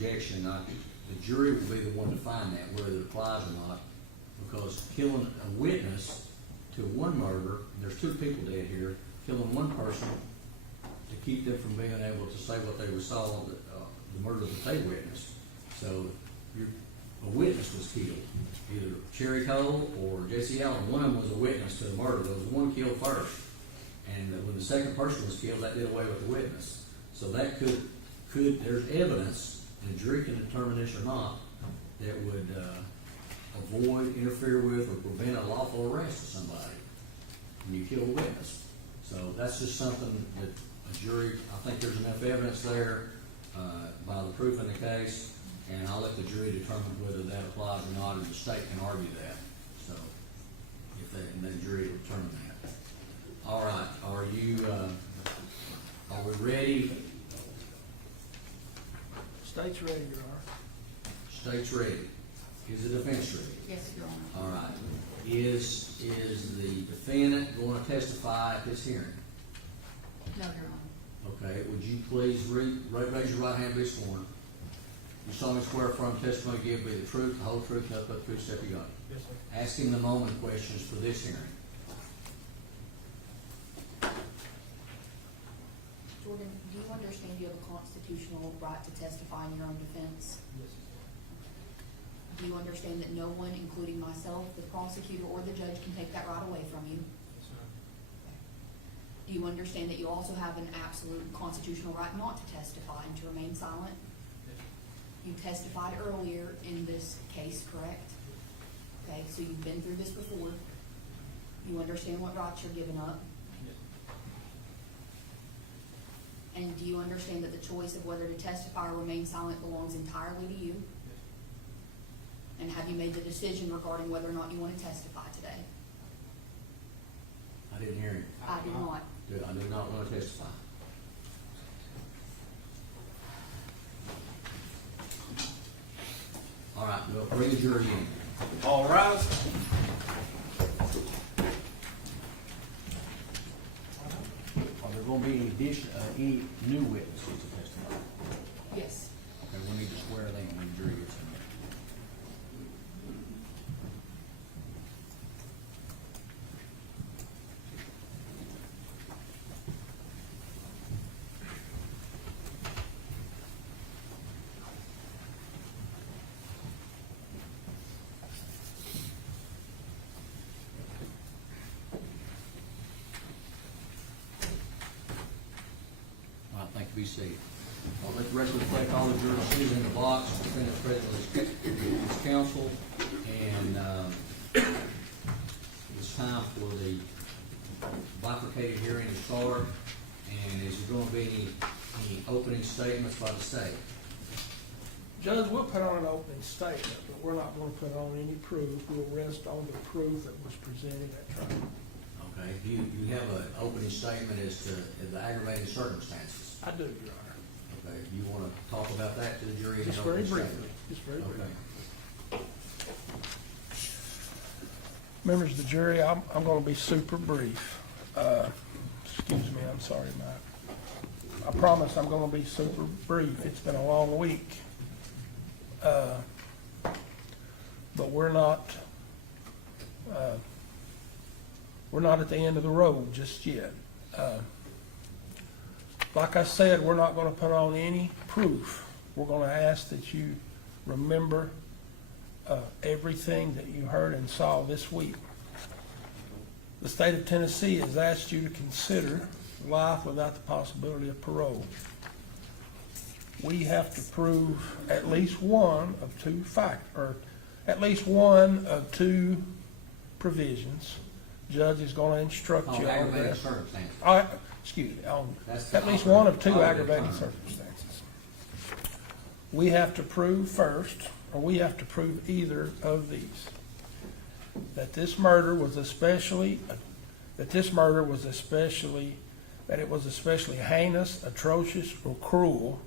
objection, the jury will be the one to find that, whether it applies or not, because killing a witness to one murder, there's two people dead here, killing one person to keep them from being able to say what they saw, the murder that they witnessed. So a witness was killed, either Cherry Cole or Jesse Allen. One of them was a witness to the murder. There was one killed first, and when the second person was killed, that did away with the witness. So that could there's evidence, and the jury can determine this or not, that would avoid, interfere with, or prevent a lawful arrest of somebody when you kill a witness. So that's just something that a jury, I think there's enough evidence there by the proof in the case, and I'll let the jury determine whether that applies or not, and the state can argue that. So if they, and then the jury will determine that. All right, are we ready? State's ready, Your Honor. State's ready. Is the defense ready? Yes, Your Honor. All right. Is the defendant going to testify at this hearing? No, Your Honor. Okay, would you please raise your right hand and be sworn? You solemnly swear affirm testimony you give be the truth, the whole truth, nothing but the truth, except you got it. Yes, sir. Asking the moment questions for this hearing. Jordan, do you understand you have a constitutional right to testify in your own defense? Yes, sir. Do you understand that no one, including myself, the prosecutor, or the judge, can take that right away from you? Yes, sir. Do you understand that you also have an absolute constitutional right not to testify and to remain silent? Yes. You testified earlier in this case, correct? Okay, so you've been through this before. You understand what rights you're giving up? Yes. And do you understand that the choice of whether to testify or remain silent belongs entirely to you? Yes. And have you made the decision regarding whether or not you want to testify today? I didn't hear him. I do not. Good, I do not want to testify. All right, we'll bring the jury in. All rise. Are there going to be any any new witnesses to testify? Yes. Okay, we'll need to swear them when the jury gets in there. All right, thank you. Be seated. I'll let the record reflect all the jurors seated in the box, defendant's present with his counsel, and it's time for the bifurcated hearing to start. And is there going to be any opening statements by the state? Judge, we'll put on an opening statement, but we're not going to put on any proof. We'll rest on the proof that was presented at trial. Okay, do you have an opening statement as to the aggravating circumstances? I do, Your Honor. Okay, you want to talk about that to the jury? in Just an very opening briefly. statement? Just very briefly. Okay. Members of the jury, I'm going to be super brief. Excuse me, I'm sorry, Mike. I promise I'm going to be super brief. It's been a long week. But we're not at the end of the road just yet. Like I said, we're not going to put on any proof. We're going to ask that you remember everything that you heard and saw this week. The state of Tennessee has asked you to consider life without the possibility of parole. We have to prove at least one of two at least one of two provisions. Judge is going to instruct you on Aggravating that. circumstances. Excuse me, on That's the at least one of two operative aggravating term. circumstances. We have to prove first, or we have to prove either of these, that this murder was especially heinous, atrocious, or cruel,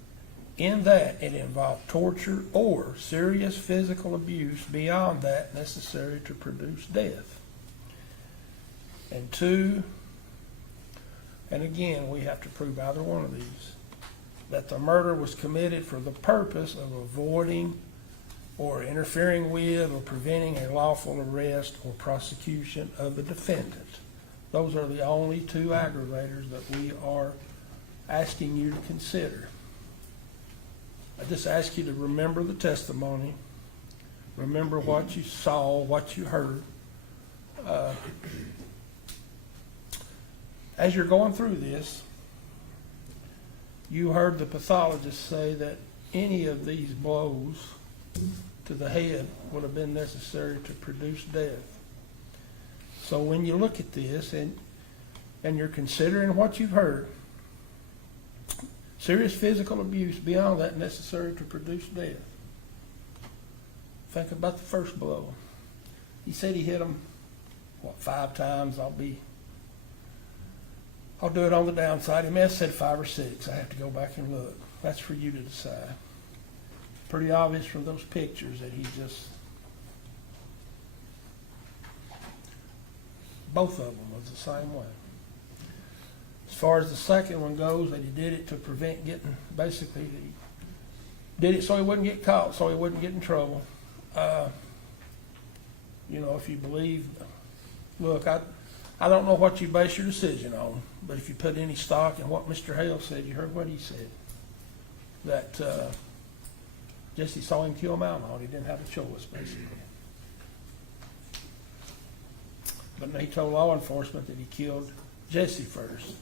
in that it involved torture or serious physical abuse beyond that necessary to produce death. And two, and again, we have to prove either one of these, that the murder was committed for the purpose of avoiding or interfering with or preventing a lawful arrest or prosecution of the defendant. Those are the only two aggravators that we are asking you to consider. I just ask you to remember the testimony, remember what you saw, what you heard. As you're going through this, you heard the pathologist say that any of these blows to the head would have been necessary to produce death. So when you look at this and you're considering what you've heard, serious physical abuse beyond that necessary to produce death. Think about the first blow. He said he hit him, 5 times? I'll do it on the downside. He may have said 5 or 6. I have to go back and look. That's for you to decide. Pretty obvious from those pictures that he just, both of them was the same way. As far as the second one goes, that he did it to prevent getting, basically, he did it so he wouldn't get caught, so he wouldn't get in trouble. If you believe, look, I don't know what you base your decision on, but if you put any stock in what Mr. Hale said, you heard what he said, that Jesse saw him kill Mama. He didn't have a choice, basically. But he told law enforcement that he killed Jesse first.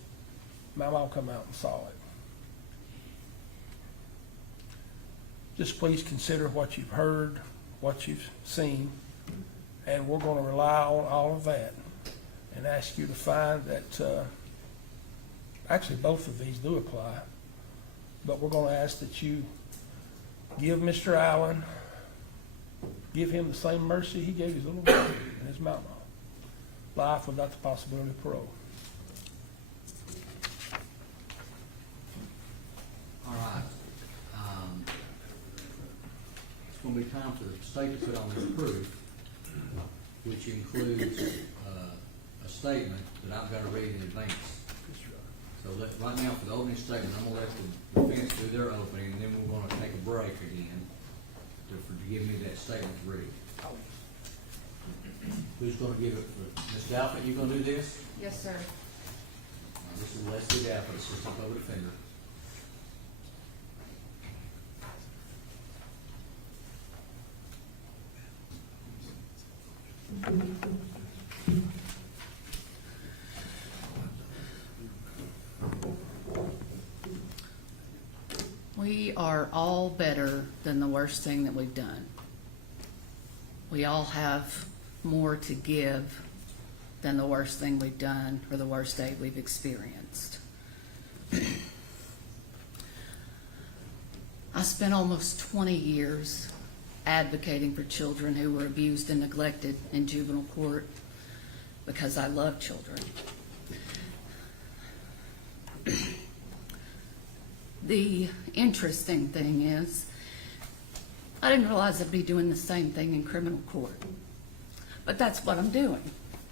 Mama come out and saw it. Just please consider what you've heard, what you've seen, and we're going to rely on all of that and ask you to find that, actually both of these do apply, but we're going to ask that you give Mr. Allen, give him the same mercy he gave his little brother and his mama. Life without the possibility of parole. All right. It's going to be time for the state to put on their proof, which includes a statement that I've got to read in advance. So right now, for the opening statement, I'm going to let the defense do their opening, and then we're going to take a break again to give me that statement to read. Who's going to give it? Ms. Dalpett, you going to do this? Yes, sir. This is Leslie Dalpett, Assistant Public Defender. We are all better than the worst thing that we've done. We all have more to give than the worst thing we've done or the worst day we've experienced. I spent almost 20 years advocating for children who were abused and neglected in juvenile court because I love children. The interesting thing is, I didn't realize I'd be doing the same thing in criminal court. But that's what I'm doing,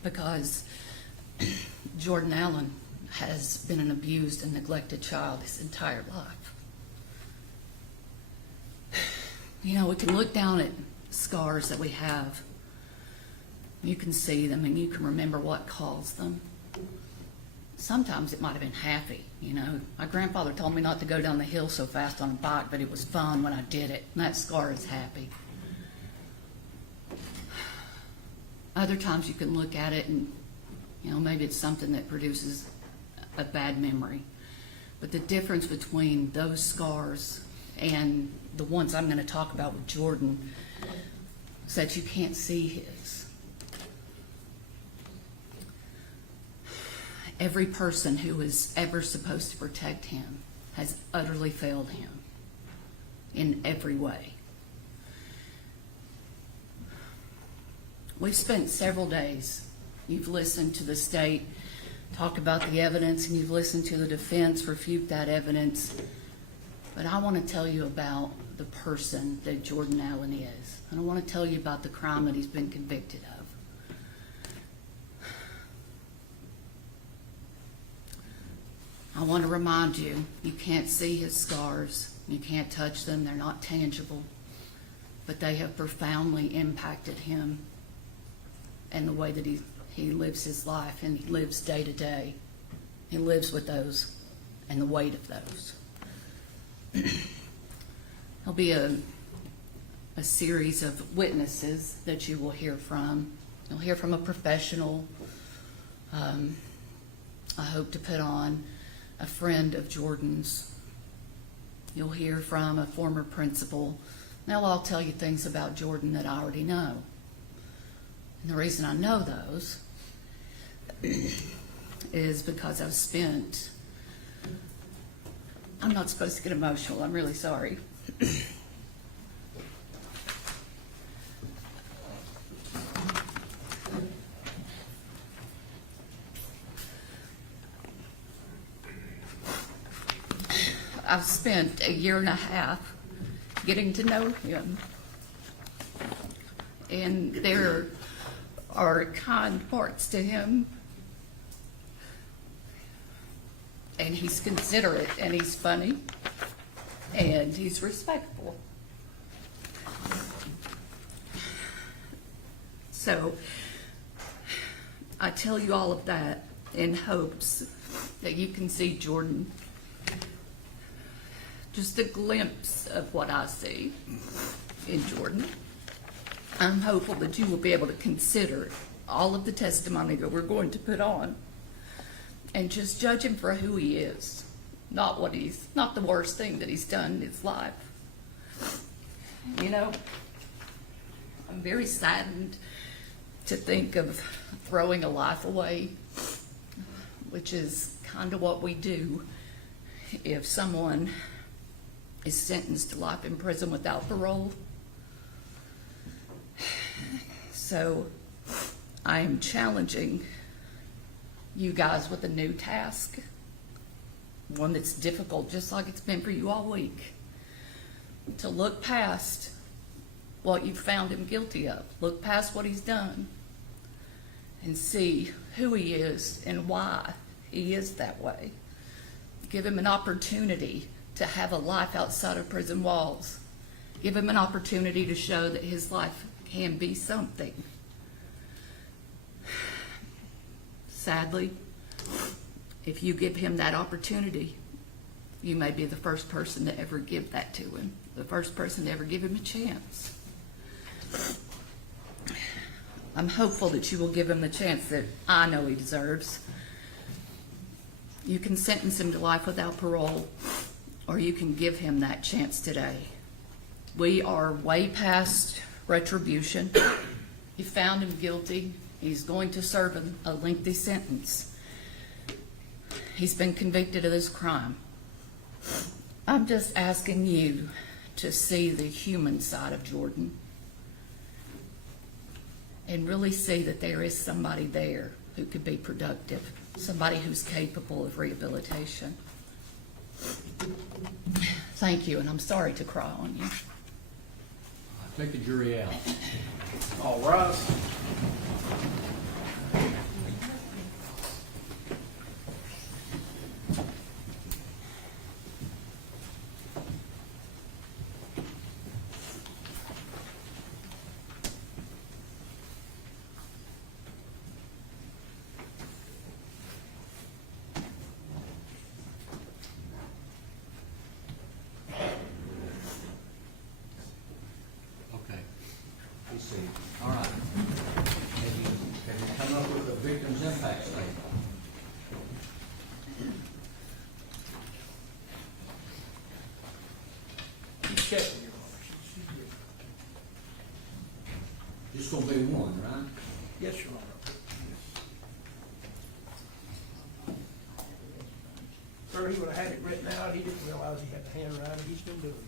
because Jordan Allen has been an abused and neglected child his entire life. We can look down at scars that we have. You can see them and you can remember what caused them. Sometimes it might have been happy, My grandfather told me not to go down the hill so fast on a bike, but it was fun when I did it, and that scar is happy. Other times you can look at it and, maybe it's something that produces a bad memory. But the difference between those scars and the ones I'm going to talk about with Jordan is that you can't see his. Every person who was ever supposed to protect him has utterly failed him in every way. We've spent several days. You've listened to the state talk about the evidence, and you've listened to the defense refute that evidence. But I want to tell you about the person that Jordan Allen is. And I want to tell you about the crime that he's been convicted of. I want to remind you, you can't see his scars. You can't touch them. They're not tangible. But they have profoundly impacted him and the way that he lives his life, and he lives day to day. He lives with those and the weight of those. There'll be a series of witnesses that you will hear from. You'll hear from a professional. I hope to put on a friend of Jordan's. You'll hear from a former principal. They'll all tell you things about Jordan that I already know. And the reason I know those is because I've spent, I'm not supposed to get emotional, I'm really sorry. I've spent a year and a half getting to know him. And there are kind parts to him. And he's considerate, and he's funny, and he's respectful. So I tell you all of that in hopes that you can see Jordan, just a glimpse of what I see in Jordan. I'm hopeful that you will be able to consider all of the testimony that we're going to put on and just judge him for who he is, not the worst thing that he's done in his life. You know, I'm very saddened to think of throwing a life away, which is kind of what we do if someone is sentenced to life in prison without parole. So I am challenging you guys with a new task, one that's difficult, just like it's been for you all week, to look past what you've found him guilty of, look past what he's done, and see who he is and why he is that way. Give him an opportunity to have a life outside of prison walls. Give him an opportunity to show that his life can be something. Sadly, if you give him that opportunity, you may be the first person to ever give that to him, the first person to ever give him a chance. I'm hopeful that you will give him the chance that I know he deserves. You can sentence him to life without parole, or you can give him that chance today. We are way past retribution. You found him guilty. He's going to serve a lengthy sentence. He's been convicted of this crime. I'm just asking you to see the human side of Jordan and really see that there is somebody there who could be productive, somebody who's capable of rehabilitation. Thank you, and I'm sorry to cry on you. I take the jury out. All rise. Okay. Let's see. All right. Can you come up with a victim's impact statement? She's checking your honor. Just gonna be one, right? Yes, Your Honor. Sir, he would have had it written out. He didn't realize he had to handwrite it. He's been doing that.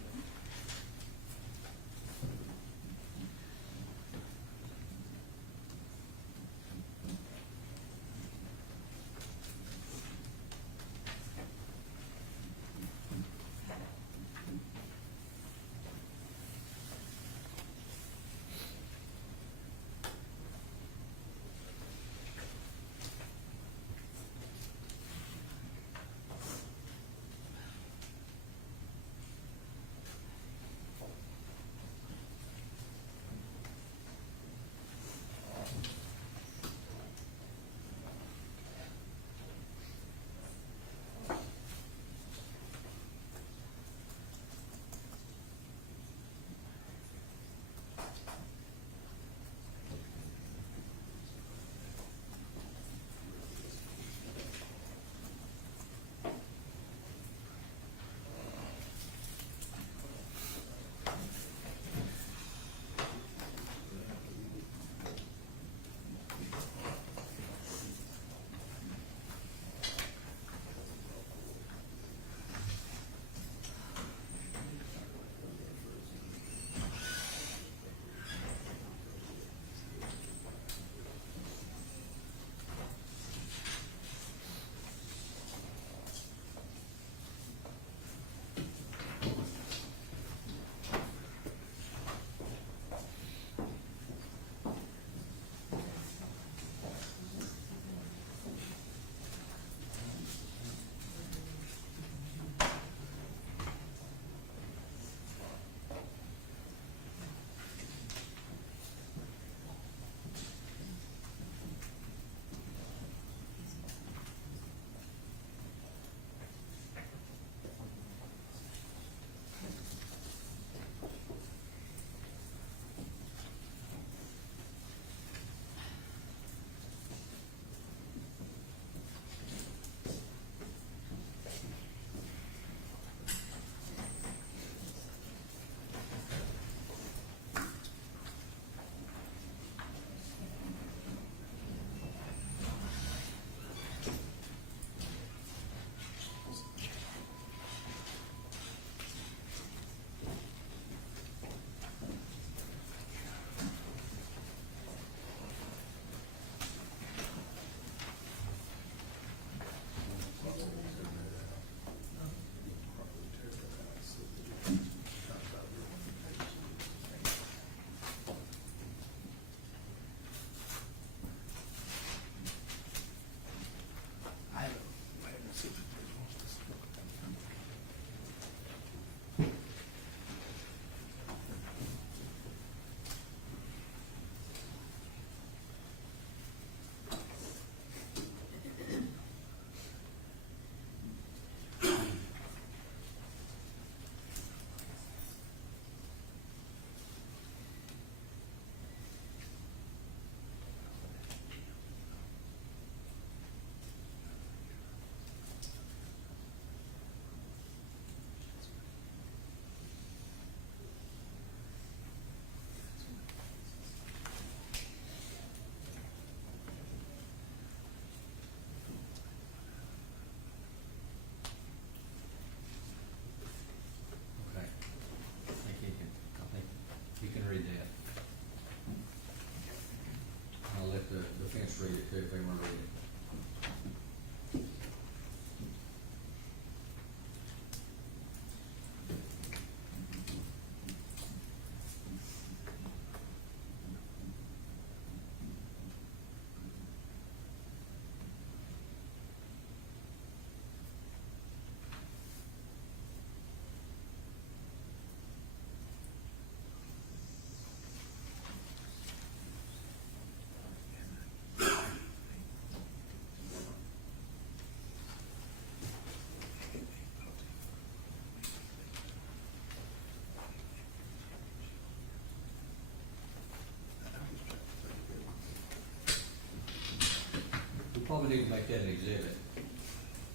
probably need to make that an exhibit.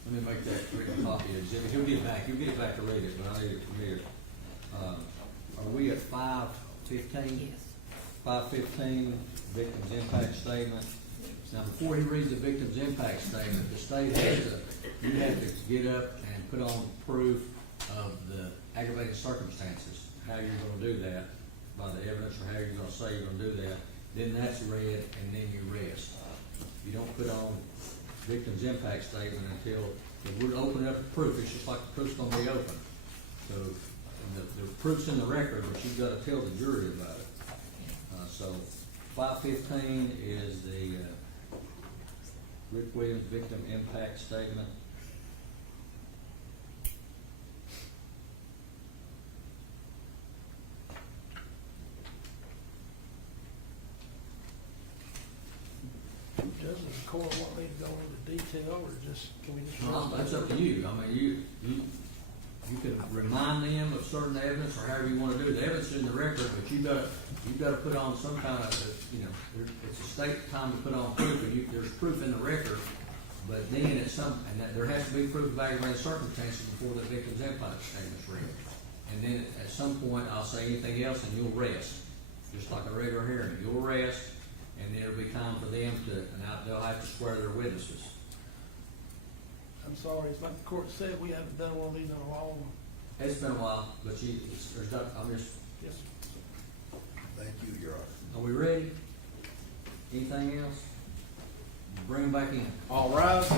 Let me make that written copy of exhibit. He'll get it back to read it, but I need it from here. Are we at 5:15? Yes. 5:15, victim's impact statement. Now, before he reads the victim's impact statement, the state has to, you have to get up and put on proof of the aggravating circumstances, how you're gonna do that, by the evidence, or how you're gonna say you're gonna do that. Then that's read, and then you rest. You don't put on victim's impact statement until, if we're opening up the proof, it's just like the proof's gonna be open. So, the proof's in the record, but you've gotta tell the jury about it. So, 5:15 is the, Rick Williams victim impact statement. Does the court want me to go into detail, or just, can we just? Well, that's up to you. I mean, you can remind them of certain evidence, or however you wanna do it. The evidence is in the record, but you've gotta put on some kind of, it's a state time to put on proof, and there's proof in the record, but then and that there has to be proof of aggravated circumstances before the victim's impact statement's read. And then at some point, I'll say anything else, and you'll rest, just like a regular hearing. You'll rest, and then it'll be time for them they'll have to swear their witnesses. I'm sorry, it's like the court said, we haven't done one of these in a long. It's been a while, but Yes. Thank you, Your Honor. are we ready? Anything else? Bring them back in. All rise.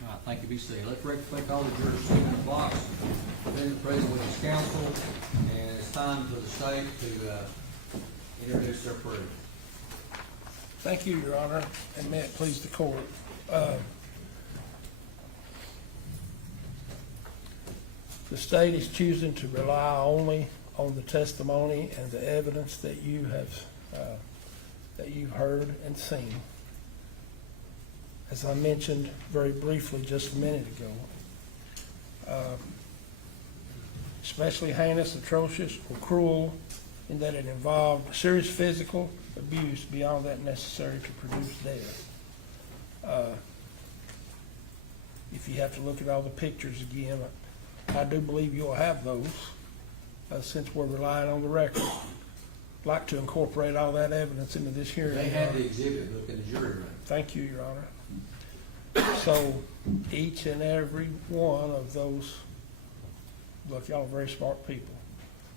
All right, thank you, be seated. Let's recollect all the jurors sitting in the box, then the president with his counsel, and it's time for the state to introduce their proof. Thank you, Your Honor, and may it please the court. The state is choosing to rely only on the testimony and the evidence that you have, that you've heard and seen. As I mentioned very briefly just a minute ago, especially heinous, atrocious, or cruel in that it involved serious physical abuse beyond that necessary to produce death. If you have to look at all the pictures again, I do believe you'll have those, since we're relying on the record. I'd like to incorporate all that evidence into this hearing. They had the exhibit, look in the jury room. Thank you, Your Honor. So each and every one of those, look, y'all are very smart people.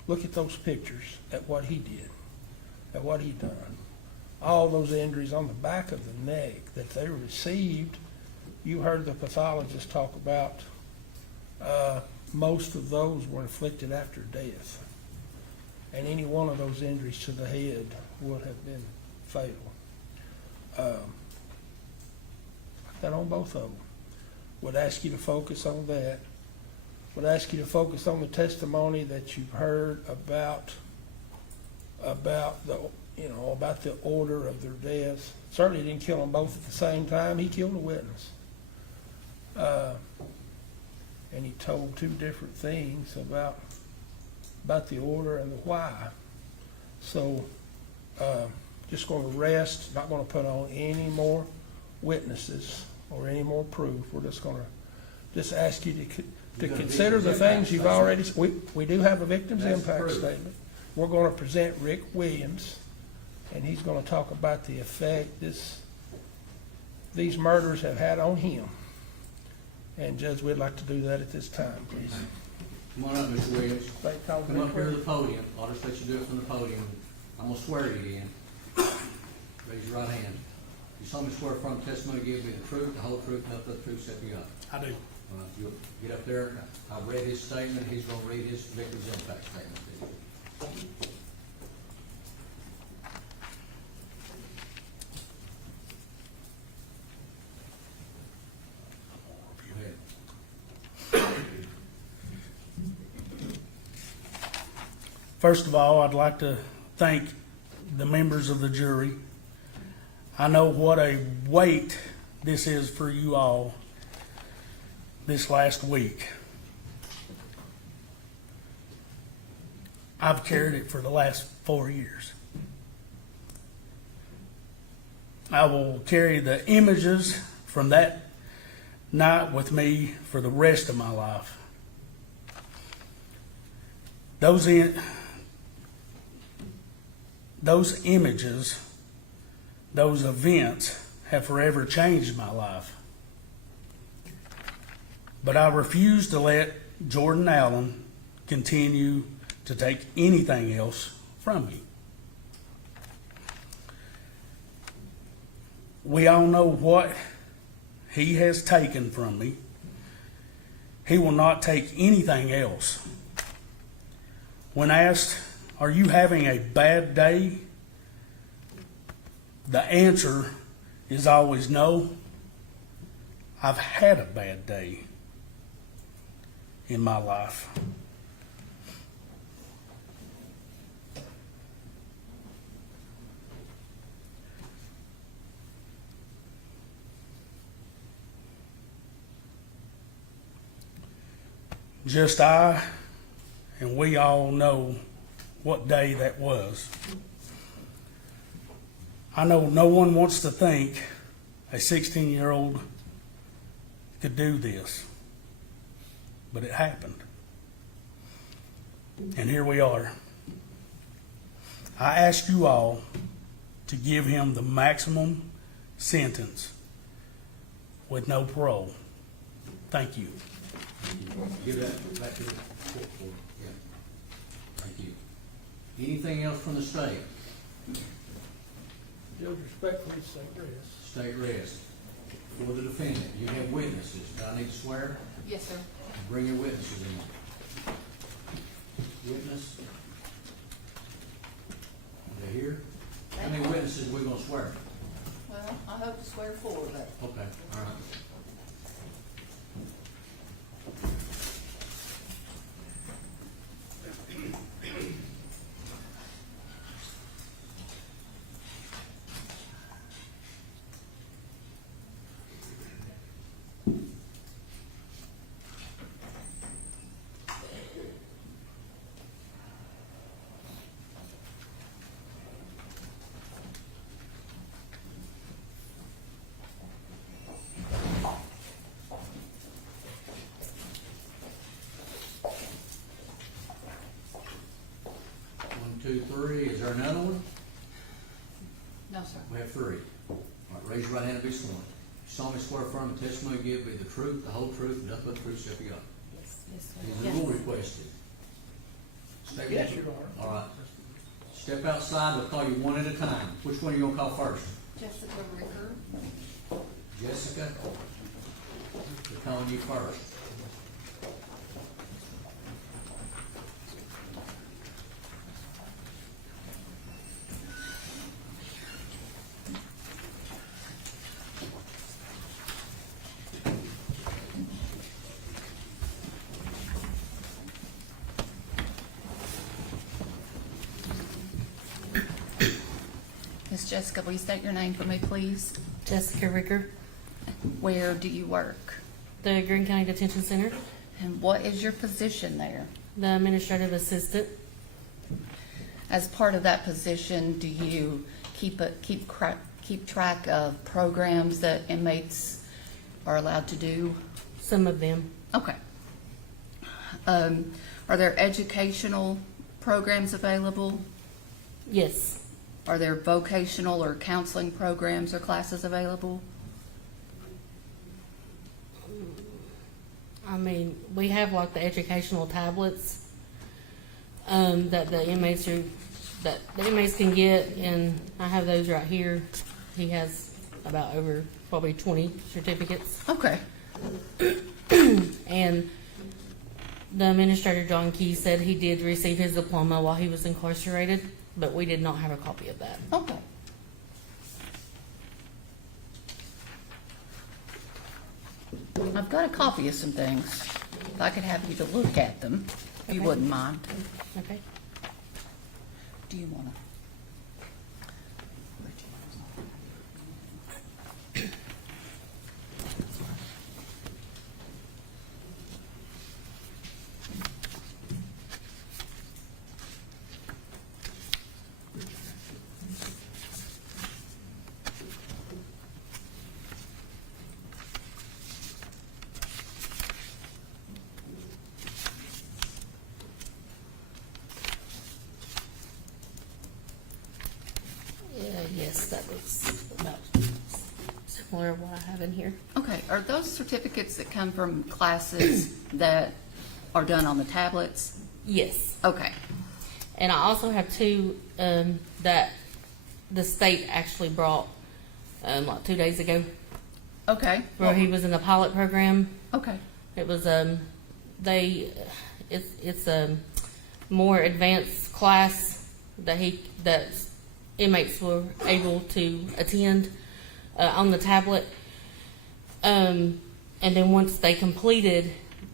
Look at those pictures, at what he did, at what he done. All those injuries on the back of the neck that they received, you heard the pathologist talk about, most of those were inflicted after death. And any one of those injuries to the head would have been fatal. That on both of them. Would ask you to focus on that. Would ask you to focus on the testimony that you've heard about the order of their deaths. Certainly didn't kill them both at the same time. He killed a witness. And he told two different things about the order and the why. So just going to rest, not going to put on any more witnesses or any more proof. We're just going to just ask you to consider the things you've already, we do have a victim's impact statement. We're going to present Rick Williams, and he's going to talk about the effect these murders have had on him. And Judge, we'd like to do that at this time, please. Come on up, Mr. Williams. Come Come up here to the podium. I'll just let you do it from the podium. I'm gonna swear you again. Raise your right hand. You solemnly swear from the testimony you give me the truth, the whole truth, nothing but the truth, so help you God. I do. You'll get up there. I've read his statement. He's gonna read his victim's impact statement to you. First of all, I'd like to thank the members of the jury. I know what a weight this is for you all this last week. I've carried it for the last 4 years. I will carry the images from that night with me for the rest of my life. Those images, those events have forever changed my life. But I refuse to let Jordan Allen continue to take anything else from me. We all know what he has taken from me. He will not take anything else. When asked, "Are you having a bad day?" the answer is always no. I've had a bad day in my life. Just I and we all know what day that was. I know no one wants to think a 16-year-old could do this, but it happened. And here we are. I ask you all to give him the maximum sentence with no parole. Thank you. Give that back to the court. Yeah. Thank you. Anything else from the state? Judge, respectfully, state rest. State rest. For the defendant, you have witnesses. Do I need to swear? Yes, sir. Bring your witnesses in. Witness? Are they here? How many witnesses are we gonna swear? Well, I hope to swear 4, but Okay, all right. One, two, three. Is there another one? no, sir. We have 3. All right, raise your right hand and be sworn. You solemnly swear affirm the testimony you give be the truth, the whole truth, and nothing but the truth, so help you God. Yes, yes, These are the rule requested. Stay with Yes, me. Your Honor. All right. Step outside, we'll call you one at a time. Which one are you gonna call first? Jessica Ricker. Jessica? We're calling you first. Miss Jessica, will you state your name for me, please? Jessica Ricker, Where do you work? the Greene County Detention Center, And what is your position there? the administrative assistant. As part of that position, do you keep track of programs that inmates are allowed to do? Some of them, Okay. Are there educational programs available? yes. Are there vocational or counseling programs or classes available? I mean, we have like the educational tablets that the inmates can get, and I have those right here. He has about over probably 20 certificates. Okay. And the administrator, John Key, said he did receive his diploma while he was incarcerated, but we did not have a copy of that. Okay. I've got a copy of some things. If I could have you to look at them, if you Okay. wouldn't mind. Okay? Do you wanna? Yeah, yes, that looks about similar to what I have in here. Okay, are those certificates that come from classes that are done on the tablets? Yes. Okay, And I also have two that the state actually brought like 2 days ago, okay. where he was in the pilot program. Okay, It was it's a more advanced class that inmates were able to attend on the tablet. And then once they completed,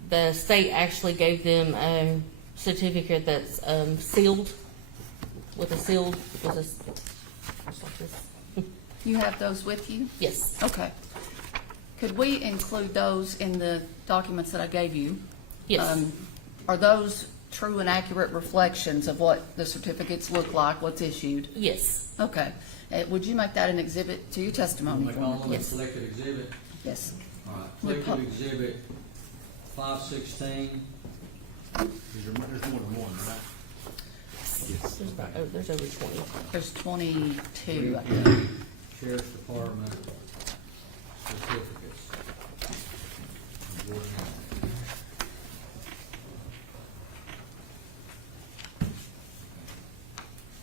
the state actually gave them a certificate that's sealed with a sealed with a just like this. you have those with you? Yes. Okay. Could we include those in the documents that I gave you? Yes. Are those true and accurate reflections of what the certificates look like, what's issued? Yes. Okay. Would you make that an exhibit to your testimony? Make for me, all of them please? selected exhibit. Yes. All right, With collective pub- exhibit 516. There's more than one, right? There's over 20. There's 22, I think. Sheriff's Department certificates. Gordon County.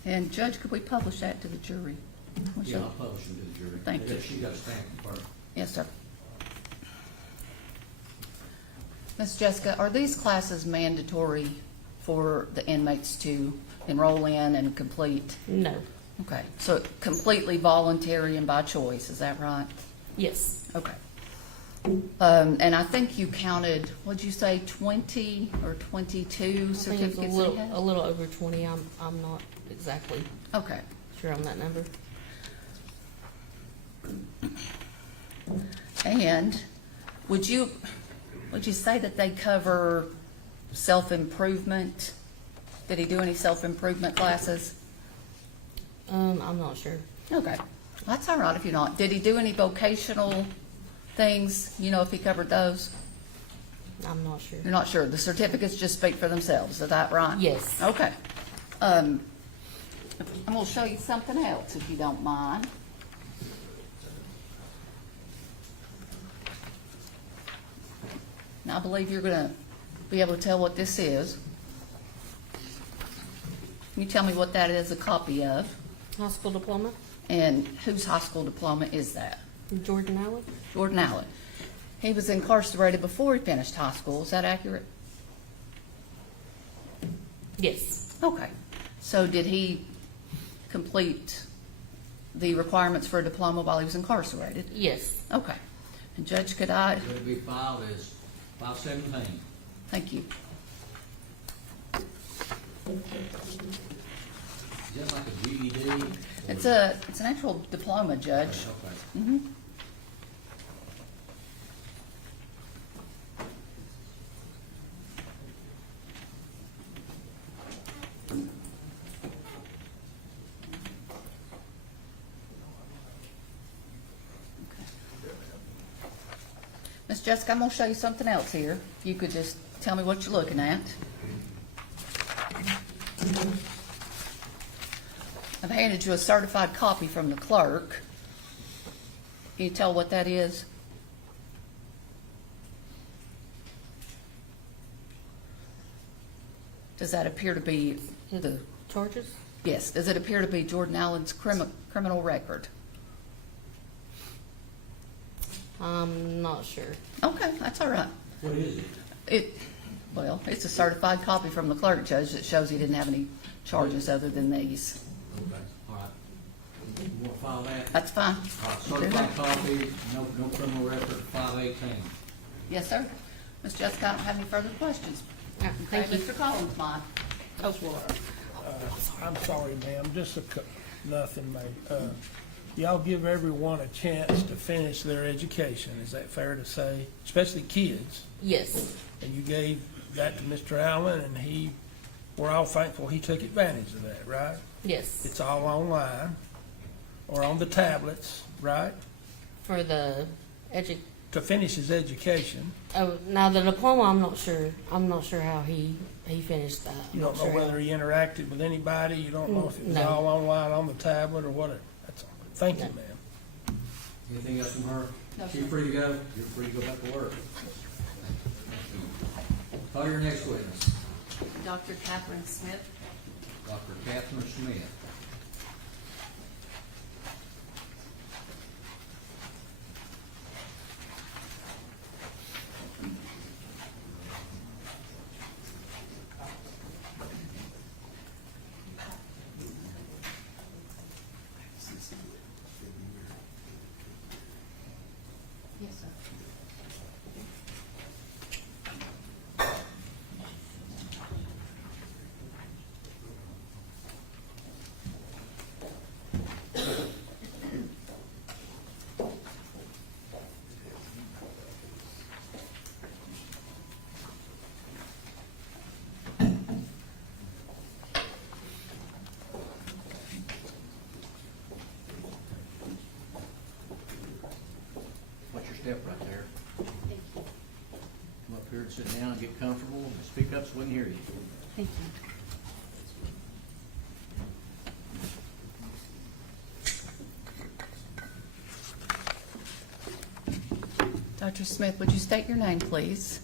And Judge, could we publish that to the jury? We Yeah, should. I'll publish them to the jury. Thank you. She got a stamp first. Yes, sir. Ms. Jessica, are these classes mandatory for the inmates to enroll in and complete? No. Okay, so completely voluntary and by choice, is that right? Yes. Okay. And I think you counted, what'd you say, 20 or 22 I think it's certificates that he a had? little over 20. I'm not exactly Okay. sure on that number. And would you say that they cover self-improvement? Did he do any self-improvement classes? I'm not sure. Okay, that's all right if you're not. Did he do any vocational things? You know if he covered those? I'm not sure. You're not sure. The certificates just speak for themselves. Is that right? Yes. Okay. I'm going to show you something else if you don't mind. Now, I believe you're going to be able to tell what this is. Can you tell me what that is a copy of? High school diploma, And whose high school diploma is that? Jordan Allen. Jordan Allen. He was incarcerated before he finished high school. Is that accurate? Yes. Okay. So did he complete the requirements for a diploma while he was incarcerated? Yes. Okay. And Judge, could I, So it'd be filed as 517. thank you. Is that like a GED? It's an actual diploma, Judge. Okay. Mhm. Miss Jessica, I'm gonna show you something else here. If you could just tell me what you're looking at. I've handed you a certified copy from the clerk. Can you tell what that is? Does that appear to be the, Charges? yes, does it appear to be Jordan Allen's criminal record? I'm not sure. Okay, that's all right. What is it? It's a certified copy from the clerk, Judge, that shows he didn't have any charges other than these. Okay, all right. You want to file that? That's fine. All right, certified copy, no criminal record, 518. Yes, sir. Ms. Jessica, I don't have any further questions. All right, thank Okay, you. Mr. Collins, mine. Oh, well, I'm sorry, ma'am, just nothing, ma'am. Y'all give everyone a chance to finish their education, is that fair to say? Especially kids. Yes, And you gave that to Mr. Allen, and we're all thankful he took advantage of that, right? yes. It's all online, or on the tablets, right? For the To finish his education. oh, now the diploma, I'm not sure. I'm not sure how he finished that. You don't know whether he interacted with anybody, you don't know if it was No. all online on the tablet or whatever. That's all. Thank you, No. ma'am. Anything else from her? No, You're sir. free to go. You're free to go back to work. Call your next witness, Dr. Catherine Smith. Dr. Catherine Smith. Yes, sir. What's your step right there? Thank you. Come up here and sit down and get comfortable and speak up so we can hear you. Thank you. Dr. Smith, would you state your name, please?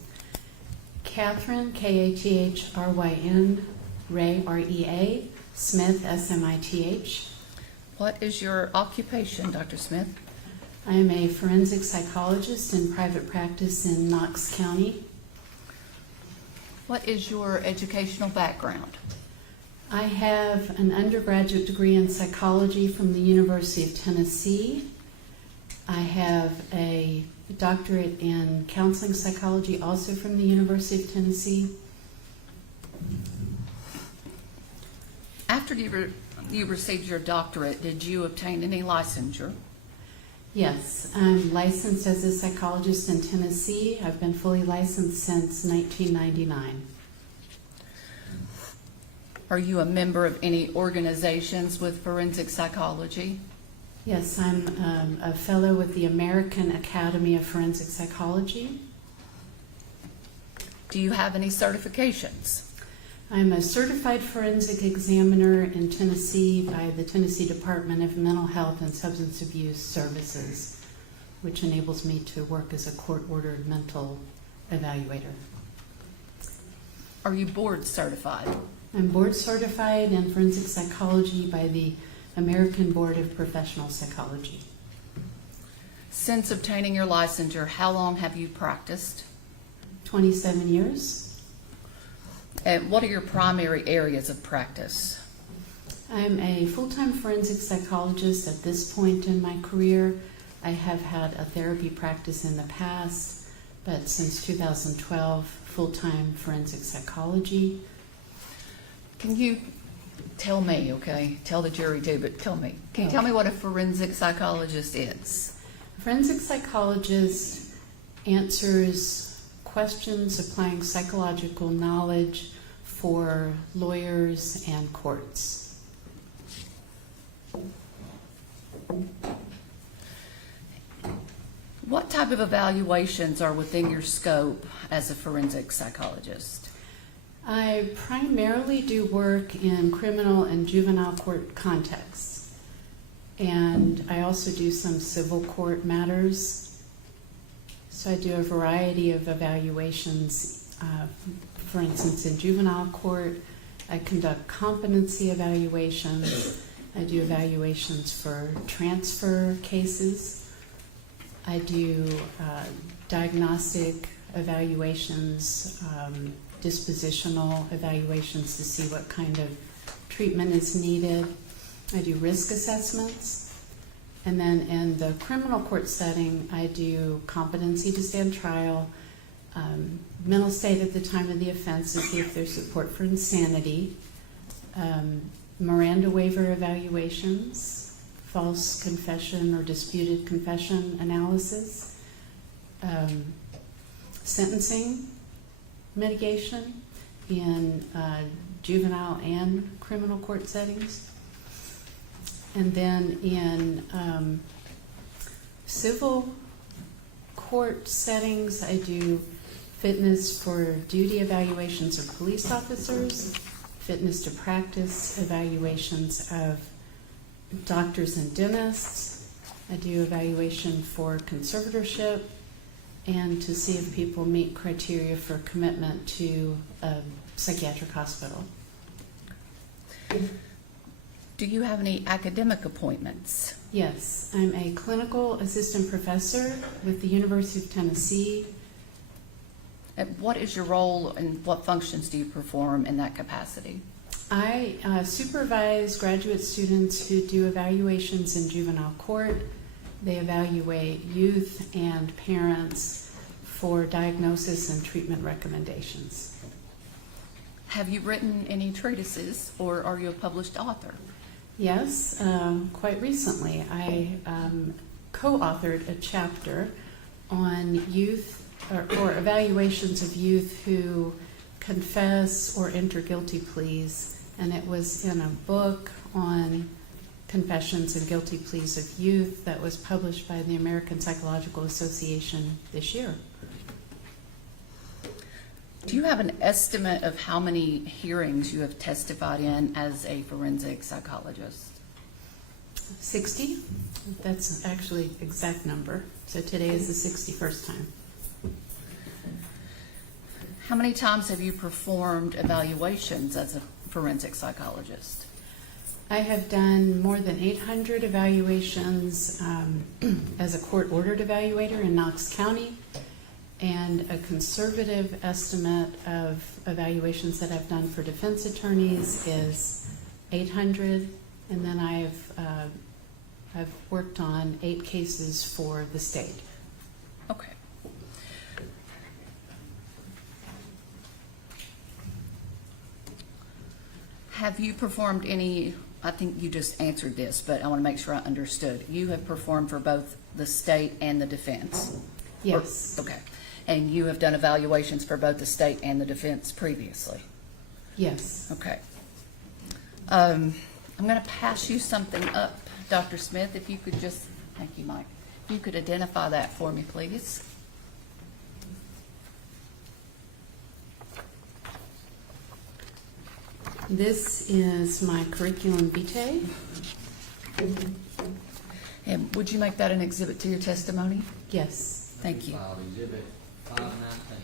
Catherine, Kathryn, Ray, REA, Smith, SMITH. What is your occupation, Dr. Smith? I am a forensic psychologist in private practice in Knox County. What is your educational background? I have an undergraduate degree in psychology from the University of Tennessee. I have a doctorate in counseling psychology also from the University of Tennessee. After you received your doctorate, did you obtain any licensure? Yes, I'm licensed as a psychologist in Tennessee. I've been fully licensed since 1999. Are you a member of any organizations with forensic psychology? Yes, I'm a fellow with the American Academy of Forensic Psychology. Do you have any certifications? I'm a certified forensic examiner in Tennessee by the Tennessee Department of Mental Health and Substance Abuse Services, which enables me to work as a court-ordered mental evaluator. Are you board certified? I'm board certified in forensic psychology by the American Board of Professional Psychology. Since obtaining your licensure, how long have you practiced? 27 years. And what are your primary areas of practice? I'm a full-time forensic psychologist at this point in my career. I have had a therapy practice in the past, but since 2012, full-time forensic psychology. Can you tell me, okay, tell the jury too, but tell me, can you tell me what a forensic psychologist is? A forensic psychologist answers questions applying psychological knowledge for lawyers and courts. What type of evaluations are within your scope as a forensic psychologist? I primarily do work in criminal and juvenile court contexts, and I also do some civil court matters. So I do a variety of evaluations. For instance, in juvenile court, I conduct competency evaluations. I do evaluations for transfer cases. I do diagnostic evaluations, dispositional evaluations to see what kind of treatment is needed. I do risk assessments. And then in the criminal court setting, I do competency to stand trial, mental state at the time of the offense to see if there's support for insanity, Miranda waiver evaluations, false confession or disputed confession analysis, sentencing mitigation in juvenile and criminal court settings. And then in civil court settings, I do fitness for duty evaluations of police officers, fitness to practice evaluations of doctors and dentists. I do evaluation for conservatorship and to see if people meet criteria for commitment to a psychiatric hospital. Do you have any academic appointments? Yes, I'm a clinical assistant professor with the University of Tennessee. And what is your role and what functions do you perform in that capacity? I supervise graduate students who do evaluations in juvenile court. They evaluate youth and parents for diagnosis and treatment recommendations. Have you written any treatises or are you a published author? Yes, quite recently I co-authored a chapter on youth or evaluations of youth who confess or enter guilty pleas, and it was in a book on confessions and guilty pleas of youth that was published by the American Psychological Association this year. Do you have an estimate of how many hearings you have testified in as a forensic psychologist? 60? That's actually exact number. So today is the 61st time. How many times have you performed evaluations as a forensic psychologist? I have done more than 800 evaluations as a court-ordered evaluator in Knox County, and a conservative estimate of evaluations that I've done for defense attorneys is 800, and then I've worked on 8 cases for the state. Okay. Have you performed any, I think you just answered this, but I want to make sure I understood. You have performed for both the state and the defense? Yes. Okay. And you have done evaluations for both the state and the defense previously? Yes. Okay. I'm going to pass you something up, Dr. Smith, if you could just, thank you, Mike. If you could identify that for me, please. This is my curriculum vitae. And would you make that an exhibit to your testimony? Yes. Thank you. Filed Exhibit 519.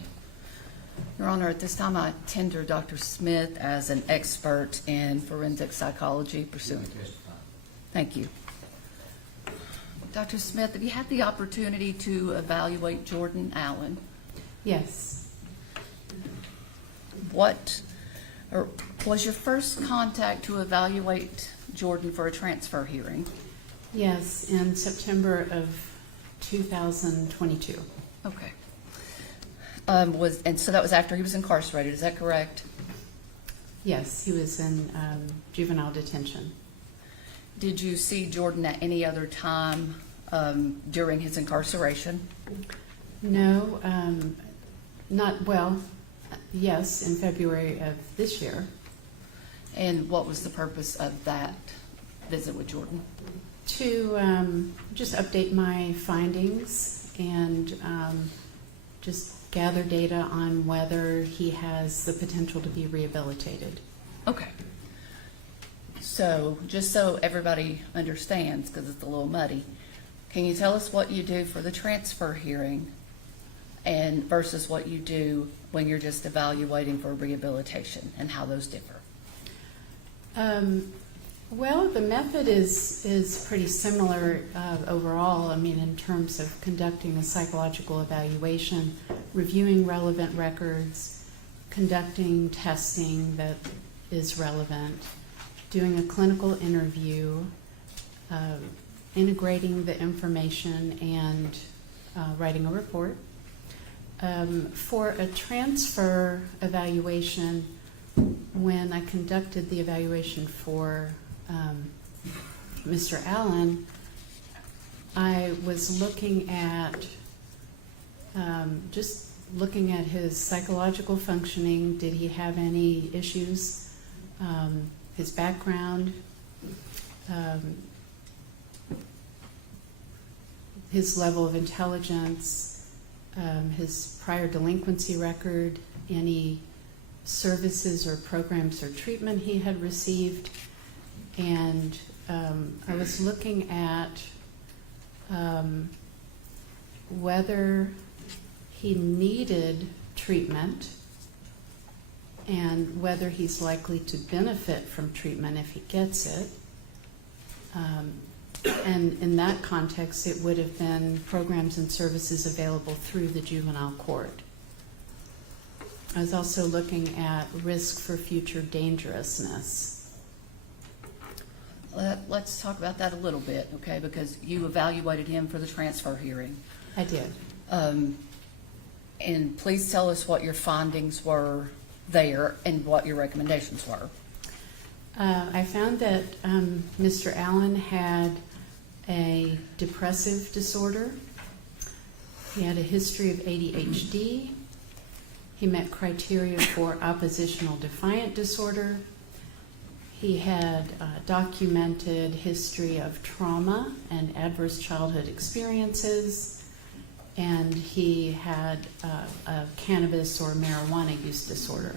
Your Honor, at this time I tender Dr. Smith as an expert in forensic psychology You may pursuant. testify. Thank you. Dr. Smith, have you had the opportunity to evaluate Jordan Allen? Yes. What, or was your first contact to evaluate Jordan for a transfer hearing? Yes, in September of 2022. Okay. And so that was after he was incarcerated, is that correct? Yes, he was in juvenile detention. Did you see Jordan at any other time during his incarceration? No, not, well, yes, in February of this year. And what was the purpose of that visit with Jordan? To just update my findings and just gather data on whether he has the potential to be rehabilitated. Okay. So, just so everybody understands, because it's a little muddy, can you tell us what you do for the transfer hearing and versus what you do when you're just evaluating for rehabilitation and how those differ? Well, the method is pretty similar overall. I mean, in terms of conducting a psychological evaluation, reviewing relevant records, conducting testing that is relevant, doing a clinical interview, integrating the information, and writing a report. For a transfer evaluation, when I conducted the evaluation for Mr. Allen, I was looking at just looking at his psychological functioning. Did he have any issues? His background, his level of intelligence, his prior delinquency record, any services or programs or treatment he had received. And I was looking at whether he needed treatment and whether he's likely to benefit from treatment if he gets it. And in that context, it would have been programs and services available through the juvenile court. I was also looking at risk for future dangerousness. Let's talk about that a little bit, okay? Because you evaluated him for the transfer hearing. I did. And please tell us what your findings were there and what your recommendations were. I found that Mr. Allen had a depressive disorder. He had a history of ADHD. He met criteria for oppositional defiant disorder. He had a documented history of trauma and adverse childhood experiences, and he had a cannabis or marijuana use disorder.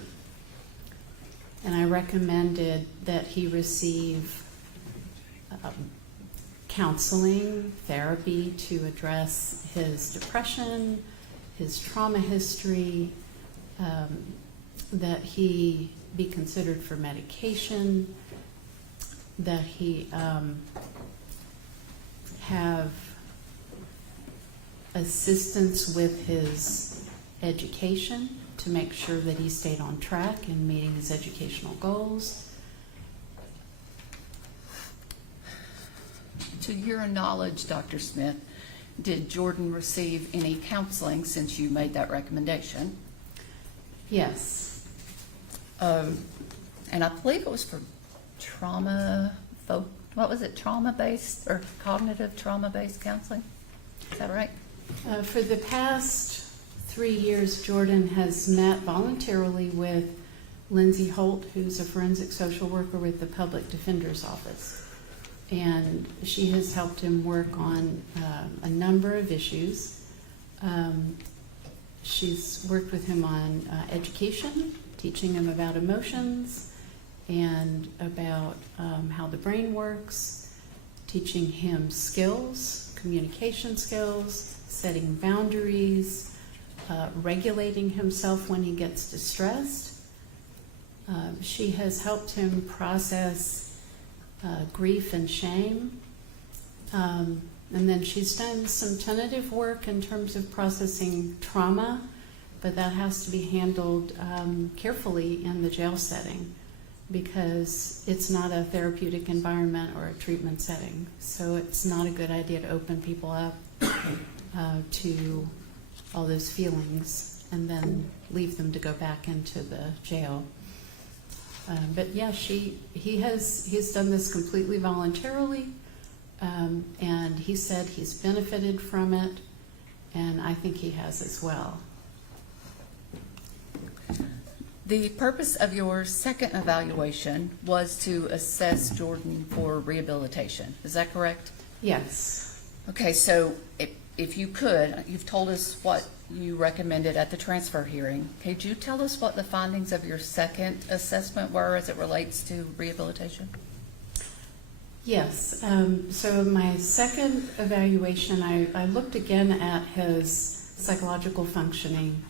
And I recommended that he receive counseling, therapy to address his depression, his trauma history, that he be considered for medication, that he have assistance with his education to make sure that he stayed on track in meeting his educational goals. To your knowledge, Dr. Smith, did Jordan receive any counseling since you made that recommendation? Yes. And I believe it was for trauma, what was it, trauma-based or cognitive trauma-based counseling? Is that right? For the past 3 years, Jordan has met voluntarily with Lindsay Holt, who's a forensic social worker with the Public Defender's Office. And she has helped him work on a number of issues. She's worked with him on education, teaching him about emotions and about how the brain works, teaching him skills, communication skills, setting boundaries, regulating himself when he gets distressed. She has helped him process grief and shame. And then she's done some tentative work in terms of processing trauma, but that has to be handled carefully in the jail setting because it's not a therapeutic environment or a treatment setting. So it's not a good idea to open people up to all those feelings and then leave them to go back into the jail. But yeah, he's done this completely voluntarily, and he said he's benefited from it, and I think he has as well. The purpose of your second evaluation was to assess Jordan for rehabilitation. Is that correct? Yes. Okay, so if you could, you've told us what you recommended at the transfer hearing. Could you tell us what the findings of your second assessment were as it relates to rehabilitation? Yes. So my second evaluation, I looked again at his psychological functioning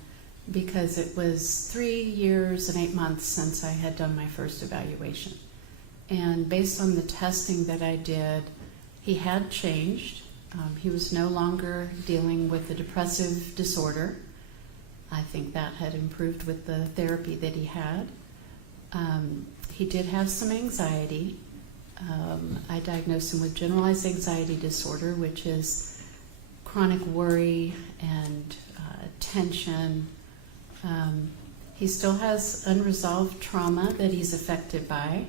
because it was 3 years and 8 months since I had done my first evaluation. And based on the testing that I did, he had changed. He was no longer dealing with the depressive disorder. I think that had improved with the therapy that he had. He did have some anxiety. I diagnosed him with generalized anxiety disorder, which is chronic worry and tension. He still has unresolved trauma that he's affected by.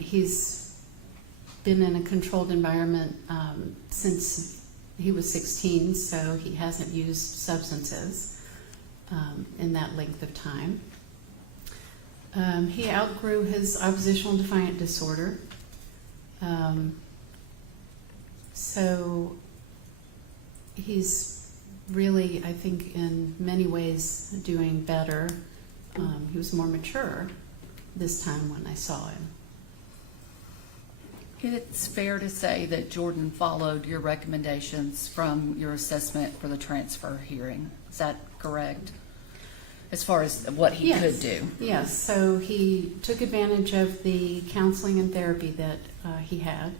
He's been in a controlled environment since he was 16, so he hasn't used substances in that length of time. He outgrew his oppositional defiant disorder. So he's really, I think, in many ways doing better. He was more mature this time when I saw him. It's fair to say that Jordan followed your recommendations from your assessment for the transfer hearing. Is that correct? As far as what he could do? Yes, so he took advantage of the counseling and therapy that he had.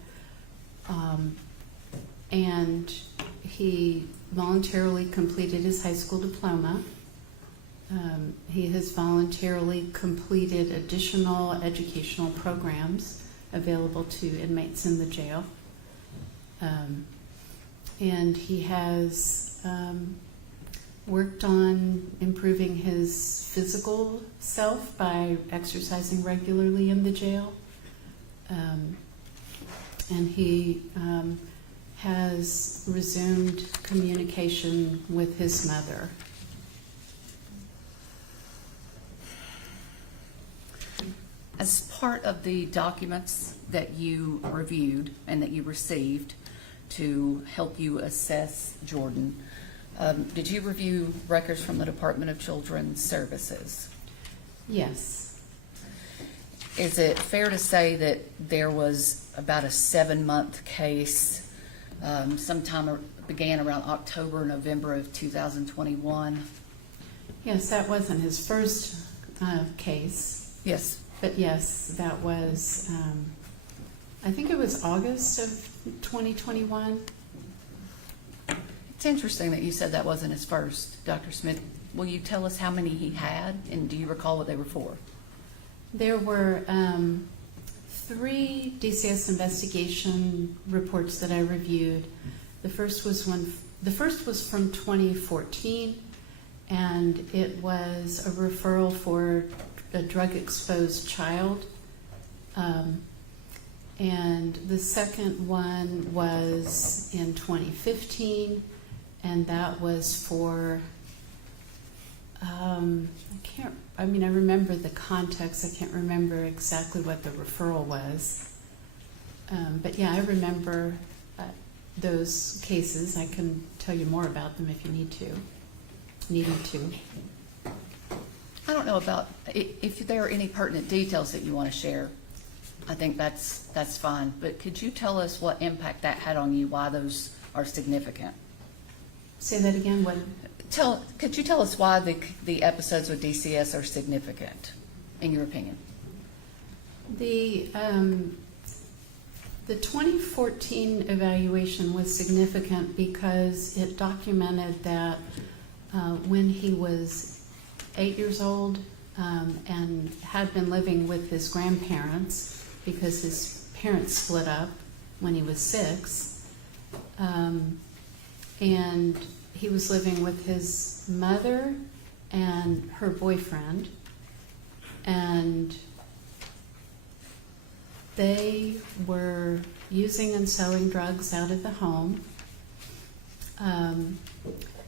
And he voluntarily completed his high school diploma. He has voluntarily completed additional educational programs available to inmates in the jail. And he has worked on improving his physical self by exercising regularly in the jail. And he has resumed communication with his mother. As part of the documents that you reviewed and that you received to help you assess Jordan, did you review records from the Department of Children's Services? Yes. Is it fair to say that there was about a 7-month case, began around October, November of 2021? Yes, that wasn't his first case. Yes. But yes, that was, I think it was August of 2021. It's interesting that you said that wasn't his first, Dr. Smith. Will you tell us how many he had, and do you recall what they were for? There were 3 DCS investigation reports that I reviewed. The first was from 2014, and it was a referral for a drug-exposed child. And the second one was in 2015, and that was for, I remember the context, I can't remember exactly what the referral was. But yeah, I remember those cases. I can tell you more about them if you needed to. I don't know about, if there are any pertinent details that you want to share, I think that's fine. But could you tell us what impact that had on you, why those are significant? Say that again, what? Could you tell us why the episodes with DCS are significant, in your opinion? The 2014 evaluation was significant because it documented that when he was 8 years old and had been living with his grandparents because his parents split up when he was 6, and he was living with his mother and her boyfriend, and they were using and selling drugs out of the home.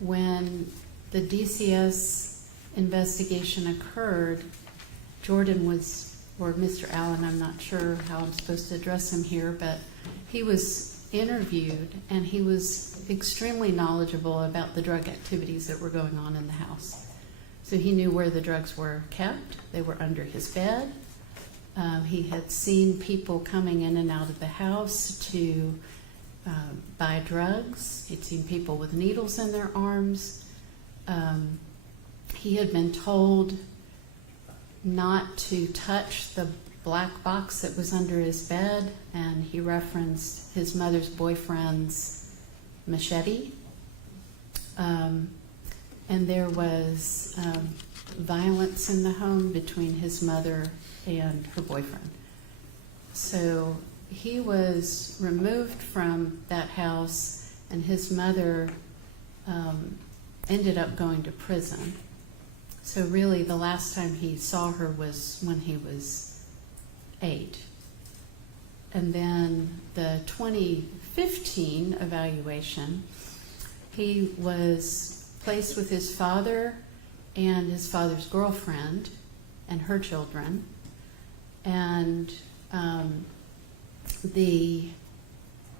When the DCS investigation occurred, Jordan was, or Mr. Allen, I'm not sure how I'm supposed to address him here, but he was interviewed and he was extremely knowledgeable about the drug activities that were going on in the house. So he knew where the drugs were kept. They were under his bed. He had seen people coming in and out of the house to buy drugs. He'd seen people with needles in their arms. He had been told not to touch the black box that was under his bed, and he referenced his mother's boyfriend's machete. And there was violence in the home between his mother and her boyfriend. So he was removed from that house, and his mother ended up going to prison. So really, the last time he saw her was when he was 8. And then the 2015 evaluation, he was placed with his father and his father's girlfriend and her children. And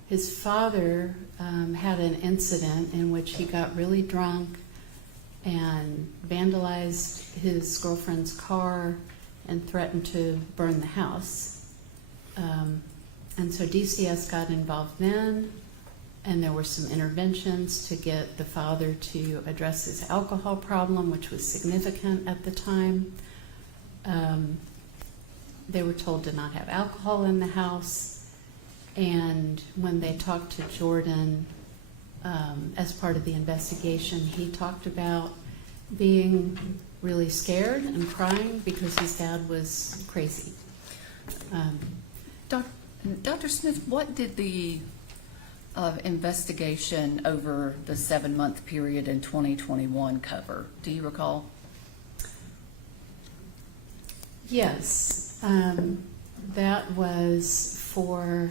his father had an incident in which he got really drunk and vandalized his girlfriend's car and threatened to burn the house. And so DCS got involved then, and there were some interventions to get the father to address his alcohol problem, which was significant at the time. They were told to not have alcohol in the house, and when they talked to Jordan as part of the investigation, he talked about being really scared and crying because his dad was crazy. Dr. Smith, what did the investigation over the 7-month period in 2021 cover? Do you recall? Yes, that was for,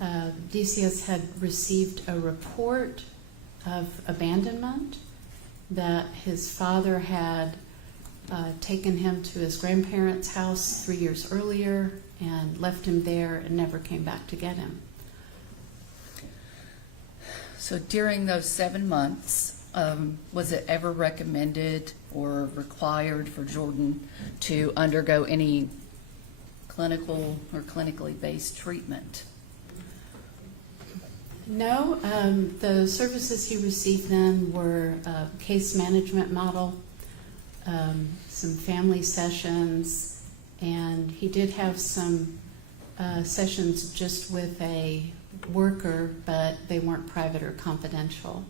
DCS had received a report of abandonment, that his father had taken him to his grandparents' house 3 years earlier and left him there and never came back to get him. So during those 7 months, was it ever recommended or required for Jordan to undergo any clinical or clinically based treatment? No, the services he received then were a case management model, some family sessions, and he did have some sessions just with a worker, but they weren't private or confidential.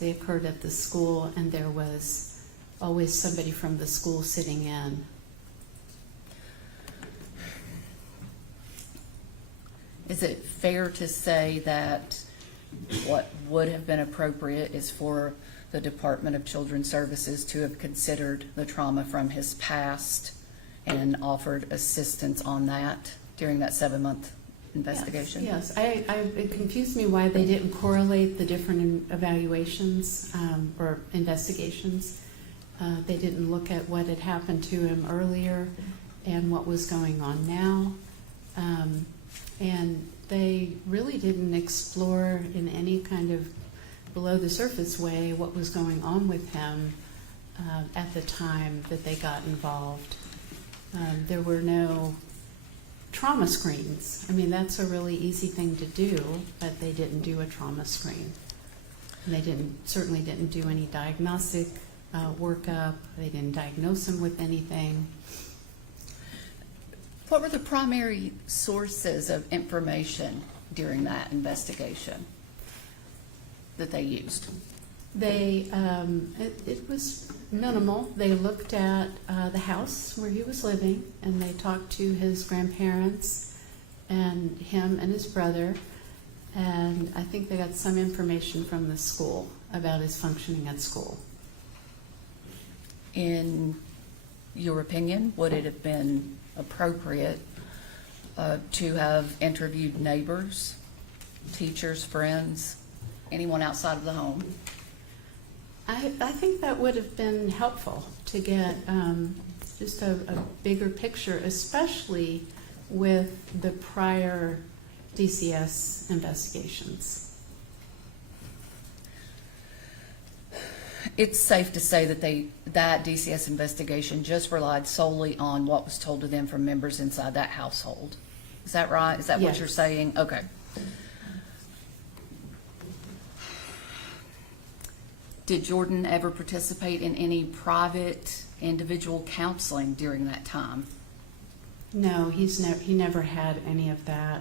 They occurred at the school, and there was always somebody from the school sitting in. Is it fair to say that what would have been appropriate is for the Department of Children's Services to have considered the trauma from his past and offered assistance on that during that 7-month investigation? Yes, it confused me why they didn't correlate the different evaluations or investigations. They didn't look at what had happened to him earlier and what was going on now. And they really didn't explore in any kind of below the surface way what was going on with him at the time that they got involved. There were no trauma screens. I mean, that's a really easy thing to do, but they didn't do a trauma screen. And they certainly didn't do any diagnostic workup. They didn't diagnose him with anything. What were the primary sources of information during that investigation that they used? It was minimal. They looked at the house where he was living, and they talked to his grandparents and him and his brother, and I think they got some information from the school about his functioning at school. In your opinion, would it have been appropriate to have interviewed neighbors, teachers, friends, anyone outside of the home? I think that would have been helpful to get just a bigger picture, especially with the prior DCS investigations. It's safe to say that that DCS investigation just relied solely on what was told to them from members inside that household. Is that right? Is that what Yes. you're saying? Okay. Did Jordan ever participate in any private individual counseling during that time? No, he never had any of that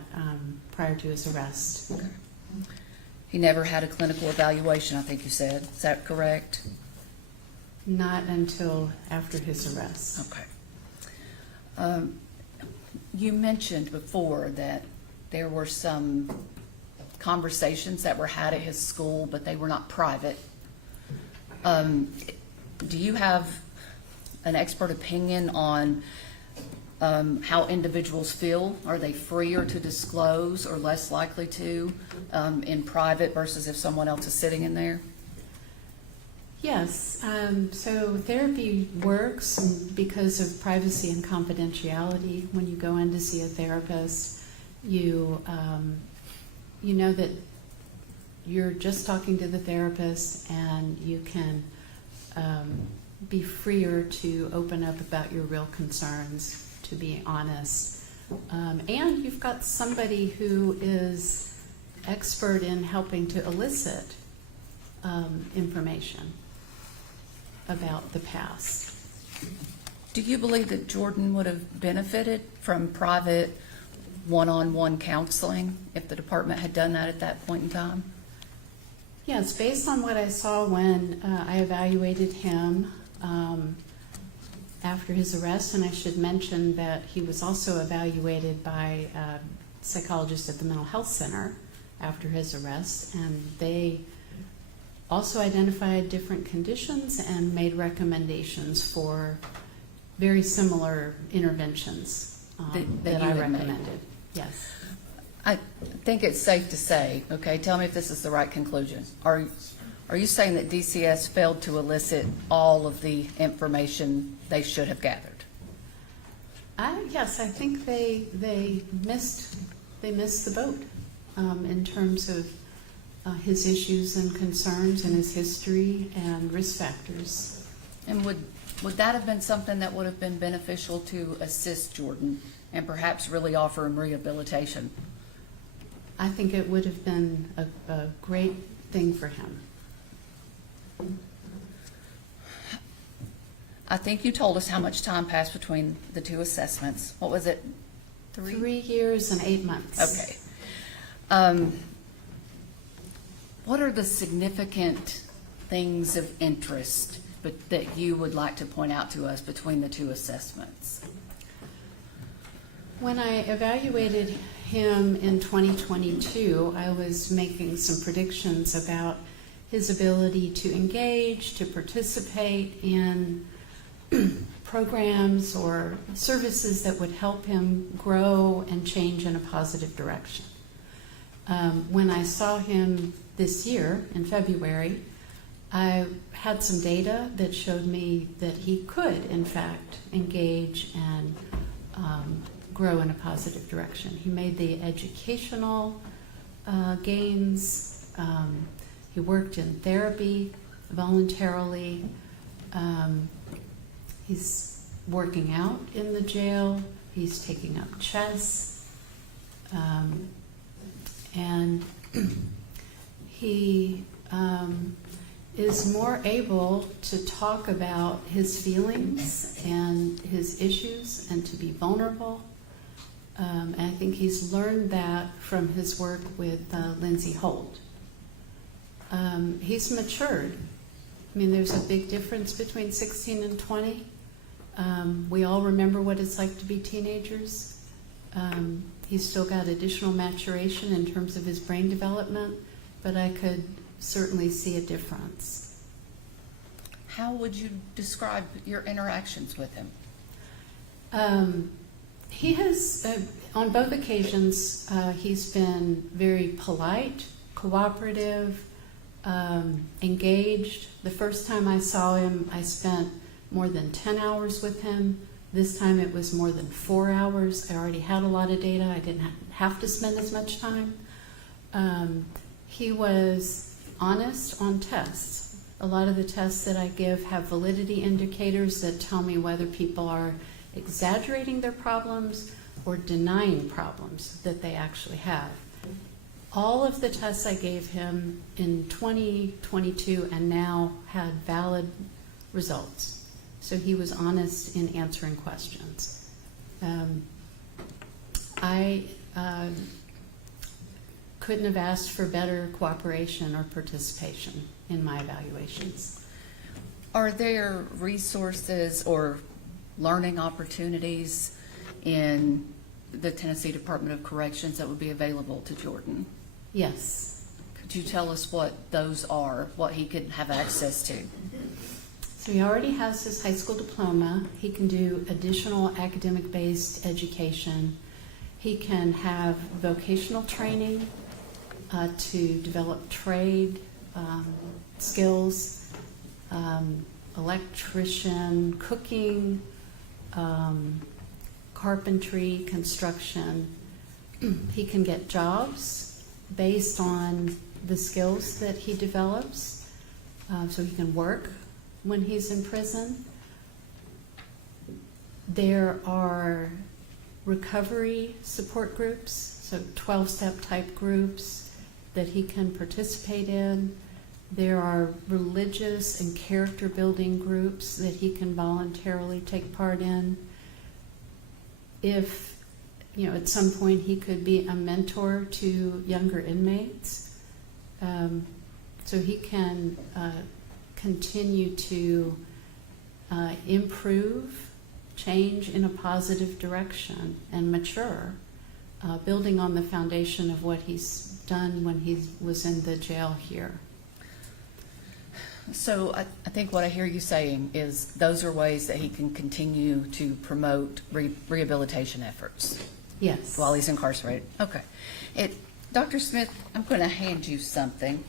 prior to his arrest. Okay. He never had a clinical evaluation, I think you said. Is that correct? Not until after his arrest. Okay. You mentioned before that there were some conversations that were had at his school, but they were not private. Do you have an expert opinion on how individuals feel? Are they freer to disclose or less likely to in private versus if someone else is sitting in there? Yes, so therapy works because of privacy and confidentiality. When you go in to see a therapist, you know that you're just talking to the therapist, and you can be freer to open up about your real concerns, to be honest. And you've got somebody who is expert in helping to elicit information about the past. Do you believe that Jordan would have benefited from private one-on-one counseling if the department had done that at that point in time? Yes, based on what I saw when I evaluated him after his arrest, and I should mention that he was also evaluated by a psychologist at the mental health center after his arrest, and they also identified different conditions and made recommendations for very similar interventions that you I had made. recommended. Yes. I think it's safe to say, okay, tell me if this is the right conclusion. Are you saying that DCS failed to elicit all of the information they should have gathered? Yes, I think they missed the boat in terms of his issues and concerns and his history and risk factors. And would that have been something that would have been beneficial to assist Jordan and perhaps really offer him rehabilitation? I think it would have been a great thing for him. I think you told us how much time passed between the two assessments. What was it? 3 years and 8 months. Okay. What are the significant things of interest that you would like to point out to us between the two assessments? When I evaluated him in 2022, I was making some predictions about his ability to engage, to participate in programs or services that would help him grow and change in a positive direction. When I saw him this year in February, I had some data that showed me that he could, in fact, engage and grow in a positive direction. He made the educational gains. He worked in therapy voluntarily. He's working out in the jail. He's taking up chess. And he is more able to talk about his feelings and his issues and to be vulnerable. And I think he's learned that from his work with Lindsay Holt. He's matured. I mean, there's a big difference between 16 and 20. We all remember what it's like to be teenagers. He's still got additional maturation in terms of his brain development, but I could certainly see a difference. How would you describe your interactions with him? He has, on both occasions, he's been very polite, cooperative, engaged. The first time I saw him, I spent more than 10 hours with him. This time it was more than 4 hours. I already had a lot of data. I didn't have to spend as much time. He was honest on tests. A lot of the tests that I give have validity indicators that tell me whether people are exaggerating their problems or denying problems that they actually have. All of the tests I gave him in 2022 and now had valid results. So he was honest in answering questions. I couldn't have asked for better cooperation or participation in my evaluations. Are there resources or learning opportunities in the Tennessee Department of Corrections that would be available to Jordan? Yes. Could you tell us what those are, what he could have access to? So he already has his high school diploma. He can do additional academic-based education. He can have vocational training to develop trade skills, electrician, cooking, carpentry, construction. He can get jobs based on the skills that he develops, so he can work when he's in prison. There are recovery support groups, so 12-step type groups that he can participate in. There are religious and character building groups that he can voluntarily take part in. If, at some point he could be a mentor to younger inmates, so he can continue to improve, change in a positive direction, and mature, building on the foundation of what he's done when he was in the jail here. So I think what I hear you saying is those are ways that he can continue to promote rehabilitation efforts Yes. while he's incarcerated. Okay. Dr. Smith, I'm going to hand you something.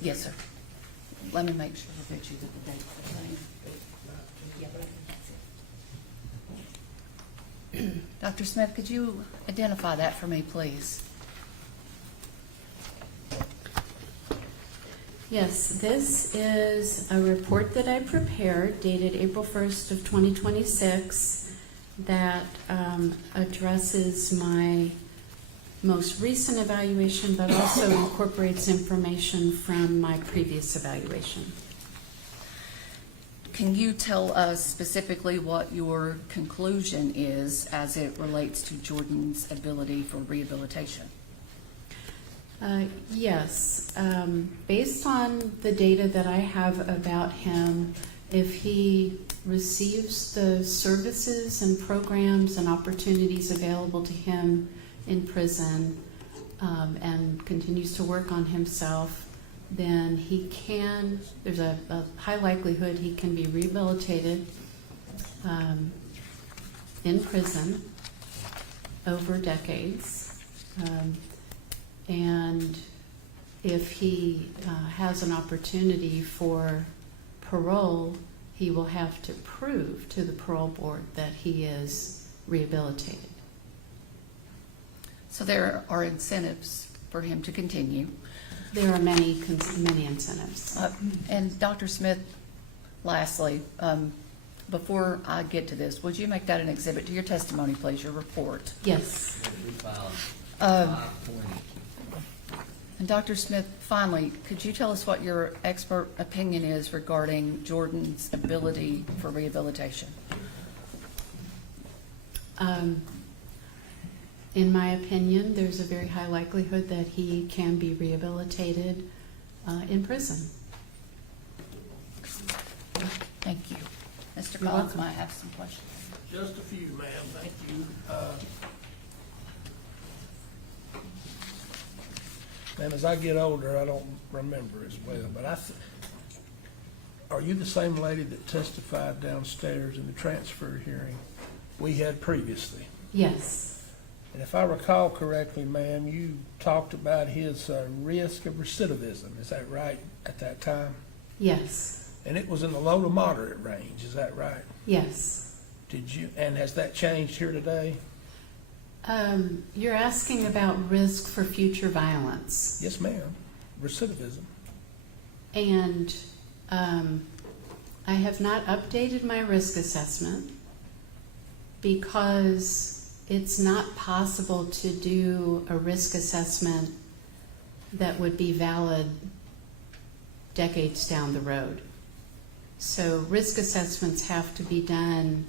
Yes, sir. Let me make sure that you get the date for the thing. Yeah, but I think that's it. Dr. Smith, could you identify that for me, please? Yes, this is a report that I prepared dated April 1st of 2026 that addresses my most recent evaluation, but also incorporates information from my previous evaluation. Can you tell us specifically what your conclusion is as it relates to Jordan's ability for rehabilitation? Yes. Based on the data that I have about him, if he receives the services and programs and opportunities available to him in prison and continues to work on himself, then there's a high likelihood he can be rehabilitated in prison over decades. And if he has an opportunity for parole, he will have to prove to the parole board that he is rehabilitated. So there are incentives for him to continue. There are many incentives. And Dr. Smith, lastly, before I get to this, would you make that an exhibit to your testimony, please, your report? Yes. We filed Um, 520. And Dr. Smith, finally, could you tell us what your expert opinion is regarding Jordan's ability for rehabilitation? In my opinion, there's a very high likelihood that he can be rehabilitated in prison. Thank you. Mr. You're Collins, welcome. might have some questions. Just a few, ma'am, thank you. And as I get older, I don't remember as well, but are you the same lady that testified downstairs in the transfer hearing we had previously? Yes. And if I recall correctly, ma'am, you talked about his risk of recidivism, is that right, at that time? Yes. And it was in the low to moderate range, is that right? Yes. And has that changed here today? You're asking about risk for future violence. Yes, ma'am, recidivism. And I have not updated my risk assessment because it's not possible to do a risk assessment that would be valid decades down the road. So risk assessments have to be done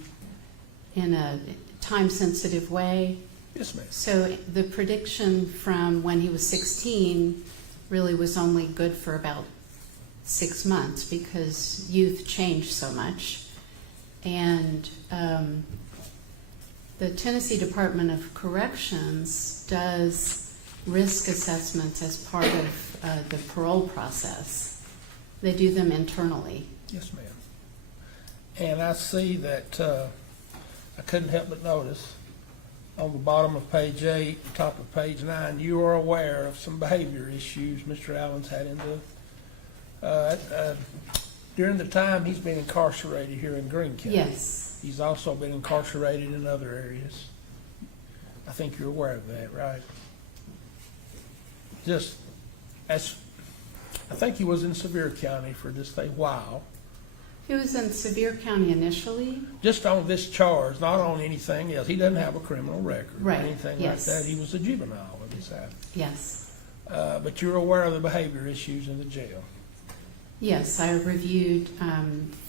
in a time-sensitive way. Yes, ma'am. So the prediction from when he was 16 really was only good for about 6 months because youth change so much. And the Tennessee Department of Corrections does risk assessments as part of the parole process. They do them internally. Yes, ma'am. And I see that, I couldn't help but notice, on the bottom of page 8, top of page 9, you are aware of some behavior issues Mr. Allen's had during the time he's been incarcerated here in Greene County. Yes, He's also been incarcerated in other areas. I think you're aware of that, right? Just, as, I think he was in Sevier County for just a while. he was in Sevier County initially. Just on this charge, not on anything else. He doesn't have a criminal record or Right, anything yes. like that. He was a juvenile when this happened. Yes. But you're aware of the behavior issues in the jail. Yes, I reviewed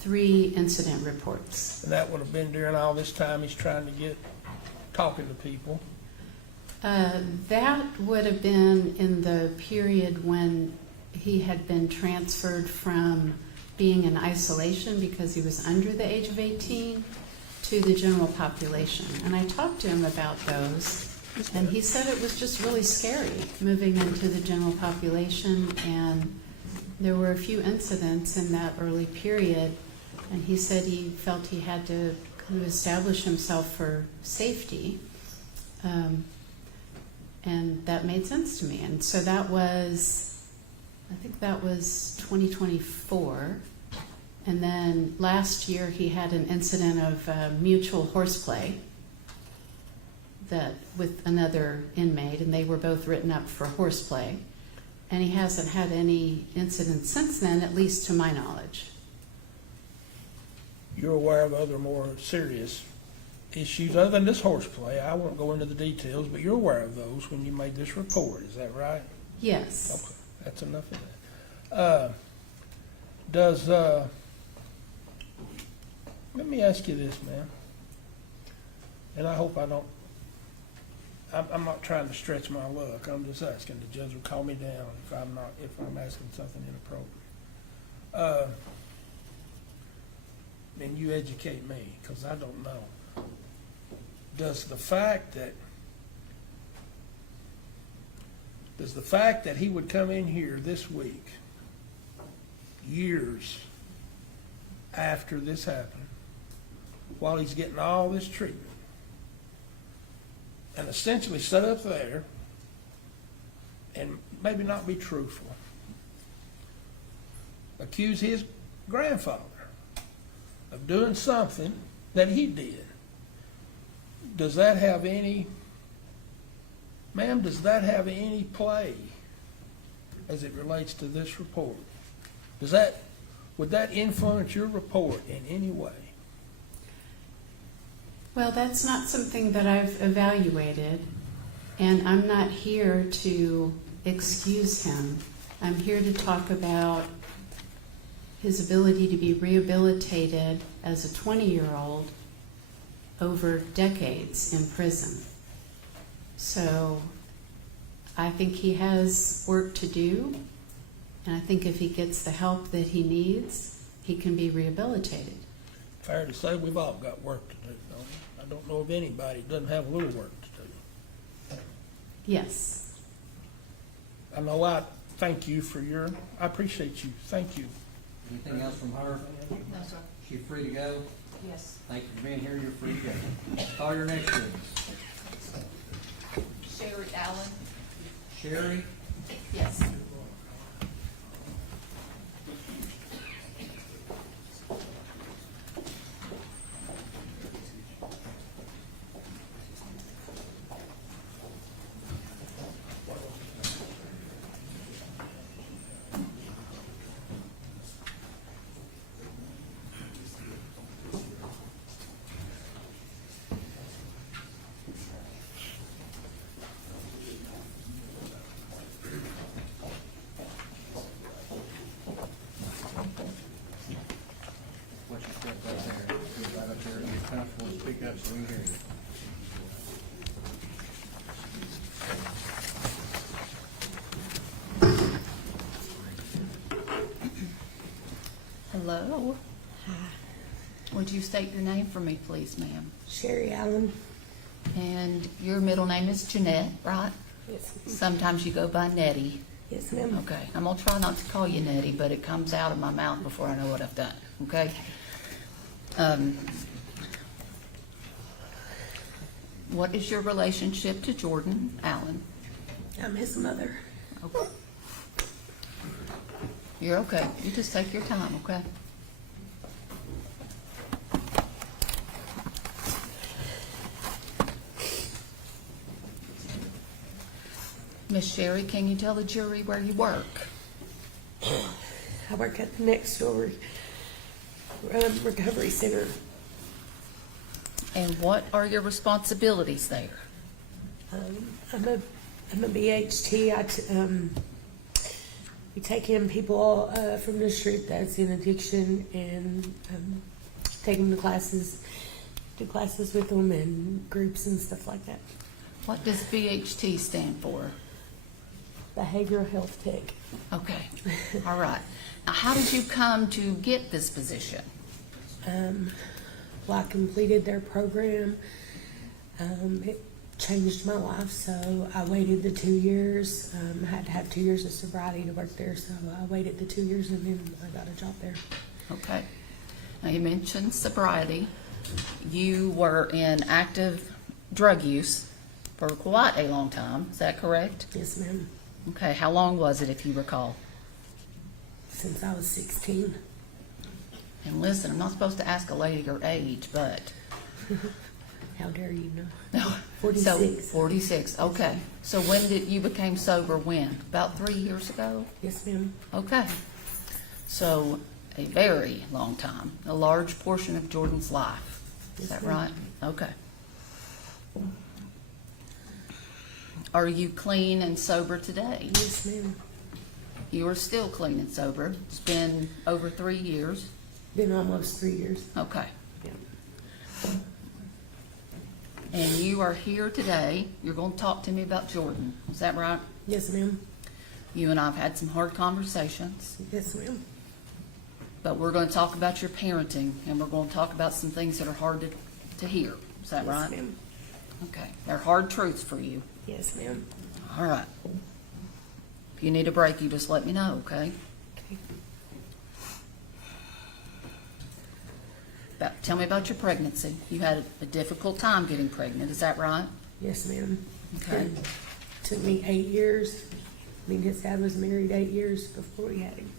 3 incident reports. And that would have been during all this time he's trying to get, talking to people. That would have been in the period when he had been transferred from being in isolation because he was under the age of 18 to the general population. And I talked to him about those, and he said it was just really scary moving into the general population, and there were a few incidents in that early period, and he said he felt he had to kind of establish himself for safety. And that made sense to me. And so that was, I think that was 2024. And then last year he had an incident of mutual horseplay that with another inmate, and they were both written up for horseplay. And he hasn't had any incidents since then, at least to my knowledge. You're aware of other more serious issues other than this horseplay. I won't go into the details, but you're aware of those when you made this report. Is that right? Yes. Okay, that's enough of that. Let me ask you this, ma'am, and I hope I don't, I'm not trying to stretch my luck. I'm just asking. The judge will call me down if I'm asking something inappropriate. And you educate me, because I don't know. Does the fact that he would come in here this week, years after this happened, while he's getting all this treatment, and essentially sit up there and maybe not be truthful, accuse his grandfather of doing something that he did, does that have any, ma'am, does that have any play as it relates to this report? Would that influence your report in any way? Well, that's not something that I've evaluated, and I'm not here to excuse him. I'm here to talk about his ability to be rehabilitated as a 20-year-old over decades in prison. So I think he has work to do, and I think if he gets the help that he needs, he can be rehabilitated. Fair to say we've all got work to do, don't we? I don't know of anybody who doesn't have a little work to do. Yes. I know I thank you for I appreciate you. Thank you. Anything else from her? No, sir. She free to go? Yes. Thank you for being here. You're free to go. Call your next witness. Sherry Allen? Sherry? Yes. What's your step right there? Get right up there and get comfortable and speak up so we can hear you. Hello. Hi. Would you state your name for me, please, ma'am? Sherry Allen. And your middle name is Jeanette, right? Yes. Sometimes you go by Nettie. Yes, ma'am. Okay, I'm gonna try not to call you Nettie, but it comes out of my mouth before I know what I've done, okay? What is your relationship to Jordan Allen? I'm his mother. Okay. You're okay. You just take your time, okay? Miss Sherry, can you tell the jury where you work? I work at the next door recovery center. And what are your responsibilities there? I'm a BHT. We take in people from the street that's in addiction and take them to classes, do classes with them and groups and stuff like that. What does BHT stand for? Behavioral health tech. Okay, all right. Now, how did you come to get this position? Well, I completed their program. It changed my life, so I waited the 2 years. I had to have 2 years of sobriety to work there, so I waited the 2 years and then I got a job there. Okay. Now, you mentioned sobriety. You were in active drug use for quite a long time. Is that correct? Yes, ma'am. Okay, how long was it, if you recall? Since I was 16. And listen, I'm not supposed to ask a lady her age, but How dare you know? no. 46. So 46. Okay. So when did you became sober? When? About 3 years ago. Yes, ma'am. Okay. So a very long time, a large portion of Jordan's life. Is Yes, that ma'am. right? Okay. Are you clean and sober today? Yes, ma'am. You are still clean and sober. It's been over 3 years. Been almost 3 years. Okay. Yeah. And you are here today. You're going to talk to me about Jordan. Is that right? Yes, ma'am. You and I have had some hard conversations, Yes, ma'am. but we're going to talk about your parenting, and we're going to talk about some things that are hard to hear. Is that Yes, right? ma'am. Okay. They're hard truths for you. Yes, ma'am. All right. If you need a break, you just let me know, okay? Okay. Tell me about your pregnancy. You had a difficult time getting pregnant. Is that right? Yes, ma'am. Okay. It took me 8 years. Me and his dad was married 8 years before we had him.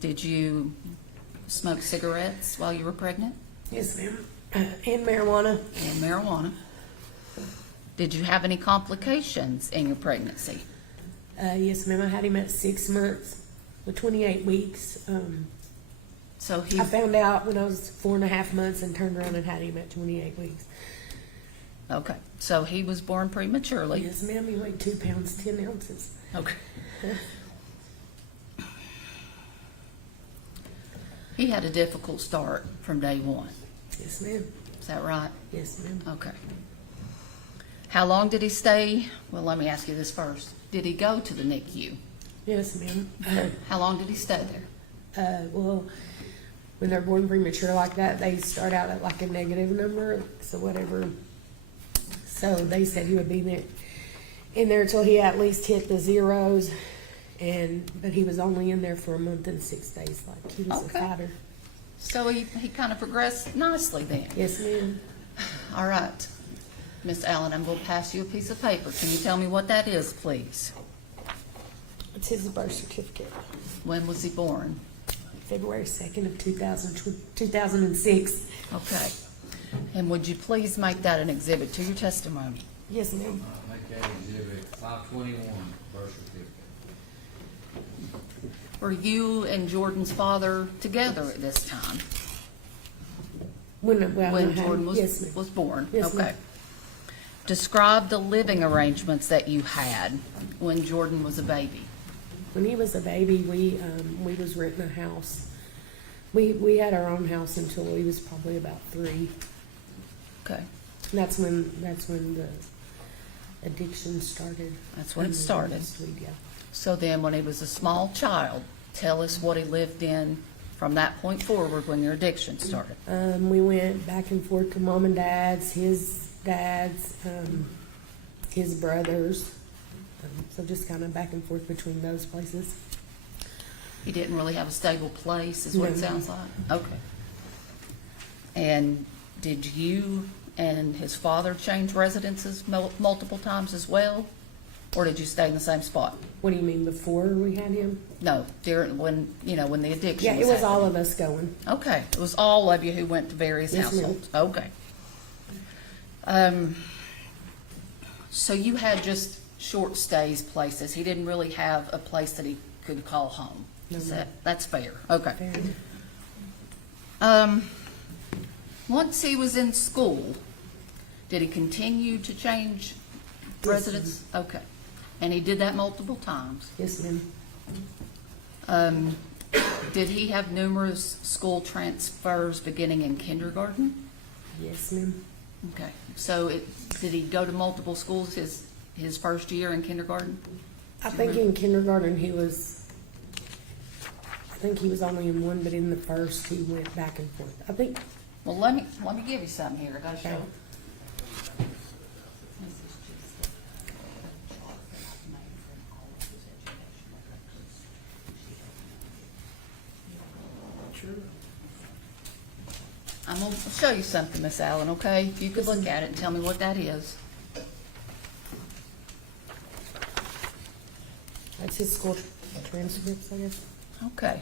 Did you smoke cigarettes while you were pregnant? Yes, ma'am. And marijuana. And marijuana? Did you have any complications in your pregnancy? Yes, ma'am. I had him at 6 months with 28 weeks. So he, I found out when I was 4.5 months and turned around and had him at 28 weeks. okay, so he was born prematurely. Yes, ma'am. He weighed 2 pounds, 10 ounces. Okay. He had a difficult start from day one. Yes, ma'am. Is that right? Yes, ma'am. Okay. How long did he stay? Well, let me ask you this first. Did he go to the NICU? Yes, ma'am. How long did he stay there? Well, when they're born premature like that, they start out at like a negative number, so whatever. So they said he would be there, in there until he at least hit the zeros, but he was only in there for a month and 6 days. Like he was Okay. a fighter. So he kind of progressed nicely then. Yes, ma'am. All right. Miss Allen, I'm going to pass you a piece of paper. Can you tell me what that is, please? It's his birth certificate, When was he born? February 2nd of 2006. Okay. And would you please make that an exhibit to your testimony? Yes, ma'am. Make that exhibit 521, birth certificate. Were you and Jordan's father together at this time? When Jordan was, yes, ma'am. was born? Yes, ma'am. Okay. Describe the living arrangements that you had when Jordan was a baby. When he was a baby, we was renting a house. We had our own house until he was probably about 3. Okay. And that's when the addiction started. That's when it And started. the street, yeah. So then when he was a small child, tell us what he lived in from that point forward when your addiction started. We went back and forth to mom and dad's, his dad's, his brothers. So just kind of back and forth between those places. He didn't really have a stable place, is what it No. sounds like? Okay. And did you and his father change residences multiple times as well? Or did you stay in the same spot? What do you mean, before we had him? No, during, when the addiction Yeah, was it was all happening. of us going. Okay, it was all of you who went to various Yes, ma'am. households? Okay. So you had just short stays places. He didn't really have a place that he could call home. No, Is ma'am. that's fair? Okay. Fair. Once he was in school, did he continue to change Yes, residence? Okay. And he did that multiple times. Yes, ma'am. Did he have numerous school transfers beginning in kindergarten? Yes, ma'am. Okay. So did he go to multiple schools his first year in kindergarten? I think in kindergarten I think he was only in one, but in the first he went back and forth. I think, Well, let me give you something here. I gotta show. Okay. This is just a chart that I've made from all of his educational records. I'm gonna show you something, Miss Allen, okay? If you could look at it and tell me what that is. that's his school transcripts, I guess. Okay.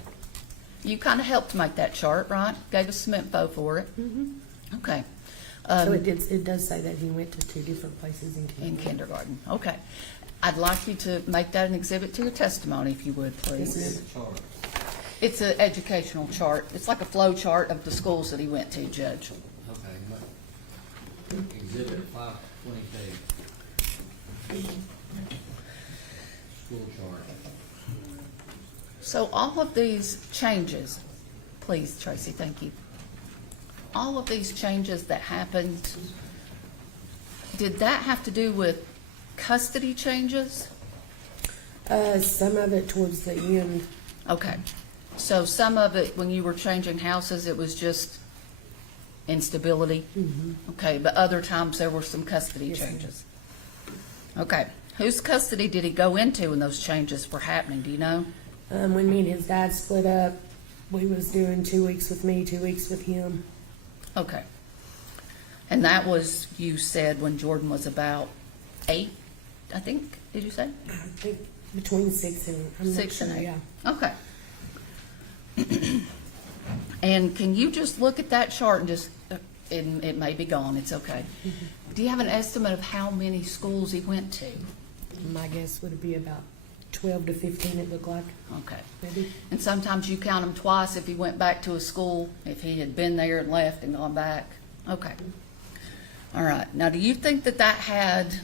You kind of helped make that chart, right? Gave us some info for it. Mm-hmm. Okay. So it does say that he went to 2 different places in In kindergarten. kindergarten, okay. I'd like you to make that an exhibit to your testimony, if you would, Yes, please. ma'am. Chart. It's an educational chart. It's like a flow chart of the schools that he went to, Judge. Okay, exhibit 522. School chart. So all of these changes, please, Tracy, thank you. All of these changes that happened, did that have to do with custody changes? Some of it towards the end. Okay. So some of it, when you were changing houses, it was just instability? Okay, but other times there were some custody Yes, ma'am. changes? Okay. Whose custody did he go into when those changes were happening, do you know? When me and his dad split up, we was doing 2 weeks with me, 2 weeks with him. Okay. And that was, you said, when Jordan was about 8, I think, did you say? I think between 6 and, I'm not 6 and sure, 8. yeah. Okay. And can you just look at that chart and just, it may be gone, it's okay. Do you have an estimate of how many schools he went to? My guess would be about 12 to 15, it looked like, Okay. maybe. And sometimes you count them twice if he went back to a school, if he had been there and left and gone back? Okay. All right. Now, do you think that that had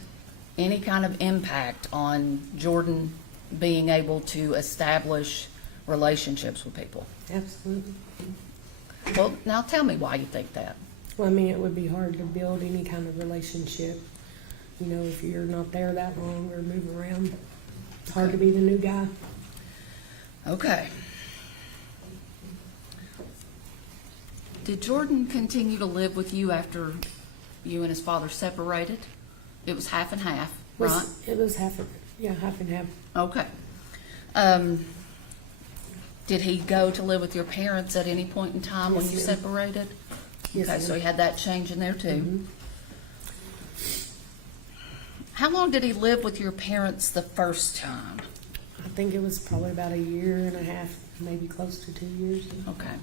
any kind of impact on Jordan being able to establish relationships with people? Absolutely. Well, now tell me why you think that. Well, I mean, it would be hard to build any kind of relationship, you know, if you're not there that long or move around. It's hard to be the new guy. Okay. Did Jordan continue to live with you after you and his father separated? It was half and half, right? It was half and half. Okay. Did he go to live with your parents at any point in time when Yes, you ma'am. separated? Yes, Okay, so ma'am. he had that change in there too. Mhm. How long did he live with your parents the first time? I think it was probably about a year and a half, maybe close to 2 years. Okay.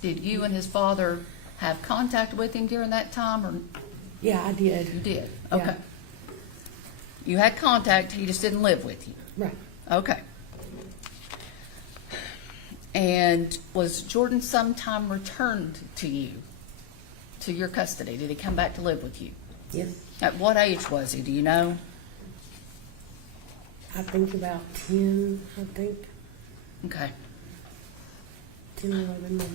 Did you and his father have contact with him during that time, or Yeah, I you did. did? Yeah. Okay. You had contact, he just didn't live with you? Right. Okay. And was Jordan sometime returned to you, to your custody? Did he come back to live with you? Yes. At what age was he, do you know? I think about 10, Okay, 10 or 11 maybe.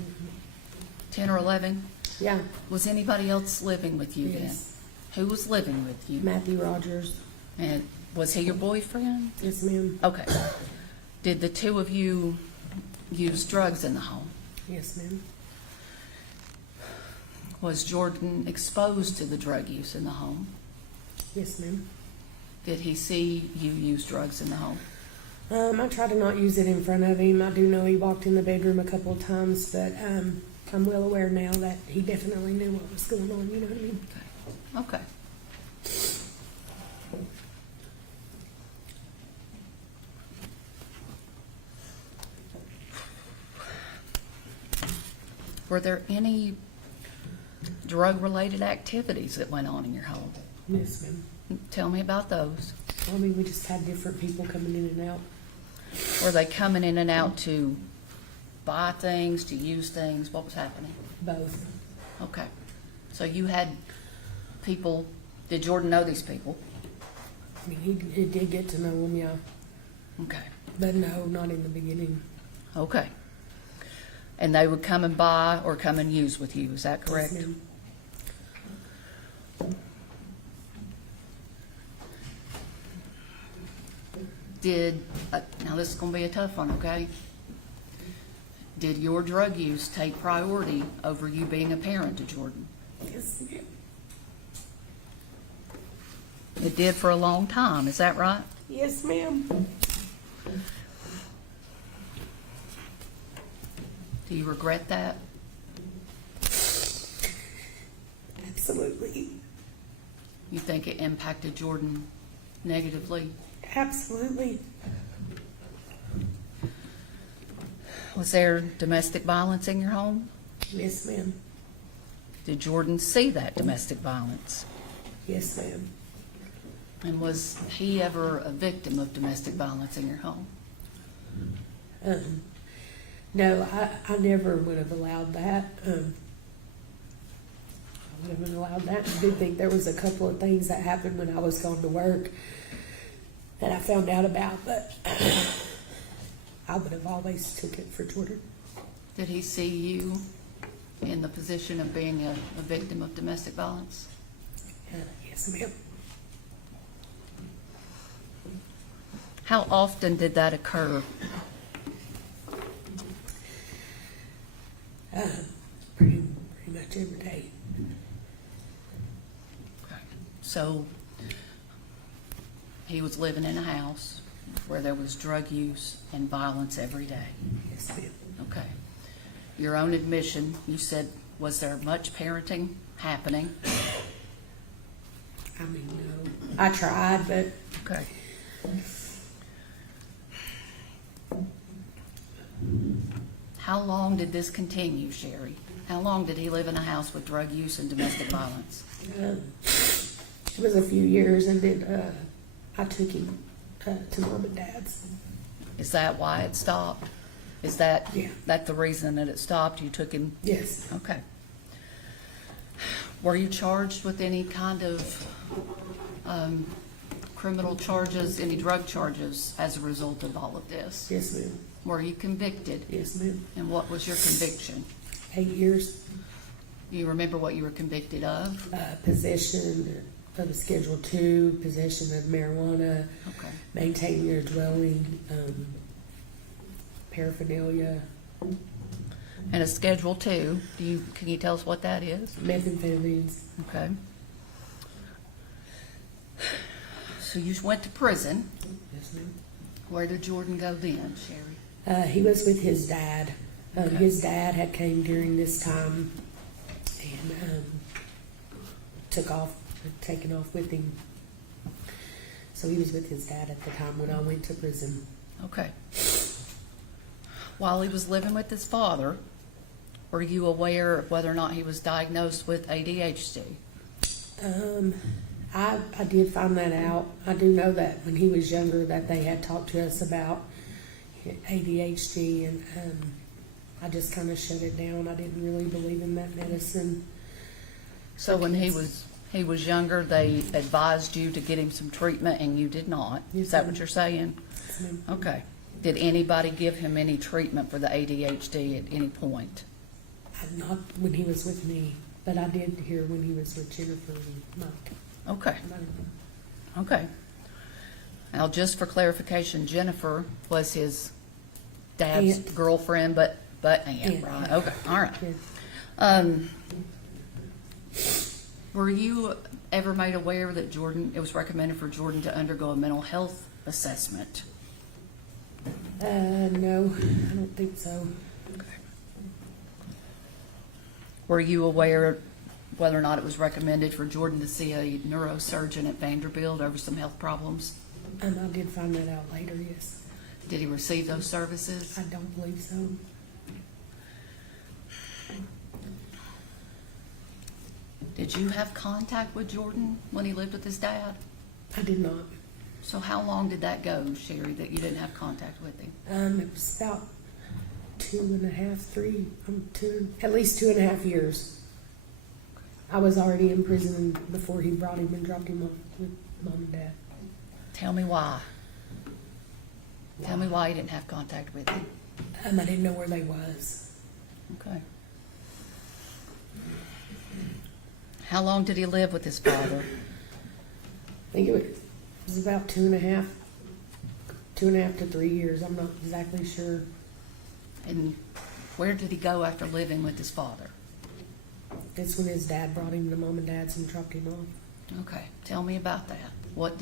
10 or 11? Yeah. Was anybody else living with you then? Yes. Who was living with you? Matthew Rogers. And was he your boyfriend? Yes, ma'am. Okay. Did the two of you use drugs in the home? Yes, ma'am. Was Jordan exposed to the drug use in the home? Yes, ma'am. Did he see you use drugs in the home? I try to not use it in front of him. I do know he walked in the bedroom a couple of times, but I'm well aware now that he definitely knew what was going on, you know what I mean? Okay. Were there any drug-related activities that went on in your home? Yes, ma'am. Tell me about those. I mean, we just had different people coming in and out. Were they coming in and out to buy things, to use things? What was happening? Both. Okay. So you had people, did Jordan know these people? I mean, he did get to know them, yeah. Okay. But no, not in the beginning. Okay. And they would come and buy or come and use with you, is that correct? Yes, ma'am. Did, now this is going to be a tough one, okay? Did your drug use take priority over you being a parent to Jordan? Yes, ma'am. It did for a long time, is that right? Yes, ma'am. Do you regret that? Absolutely. You think it impacted Jordan negatively? Absolutely. Was there domestic violence in your home? Yes, ma'am. Did Jordan see that domestic violence? Yes, ma'am. And was he ever a victim of domestic violence in your home? No, I never would have allowed that. I would have allowed that. I did think there was a couple of things that happened when I was going to work that I found out about, but I would have always took it for Jordan. Did he see you in the position of being a victim of domestic violence? Yes, ma'am. How often did that occur? Pretty much every day. So he was living in a house where there was drug use and violence every day. Yes, ma'am. Okay. Your own admission, you said, was there much parenting happening? I mean, no. I tried, but Okay. How long did this continue, Sherry? How long did he live in a house with drug use and domestic violence? it was a few years, and then I took him to mom and dad's. Is that why it stopped? Is that Yeah. that the reason that it stopped? You took him? Yes. Okay. Were you charged with any kind of criminal charges, any drug charges as a result of all of this? Yes, ma'am. Were you convicted? Yes, ma'am. And what was your conviction? 8 years. Do you remember what you were convicted of? Possession of a Schedule II, possession of marijuana, Okay. maintaining your dwelling, paraphernalia, And a Schedule 2, can you tell us what that is? methamphetamines. Okay. So you went to prison. Yes, ma'am. Where did Jordan go then, Sherry? He was with his dad. Okay. His dad had came during this time and taken off with him. So he was with his dad at the time when I went to prison. Okay. While he was living with his father, were you aware of whether or not he was diagnosed with ADHD? I did find that out. I do know that when he was younger that they had talked to us about ADHD, and I just kind of shut it down. I didn't really believe in that medicine. So when he was younger, they advised you to get him some treatment and you did not? Yes, Is that ma'am. what you're saying? Yes, ma'am. Okay. Did anybody give him any treatment for the ADHD at any point? Not when he was with me, but I did hear when he was with Jennifer and Mike. Okay. I don't know. Okay. Now, just for clarification, Jennifer was his dad's Aunt. girlfriend, but aunt, Aunt, right? yeah. Okay, all right. Yeah. Were you ever made aware that it was recommended for Jordan to undergo a mental health assessment? No, I don't think so. Were you aware whether or not it was recommended for Jordan to see a neurosurgeon at Vanderbilt over some health problems? I did find that out later, yes. Did he receive those services? I don't believe so. Did you have contact with Jordan when he lived with his dad? I did not. So how long did that go, Sherry, that you didn't have contact with him? It was about 2.5, 3, at least 2.5 years. I was already in prison before he brought him and dropped him off with Mom and Dad. Tell me why. Tell me why you didn't have contact with him. I didn't know where they was. Okay. How long did he live with his father? I think it was about 2.5 to 3 years. I'm not exactly sure. And where did he go after living with his father? It's when his dad brought him to Mom and Dad's and dropped him off. Okay, tell me about that. What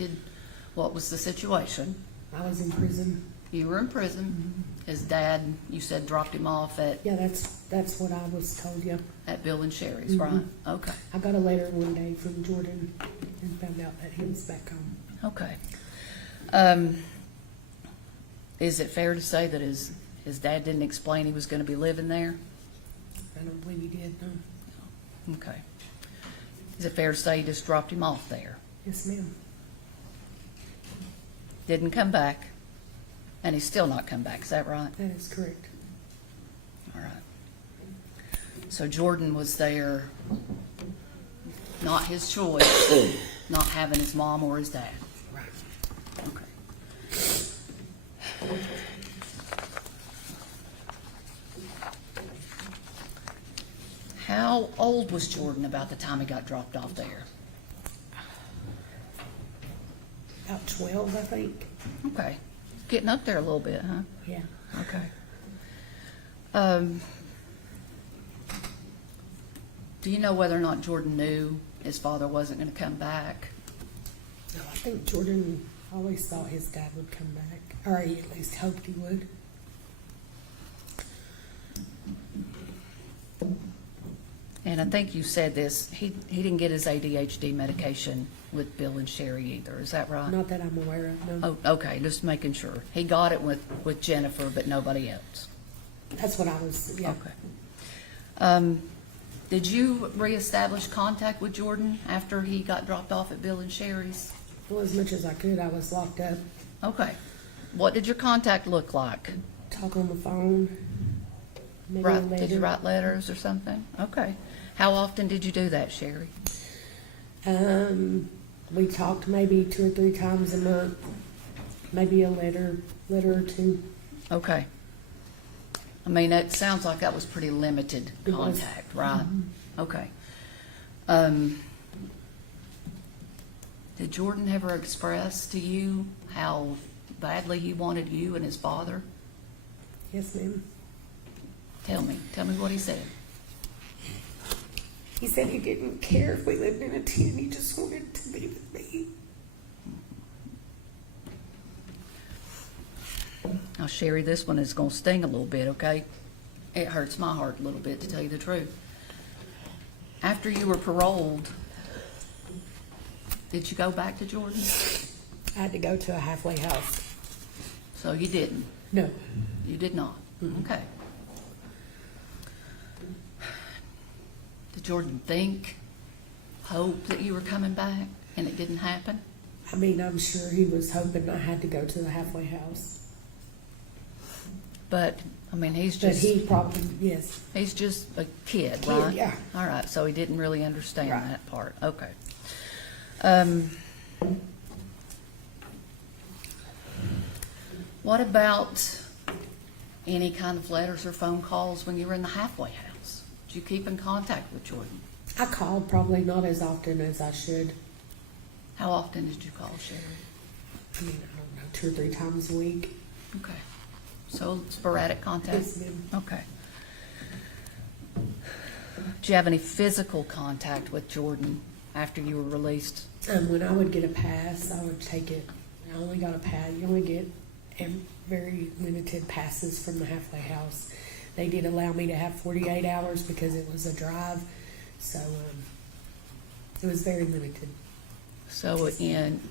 was the situation? I was in prison. You were in prison. His dad, you said, dropped him off at Yeah, that's what I was told, yeah. Bill and Sherry's, right? Okay, I got a letter one day from Jordan and found out that he was back home. okay. Is it fair to say that his dad didn't explain he was going to be living there? I don't believe he did, no. Okay. Is it fair to say he just dropped him off there? Yes, ma'am. Didn't come back, and he's still not come back, is that right? That is correct. All right. So Jordan was there, not his choice, not having his mom or his dad. Right. Okay. How old was Jordan about the time he got dropped off there? About 12, I think. Okay. Getting up there a little bit, huh? Yeah. Okay. Do you know whether or not Jordan knew his father wasn't going to come back? No, I think Jordan always thought his dad would come back, or he at least hoped he would. And I think you said this, he didn't get his ADHD medication with Bill and Sherry either, is that right? Not that I'm aware of, no. Oh, okay, just making sure. He got it with Jennifer, but nobody else. That's what I was, yeah. Okay. Did you reestablish contact with Jordan after he got dropped off at Bill and Sherry's? Well, as much as I could, I was locked up. Okay. What did your contact look like? Talk on the phone. Maybe Did you later. write letters or something? Okay. How often did you do that, Sherry? We talked maybe 2 or 3 times a month. Maybe a letter or two. Okay. I mean, it sounds like that was pretty limited It was. contact, right? Okay. Did Jordan ever express to you how badly he wanted you and his father? Yes, ma'am. Tell me what he said. He said he didn't care if we lived in a tent. He just wanted to be with me. Now, Sherry, this one is going to sting a little bit, okay? It hurts my heart a little bit, to tell you the truth. After you were paroled, did you go back to Jordan? I had to go to a halfway house. So you didn't? No. You did not? Okay. Did Jordan think, hope that you were coming back, and it didn't happen? I mean, I'm sure he was hoping I had to go to the halfway house. But, I mean, he's But just, he probably, yes. he's just a kid, Kid, right? yeah. All right, so he didn't really understand Right. that part. Okay. What about any kind of letters or phone calls when you were in the halfway house? Did you keep in contact with Jordan? I called probably not as often as I should. How often did you call Sherry? I mean, I don't know, 2 or 3 times a week. Okay. So sporadic contact? Yes, ma'am. Okay. Do you have any physical contact with Jordan after you were released? When I would get a pass, I would take it. I only got a pass. You only get very limited passes from the halfway house. They did allow me to have 48 hours because it was a drive, so it was very limited. So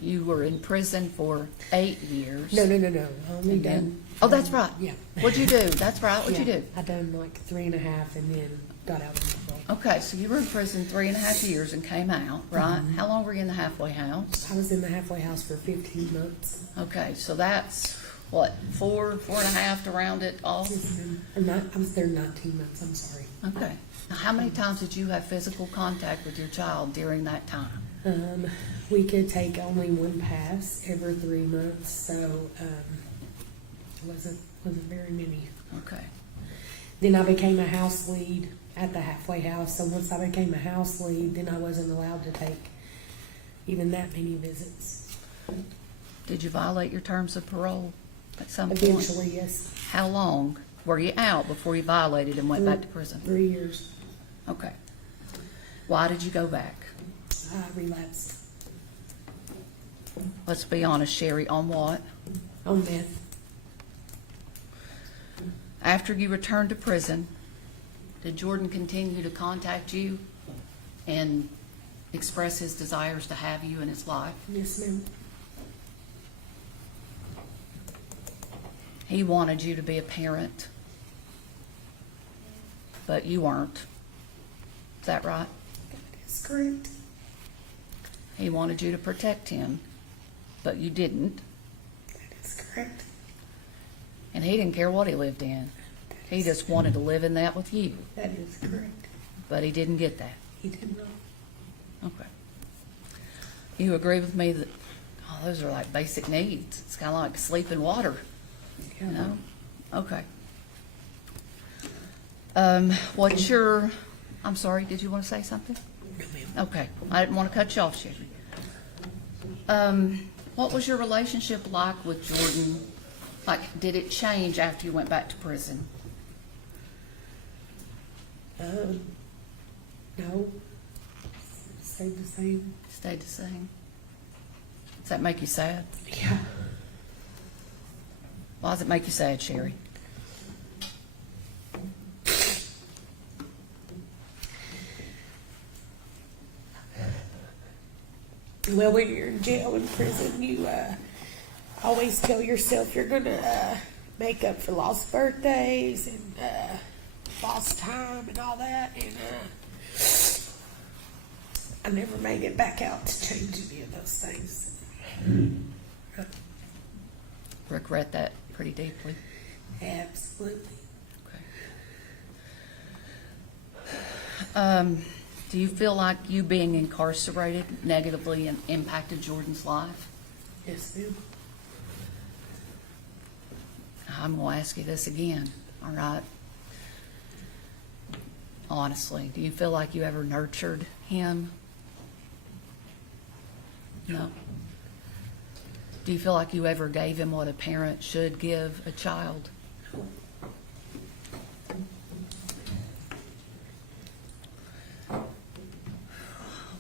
you were in prison for 8 years. No. I only And then- done. Oh, that's right. Yeah. What'd you do? That's right. What'd you Yeah, do? I done like 3.5 and then got out on parole. Okay, so you were in prison 3.5 years and came out, right? Mm-hmm. How long were you in the halfway house? I was in the halfway house for 15 months. Okay, so that's what, 4.5 to round it off? Yes, ma'am. I was there 19 months. I'm sorry. Okay. Now, how many times did you have physical contact with your child during that time? We could take only one pass every 3 months, so it wasn't very many. Okay. Then I became a house lead at the halfway house. So once I became a house lead, then I wasn't allowed to take even that many visits. Did you violate your terms of parole at some point? Eventually, yes. How long were you out before you violated and went back to prison? 3 years. Okay. Why did you go back? I relapsed Let's be honest, Sherry, on what? on meth. After you returned to prison, did Jordan continue to contact you and express his desires to have you in his life? Yes, ma'am. He wanted you to be a parent, but you weren't. Is that right? That's correct. He wanted you to protect him, but you didn't. That is correct. And he didn't care what he lived in. He just wanted to live in that with you, That is correct. but he didn't get that. He did not. Okay. You agree with me that, oh, those are like basic needs. It's kind of like sleep and water, you know? Okay. What's your, I'm sorry, did you want to say something? No, ma'am. Okay, I didn't want to cut you off, Sherry. What was your relationship like with Jordan? Like, did it change after you went back to prison? No. Stayed the same. Stayed the same? Does that make you sad? Yeah. Why does it make you sad, Sherry? Well, when you're in jail and prison, you always tell yourself you're gonna make up for lost birthdays and lost time and all that. And I never made it back out to change any of those things. Regret that pretty deeply. Absolutely. Okay. Do you feel like you being incarcerated negatively impacted Jordan's life? Yes, ma'am. I'm going to ask you this again, all right? Honestly, do you feel like you ever nurtured him? No. Do you feel like you ever gave him what a parent should give a child?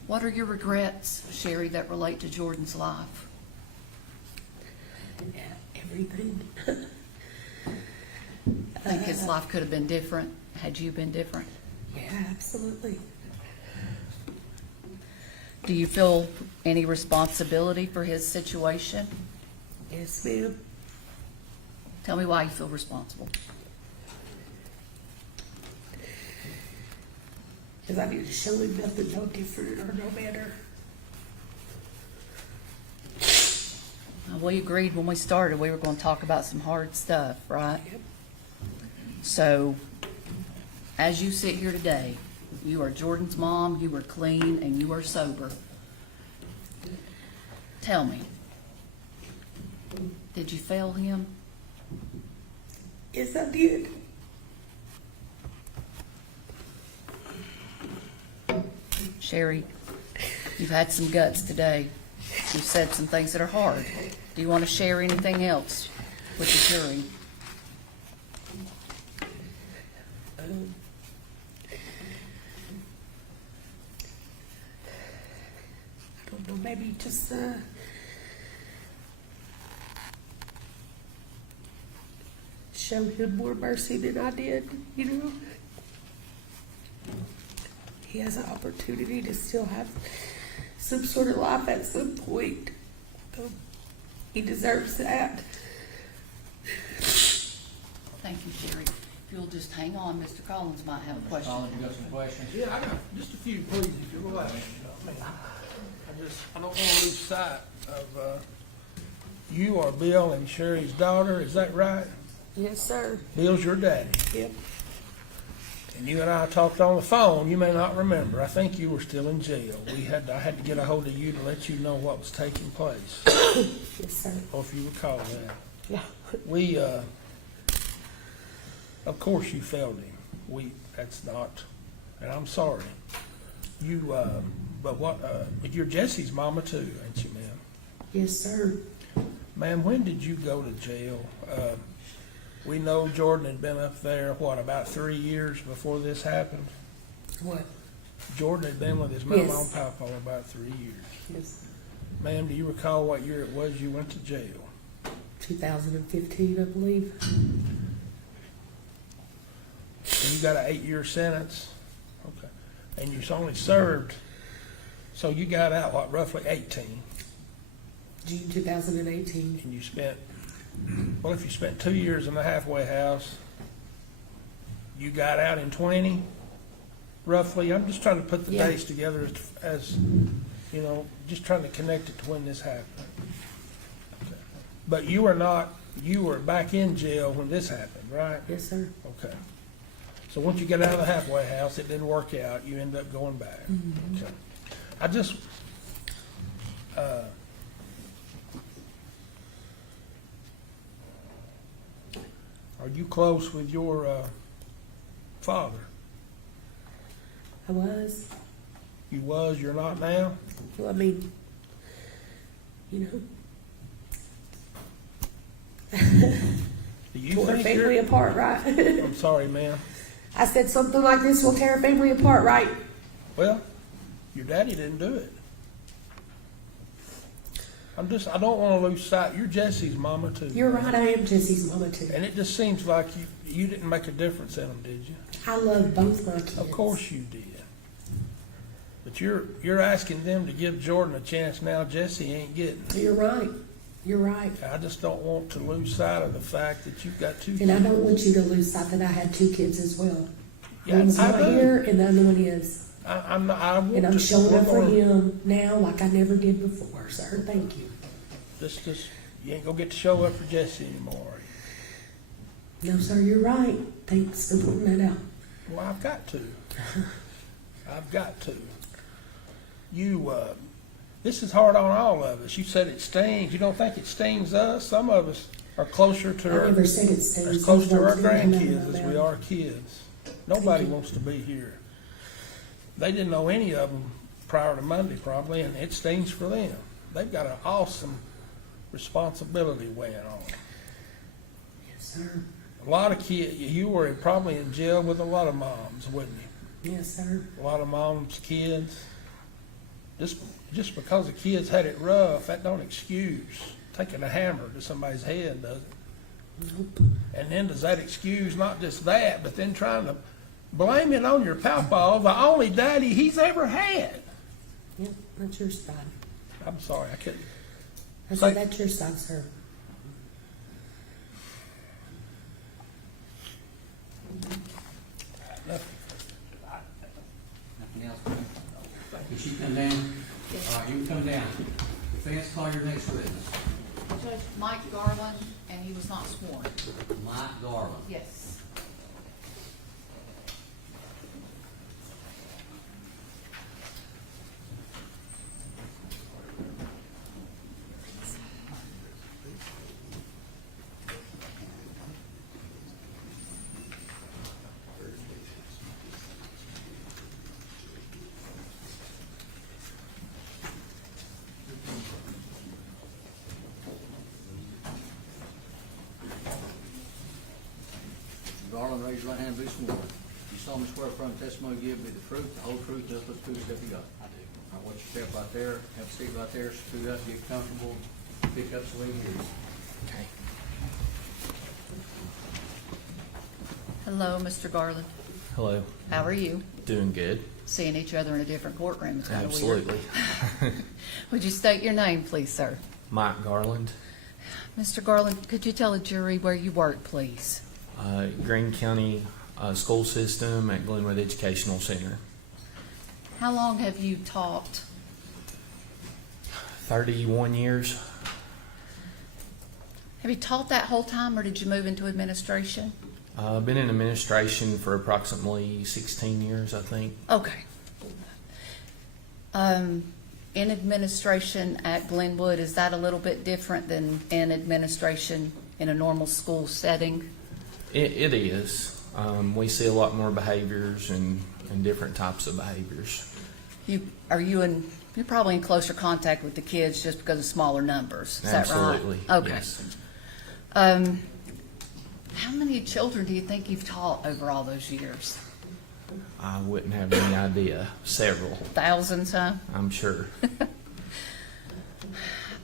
What are your regrets, Sherry, that relate to Jordan's life? Yeah, everything. I think his life could have been different had you been different. Yeah, absolutely. Do you feel any responsibility for his situation? Yes, ma'am. Tell me why you feel responsible. Because I need to show him nothing no different or no better. We agreed when we started we were going to talk about some hard stuff, right? Yep. So, as you sit here today, you are Jordan's mom, you are clean, and you are sober. Tell me, did you fail him? Yes, I did. Sherry, you've had some guts today. You've said some things that are hard. Do you want to share anything else with the jury? maybe just, show him more mercy than I did, you know? He has an opportunity to still have some sort of life at some point. He deserves that. Thank you, Sherry. If you'll just hang on, Mr. Collins might have a Mr. question. Collins, you got some questions? Yeah, I got just a few, please, if you'll allow me. I don't want to lose sight of, you are Bill and Sherry's daughter, is that right? Yes, sir. Bill's your daddy. Yep. And you and I talked on the phone, you may not remember, I think you were still in jail. I had to get a hold of you to let you know what was taking place, Yes, sir. or if you recall that. Yeah. We, of course you failed him. That's not, and I'm sorry. You, but you're Jesse's mama too, ain't you, ma'am? Yes, sir. Ma'am, when did you go to jail? We know Jordan had been up there, about 3 years before this happened? What? Jordan had been with his mama Yes. and papa about 3 years. Yes. Ma'am, do you recall what year it was you went to jail? 2015, I believe. And you got an 8-year sentence? Okay. And you only served, so you got out, roughly 18? June 2018. And you spent, well, if you spent 2 years in the halfway house, you got out in 20, roughly? I'm just trying to put the Yeah. dates together as, you know, just trying to connect it to when this happened. Okay. But you were back in jail when this happened, right? Yes, sir. Okay. So once you get out of the halfway house, it didn't work out, you end up going back. Okay. I just, are you close with your father? I was. You was, you're not now? Well, I mean, you know, Do you tore a think family you're, apart, right? I'm sorry, ma'am. I said something like this will tear a family apart, right? Well, your daddy didn't do it. I don't want to lose sight. You're Jesse's mama too. You're right, I am Jesse's mama too. And it just seems like you didn't make a difference in them, did you? I love both my kids. Of course you did. But you're asking them to give Jordan a chance now Jesse ain't getting. You're right. You're right. I just don't want to lose sight of the fact that you've got 2 kids. And I don't want you to lose sight that I had 2 kids as well. Yeah, One's I not do. here and the other one is. I want And I'm to showing up for we're gonna- him now like I never did before, sir. Thank you. Just you ain't gonna get to show up for Jesse anymore. No, sir, you're right. Thanks for pointing that out. Well, I've got to. I've got to. This is hard on all of us. You said it stings. You don't think it stings us? Some of us are closer to I our, never said it stings. as close to our Those words didn't come out of grandkids my as we mouth. are kids. Nobody you. wants to be here. They didn't know any of them prior to Monday probably, and it stings for them. They've got an awesome responsibility weighing on them. Yes, sir. A lot of kids, you were probably in jail with a lot of moms, wouldn't you? Yes, sir. A lot of moms, kids. Just because the kids had it rough, that don't excuse taking a hammer to somebody's head, does it? Nope. And then does that excuse not just that, but then trying to blame it on your papa, the only daddy he's ever had? Yep, that's your side. I'm sorry, I couldn't. I Say- said that's your side, sir. Nothing else? Can she come down? All right, you can come down. Defense, call your next witness. Judge Mike Garland, and he was not sworn. Mike Garland. Yes. Garland, raise your right hand and be sworn. You solemnly swear affirm the testimony you give be the truth, the whole truth, just but the truth, so help you God. I do. All right, watch yourself out there, have a seat right there, scoot up, get comfortable, pick up so we can hear you. Okay. Hello, Mr. Garland. Hello. How are you? Doing good. Seeing each other in a different courtroom is kind of weird. Absolutely. Would you state your name, please, sir? Mike Garland, Mr. Garland, could you tell the jury where you work, please? Greene County School System at Glenwood Educational Center. How long have you taught? 31 years. Have you taught that whole time, or did you move into administration? I've been in administration for approximately 16 years, I think. Okay. In administration at Glenwood, is that a little bit different than in administration in a normal school setting? It is. We see a lot more behaviors and different types of behaviors. You're probably in closer contact with the kids just because of smaller numbers. Is that right? Absolutely. Okay. Yes. How many children do you think you've taught over all those years? I wouldn't have any idea. Several, Thousands, huh? I'm sure.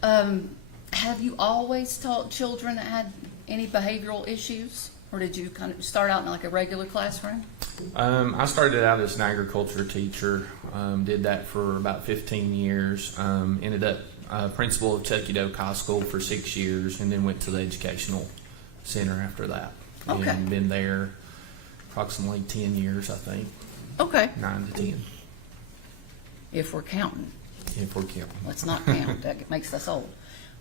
Have you always taught children that had any behavioral issues? Or did you kind of start out in like a regular classroom? I started out as an agriculture teacher, did that for about 15 years, ended up principal of Chucky Doak High School for 6 years, and then went to the educational center after that. Okay. And been there approximately 10 years, I think, Okay, 9 to 10, if we're counting. if we're counting. Let's not count, that makes us old.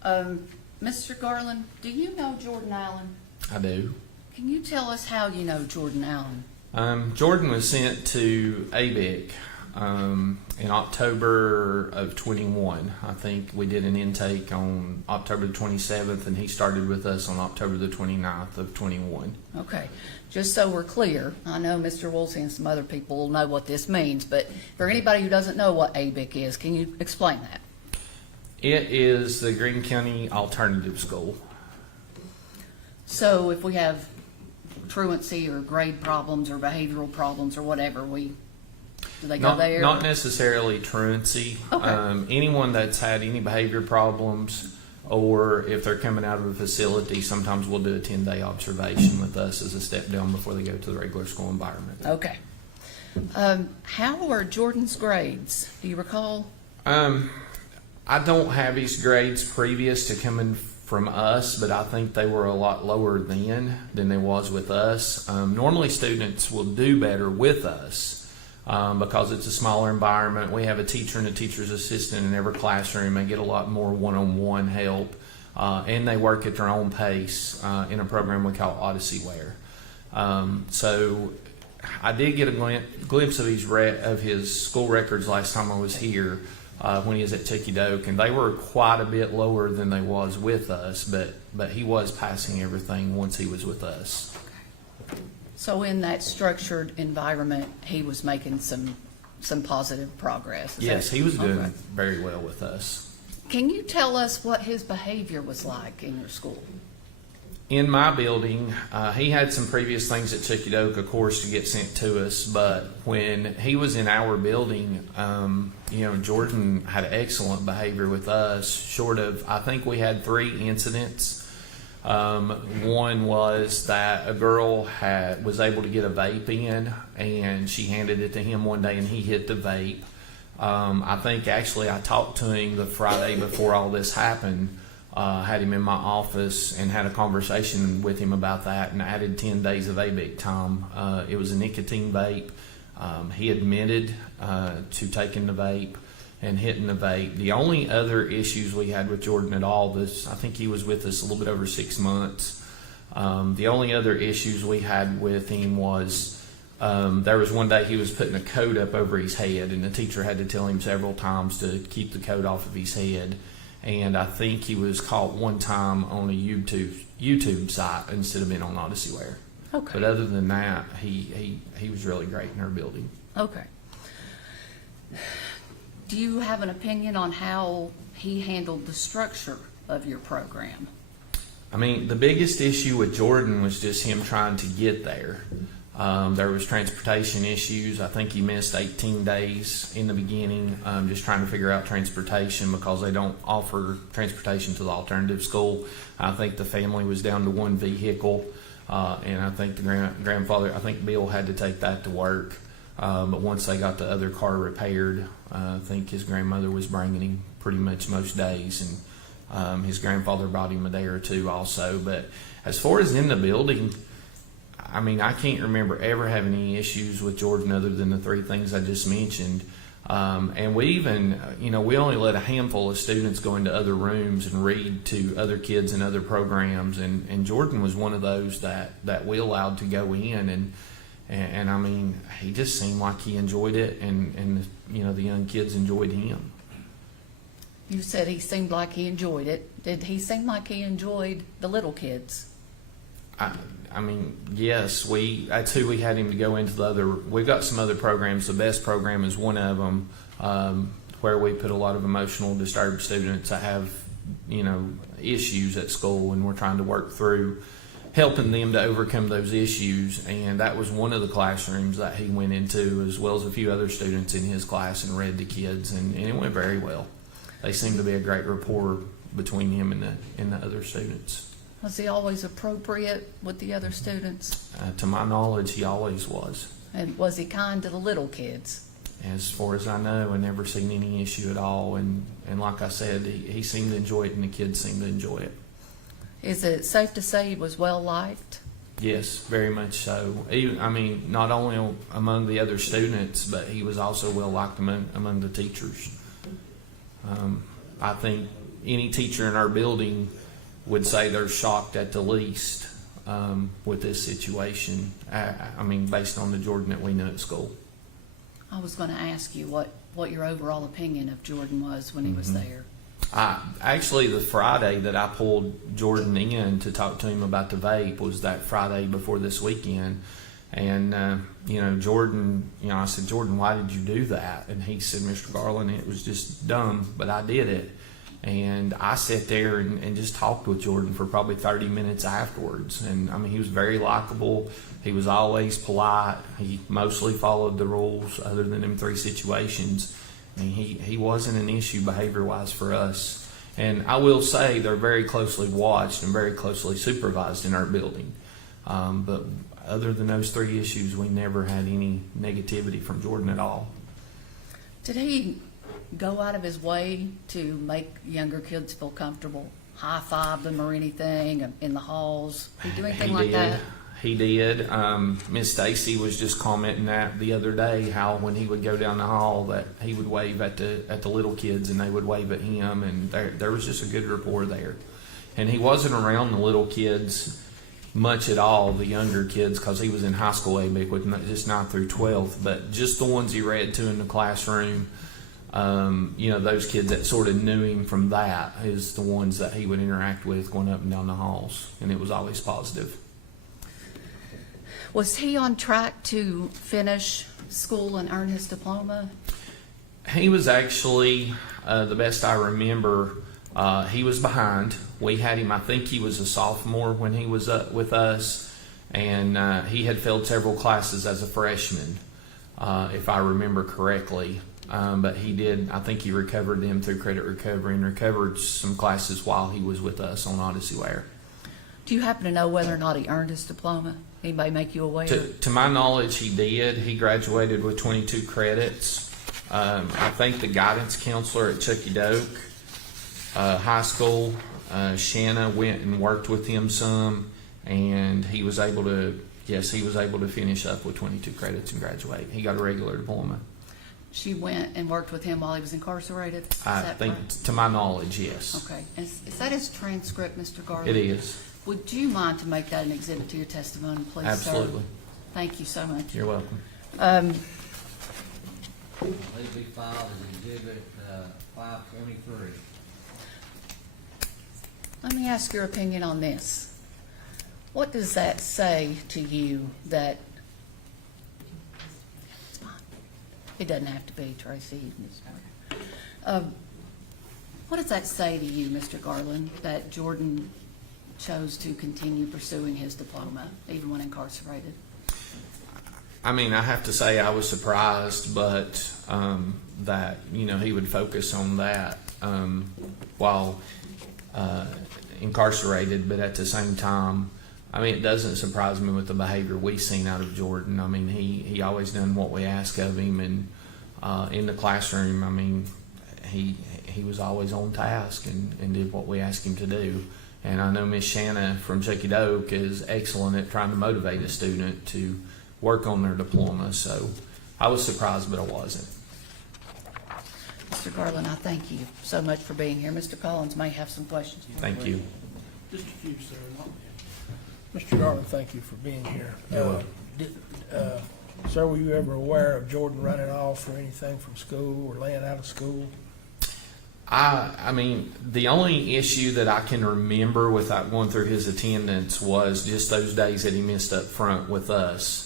Mr. Garland, do you know Jordan Allen? I do. Can you tell us how you know Jordan Allen? Jordan was sent to ABIC in October of 21. I think we did an intake on October the 27th, and he started with us on October the 29th of 21. Okay, just so we're clear, I know Mr. Woolsey and some other people will know what this means, but for anybody who doesn't know what ABIC is, can you explain that? It is the Greene County Alternative School. So if we have truancy or grade problems or behavioral problems or whatever, do they go there? Not necessarily truancy. Okay. Anyone that's had any behavior problems, or if they're coming out of a facility, sometimes we'll do a 10-day observation with us as a step down before they go to the regular school environment. Okay. How are Jordan's grades? Do you recall? I don't have his grades previous to coming from us, but I think they were a lot lower then than they was with us. Normally students will do better with us because it's a smaller environment. We have a teacher and a teacher's assistant in every classroom. They get a lot more one-on-one help, and they work at their own pace in a program we call Odyssey Wear. So I did get a glimpse of his school records last time I was here. When he was at Chucky Doak, and they were quite a bit lower than they was with us, but he was passing everything once he was with us. So in that structured environment, he was making some positive progress. Yes, he was doing very well with us. Can you tell us what his behavior was like in your school? In my building, he had some previous things at Chucky Doak, of course, to get sent to us. But when he was in our building, Jordan had excellent behavior with us. Short of, I think we had 3 incidents. One was that a girl was able to get a vape in, and she handed it to him one day, and he hit the vape. I think actually I talked to him the Friday before all this happened. Had him in my office and had a conversation with him about that, and added 10 days of ABIC time. It was a nicotine vape. He admitted to taking the vape and hitting the vape. The only other issues we had with Jordan at all, I think he was with us a little bit over 6 months. The only other issues we had with him was there was one day he was putting a coat up over his head, and the teacher had to tell him several times to keep the coat off of his head. And I think he was caught one time on a YouTube site instead of being on Odyssey Wear. Okay. But other than that, he was really great in our building. Okay. Do you have an opinion on how he handled the structure of your program? I mean, the biggest issue with Jordan was just him trying to get there. There was transportation issues. I think he missed 18 days in the beginning, just trying to figure out transportation because they don't offer transportation to the alternative school. I think the family was down to one vehicle, and I think the grandfather, I think Bill had to take that to work. But once they got the other car repaired, I think his grandmother was bringing him pretty much most days, and his grandfather brought him a day or two also. But as far as in the building, I mean, I can't remember ever having any issues with Jordan other than the three things I just mentioned. And we even, we only let a handful of students go into other rooms and read to other kids in other programs. And Jordan was one of those that we allowed to go in. And I mean, he just seemed like he enjoyed it, and the young kids enjoyed him. You said he seemed like he enjoyed it. Did he seem like he enjoyed the little kids? I mean, yes, that's who we had him to go into the other. We've got some other programs. The best program is one of them, where we put a lot of emotional disturbed students that have, issues at school, and we're trying to work through helping them to overcome those issues. And that was one of the classrooms that he went into, as well as a few other students in his class, and read to kids, and it went very well. They seemed to be a great rapport between him and the other students. Was he always appropriate with the other students? To my knowledge, he always was. And was he kind to the little kids? As far as I know, I never seen any issue at all. And like I said, he seemed to enjoy it, and the kids seemed to enjoy it. Is it safe to say he was well liked? Yes, very much so. Even, not only among the other students, but he was also well liked among the teachers. I think any teacher in our building would say they're shocked at the least with this situation. Based on the Jordan that we know at school. I was going to ask you what your overall opinion of Jordan was when he was there. Actually, the Friday that I pulled Jordan in to talk to him about the vape was that Friday before this weekend. And, Jordan, I said, Jordan, why did you do that? And he said, Mr. Garland, it was just dumb, but I did it. And I sat there and just talked with Jordan for probably 30 minutes afterwards. And, he was very likable. He was always polite. He mostly followed the rules other than them three situations. He wasn't an issue behavior-wise for us. And I will say they're very closely watched and very closely supervised in our building. But other than those three issues, we never had any negativity from Jordan at all. Did he go out of his way to make younger kids feel comfortable, high-five them or anything in the halls? Did he do anything like that? He did. Miss Stacy was just commenting that the other day, how when he would go down the hall that he would wave at the little kids and they would wave at him, and there was just a good rapport there. And he wasn't around the little kids much at all, the younger kids, because he was in high school ABIC with just 9th through 12th, but just the ones he read to in the classroom. Those kids that sort of knew him from that is the ones that he would interact with going up and down the halls, and it was always positive. Was he on track to finish school and earn his diploma? He was actually, the best I remember, he was behind. We had him, I think he was a sophomore when he was with us, and he had failed several classes as a freshman, if I remember correctly. But he did, I think he recovered them through credit recovery and recovered some classes while he was with us on Odyssey Ware. Do you happen to know whether or not he earned his diploma? Anybody make you aware? To my knowledge, he did. He graduated with 22 credits. I think the guidance counselor at Chucky Doak High School, Shanna, went and worked with him some, and he was able to finish up with 22 credits and graduate. He got a regular diploma. She went and worked with him while he was incarcerated? I think, to my knowledge, yes. Okay. Is that his transcript, Mr. Garland? It is. Would you mind to make that an exhibit to your testimony, please, sir? Absolutely. Thank you so much. You're welcome. It'll be filed as exhibit 523. Let me ask your opinion on this. What does that say to you that... It's fine. It doesn't have to be, Tracy. What does that say to you, Mr. Garland, that Jordan chose to continue pursuing his diploma, even when incarcerated? I mean, I have to say I was surprised, but that he would focus on that while incarcerated. But at the same time, I mean, it doesn't surprise me with the behavior we've seen out of Jordan. I mean, he always done what we ask of him, and in the classroom, I mean, he was always on task and did what we asked him to do. And I know Miss Shanna from Chucky Oak is excellent at trying to motivate a student to work on their diploma. So I was surprised, but I wasn't. Mr. Garland, I thank you so much for being here. Mr. Collins may have some questions. Thank you. Just a few, sir. Mr. Garland, thank you for being here. Sir, were you ever aware of Jordan running off or anything from school or laying out of school? I mean, the only issue that I can remember without going through his attendance was just those days that he missed up front with us.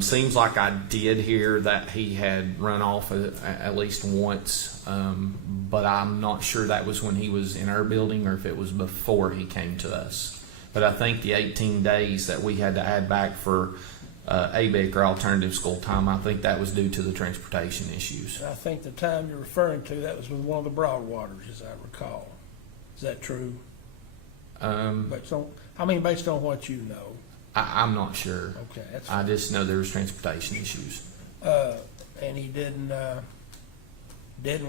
Seems like I did hear that he had run off at least once, but I'm not sure that was when he was in our building or if it was before he came to us. But I think the 18 days that we had to add back for ABEC or alternative school time, I think that was due to the transportation issues. I think the time you're referring to, that was with one of the Broadwaters, as I recall. Is that true? Based on what you know. I'm not sure. Okay, that's I fine. just know there was transportation issues. And he didn't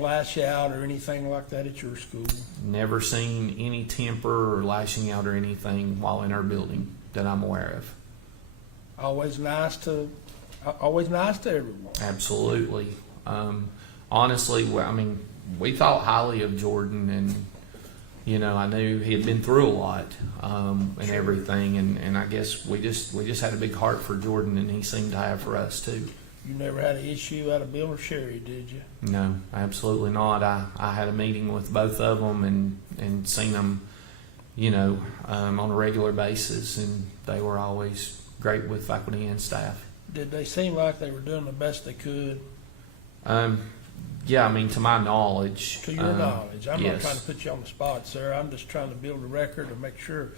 lash out or anything like that at your school? Never seen any temper or lashing out or anything while in our building that I'm aware of. Always nice to everyone. Absolutely. Honestly, I mean, we thought highly of Jordan, and I knew he had been through a lot and everything, and I guess we just had a big heart for Jordan, and he seemed to have for us too. You never had an issue out of Bill or Sherry, did you? No, absolutely not. I had a meeting with both of them and seen them, on a regular basis, and they were always great with faculty and staff. Did they seem like they were doing the best they could? Yeah, I mean, to my knowledge. To your knowledge. I'm yes. not trying to put you on the spot, sir. I'm just trying to build a record and make sure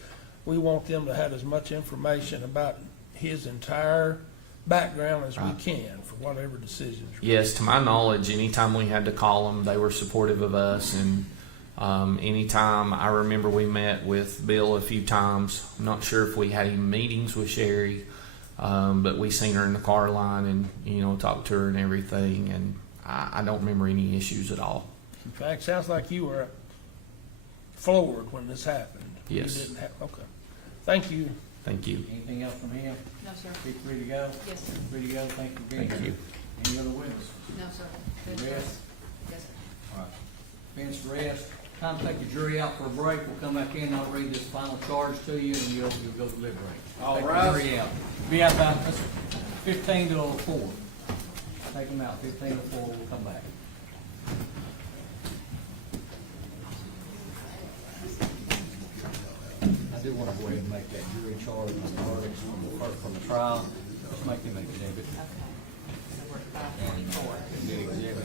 we want them to have as much information about his entire background as we Right. can for whatever decisions. Yes, to my knowledge, anytime we had to call them, they were supportive of us. And anytime, I remember we met with Bill a few times. I'm not sure if we had any meetings with Sherry, but we seen her in the car line and, talked to her and everything. And I don't remember any issues at all. In fact, sounds like you were floored when this happened. Yes. You didn't have, okay. Thank you. Thank you. Anything else from him? No, sir. Be free to go? Yes, sir. Free to go, thank you for being Thank here. you. Any other witness? No, sir. Yes. Yes, sir. All right. Fence rest. Time to take the jury out for a break. We'll come back in, I'll read this final charge to you, and you'll go deliberate. All Take the right. jury out. Be out about 15 to 4. Take them out, 15 to 4, we'll come back. I do want to go ahead and make that jury charge and verdicts from the trial. Let's make them exhibit. So we're at 5:44. And then exhibit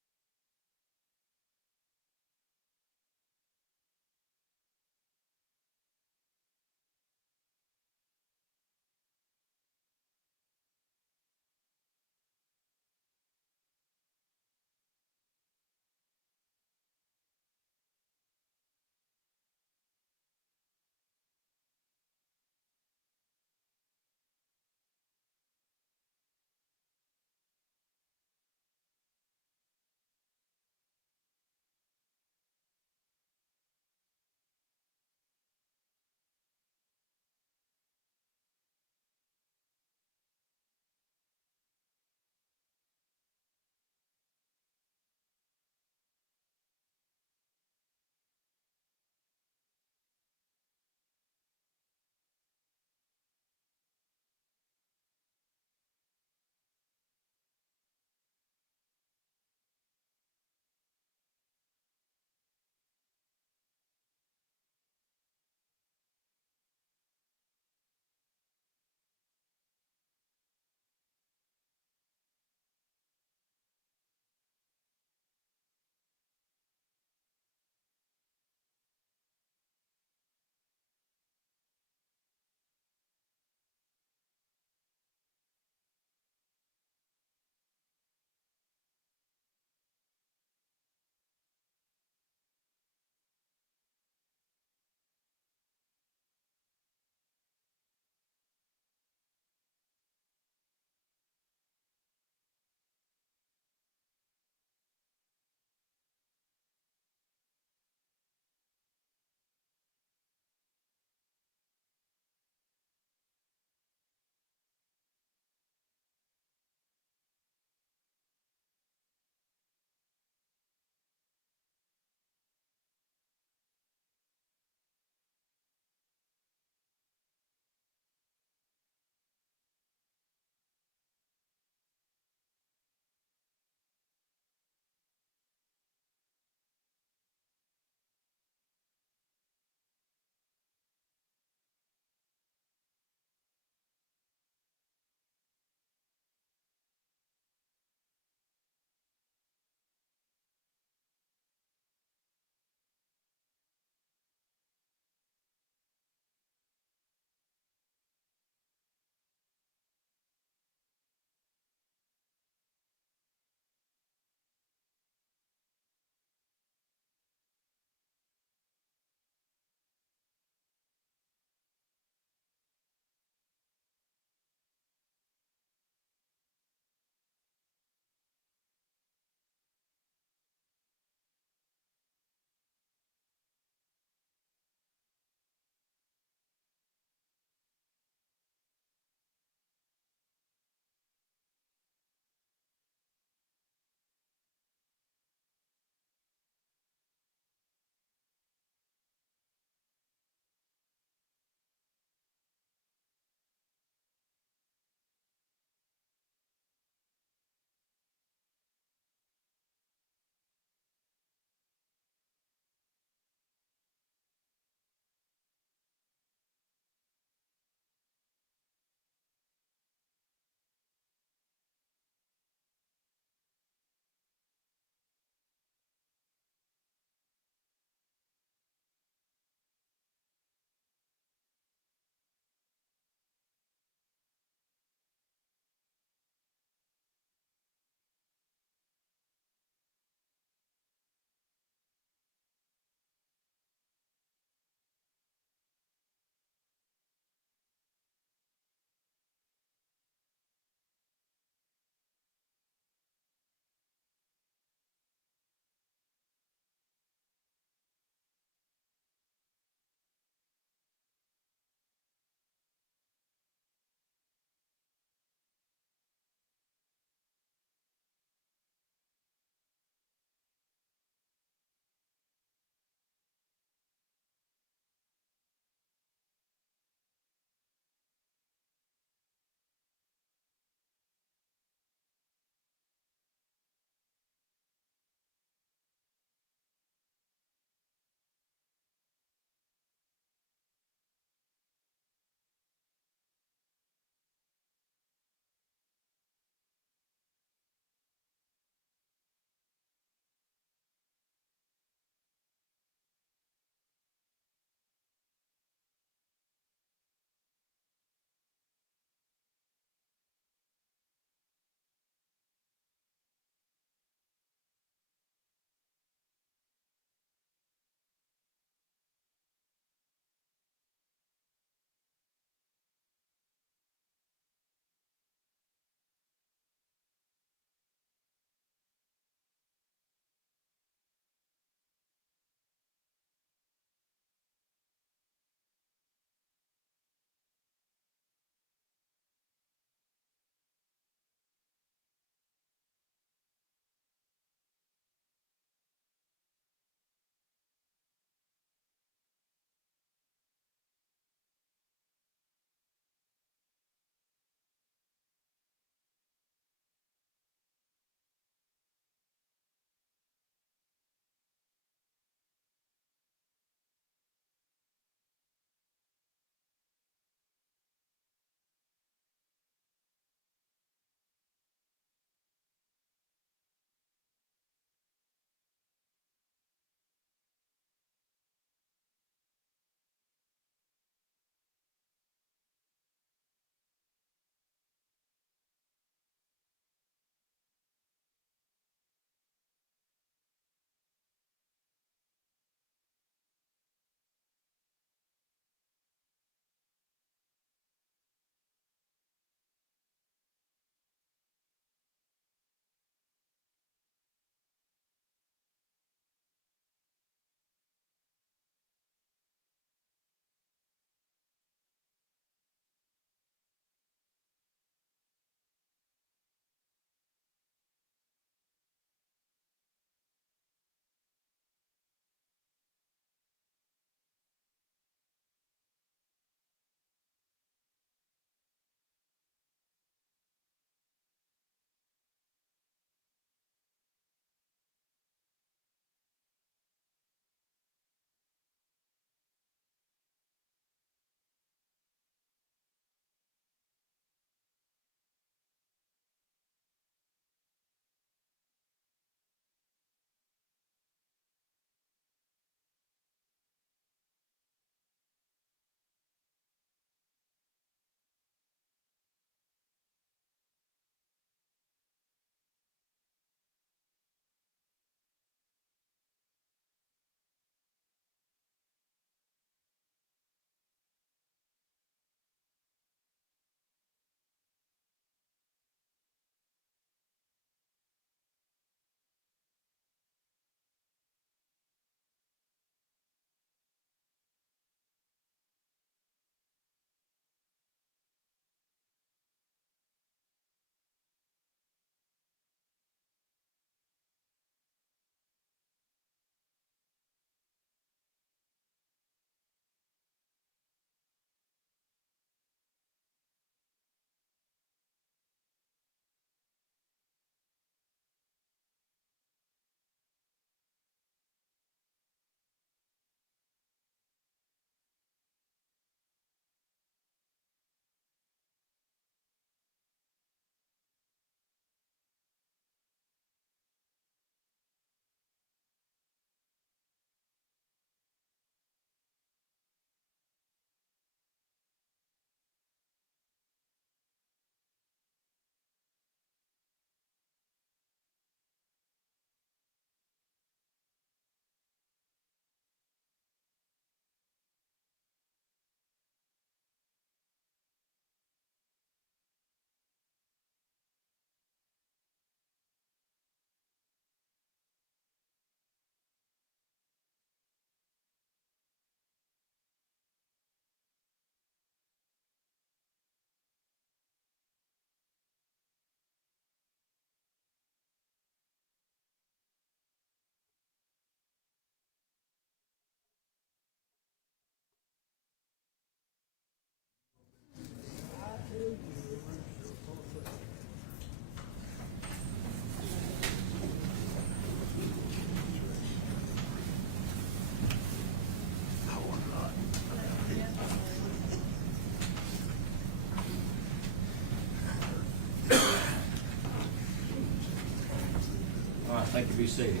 Thank you, be seated.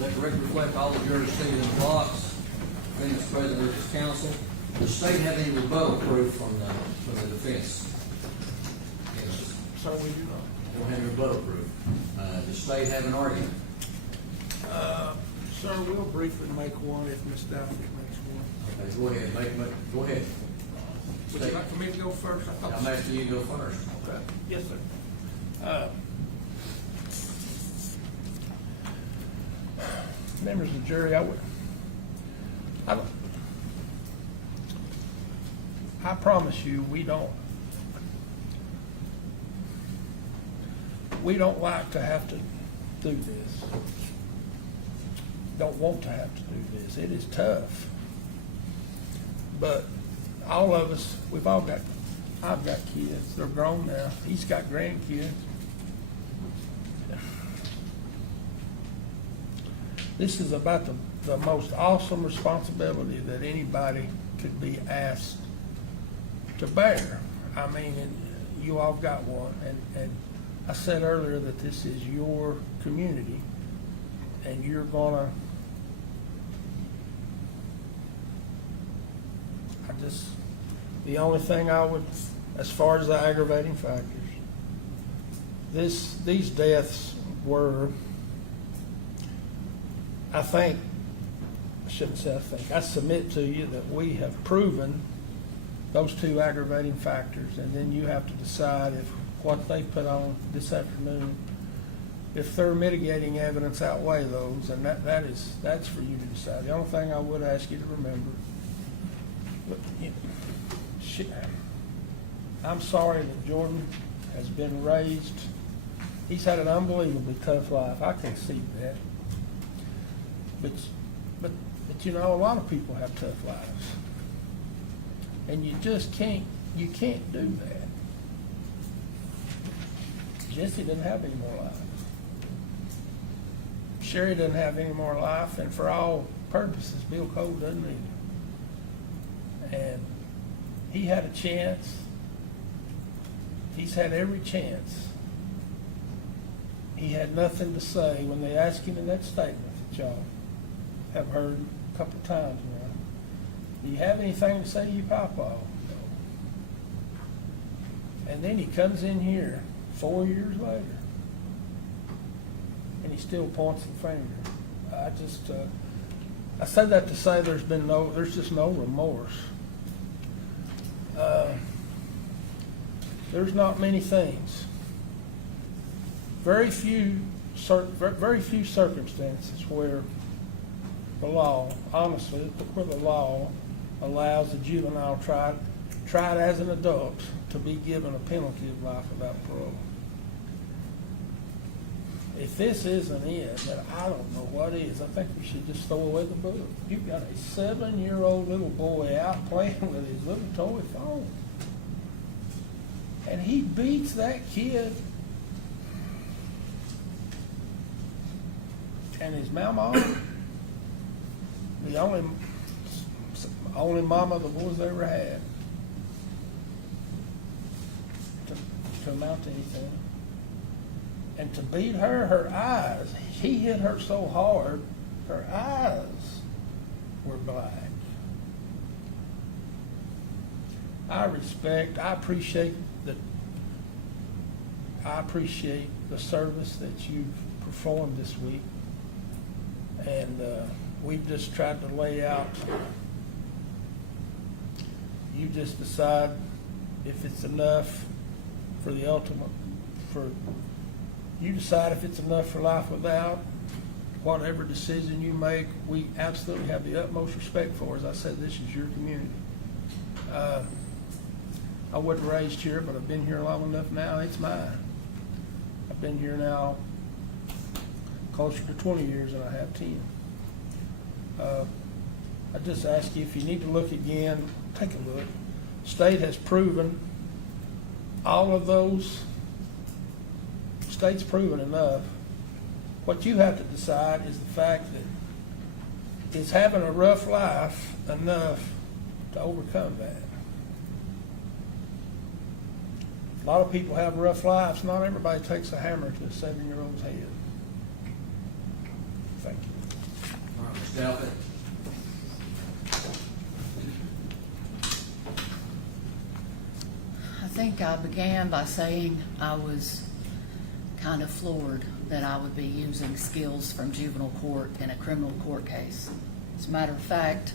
Let the record reflect all the jurors seated in the box, defendants present with this counsel. Does the state have any rebuttal proof from the defense? Yes. Sir, we do not. Don't have any rebuttal proof. Does the state have an argument? Sir, we'll briefly make one if Ms. Dougherty makes one. Okay, go ahead, go ahead. Would you like for me to go first? I thought- I'm asking you to go first. Okay. Yes, sir. Members of the jury, I promise you, we don't like to have to do this. Don't want to have to do this. It is tough. But all of us, I've got kids. They're grown now. He's got grandkids. This is about the most awesome responsibility that anybody could be asked to bear. I mean, and you all got one. And I said earlier that this is your community, and you're gonna, the only thing I would, as far as the aggravating factors, these deaths were, I submit to you that we have proven those two aggravating factors, and then you have to decide if what they put on this afternoon, if their mitigating evidence outweigh those, and that's for you to decide. The only thing I would ask you to remember, I'm sorry that Jordan has been raised. He's had an unbelievably tough life. I can see that. But you know, a lot of people have tough lives. And you just can't do that. Jesse didn't have any more life. Sherry doesn't have any more life, and for all purposes, Bill Cole doesn't either. And he had a chance. He's had every chance. He had nothing to say when they asked him in that statement that y'all have heard a couple of times now. Do you have anything to say to your papa? No. And then he comes in here 4 years later, and he still points the finger. I said that to say there's just no remorse. There's not many things. Very few circumstances where the law, honestly, where the law allows a juvenile tried as an adult to be given a penalty of life without parole. If this isn't it, then I don't know what is. I think we should just throw away the book. You've got a 7-year-old little boy out playing with his little toy phone. And he beats that kid. And his mama, the only mama the boys ever had, to amount to anything. And to beat her eyes, he hit her so hard, her eyes were black. I appreciate the service that you've performed this week. And we've just tried to lay out, you just decide if it's enough for the ultimate, you decide if it's enough for life without. Whatever decision you make, we absolutely have the utmost respect for. As I said, this is your community. I wasn't raised here, but I've been here long enough now, it's mine. I've been here now closer to 20 years than I have 10. I just ask you, if you need to look again, take a look. State has proven all of those. State's proven enough. What you have to decide is the fact that is having a rough life enough to overcome that. A lot of people have rough lives. Not everybody takes a hammer to a 7-year-old's head. Alfred? I think I began by saying I was kind of floored that I would be using skills from juvenile court in a criminal court case. As a matter of fact,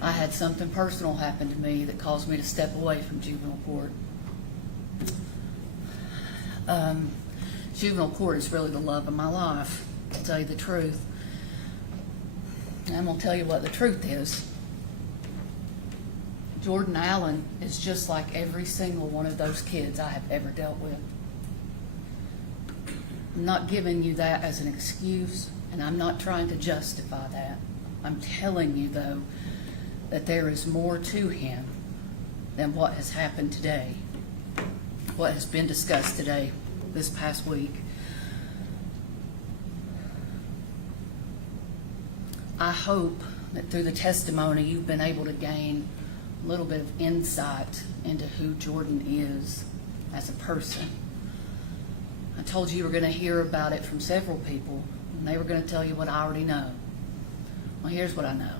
I had something personal happen to me that caused me to step away from juvenile court. Juvenile court is really the love of my life, to tell you the truth. And I'm going to tell you what the truth is. Jordan Allen is just like every single one of those kids I have ever dealt with. I'm not giving you that as an excuse, and I'm not trying to justify that. I'm telling you, though, that there is more to him than what has happened today, what has been discussed today, this past week. I hope that through the testimony you've been able to gain a little bit of insight into who Jordan is as a person. I told you were going to hear about it from several people, and they were going to tell you what I already know. Well, here's what I know.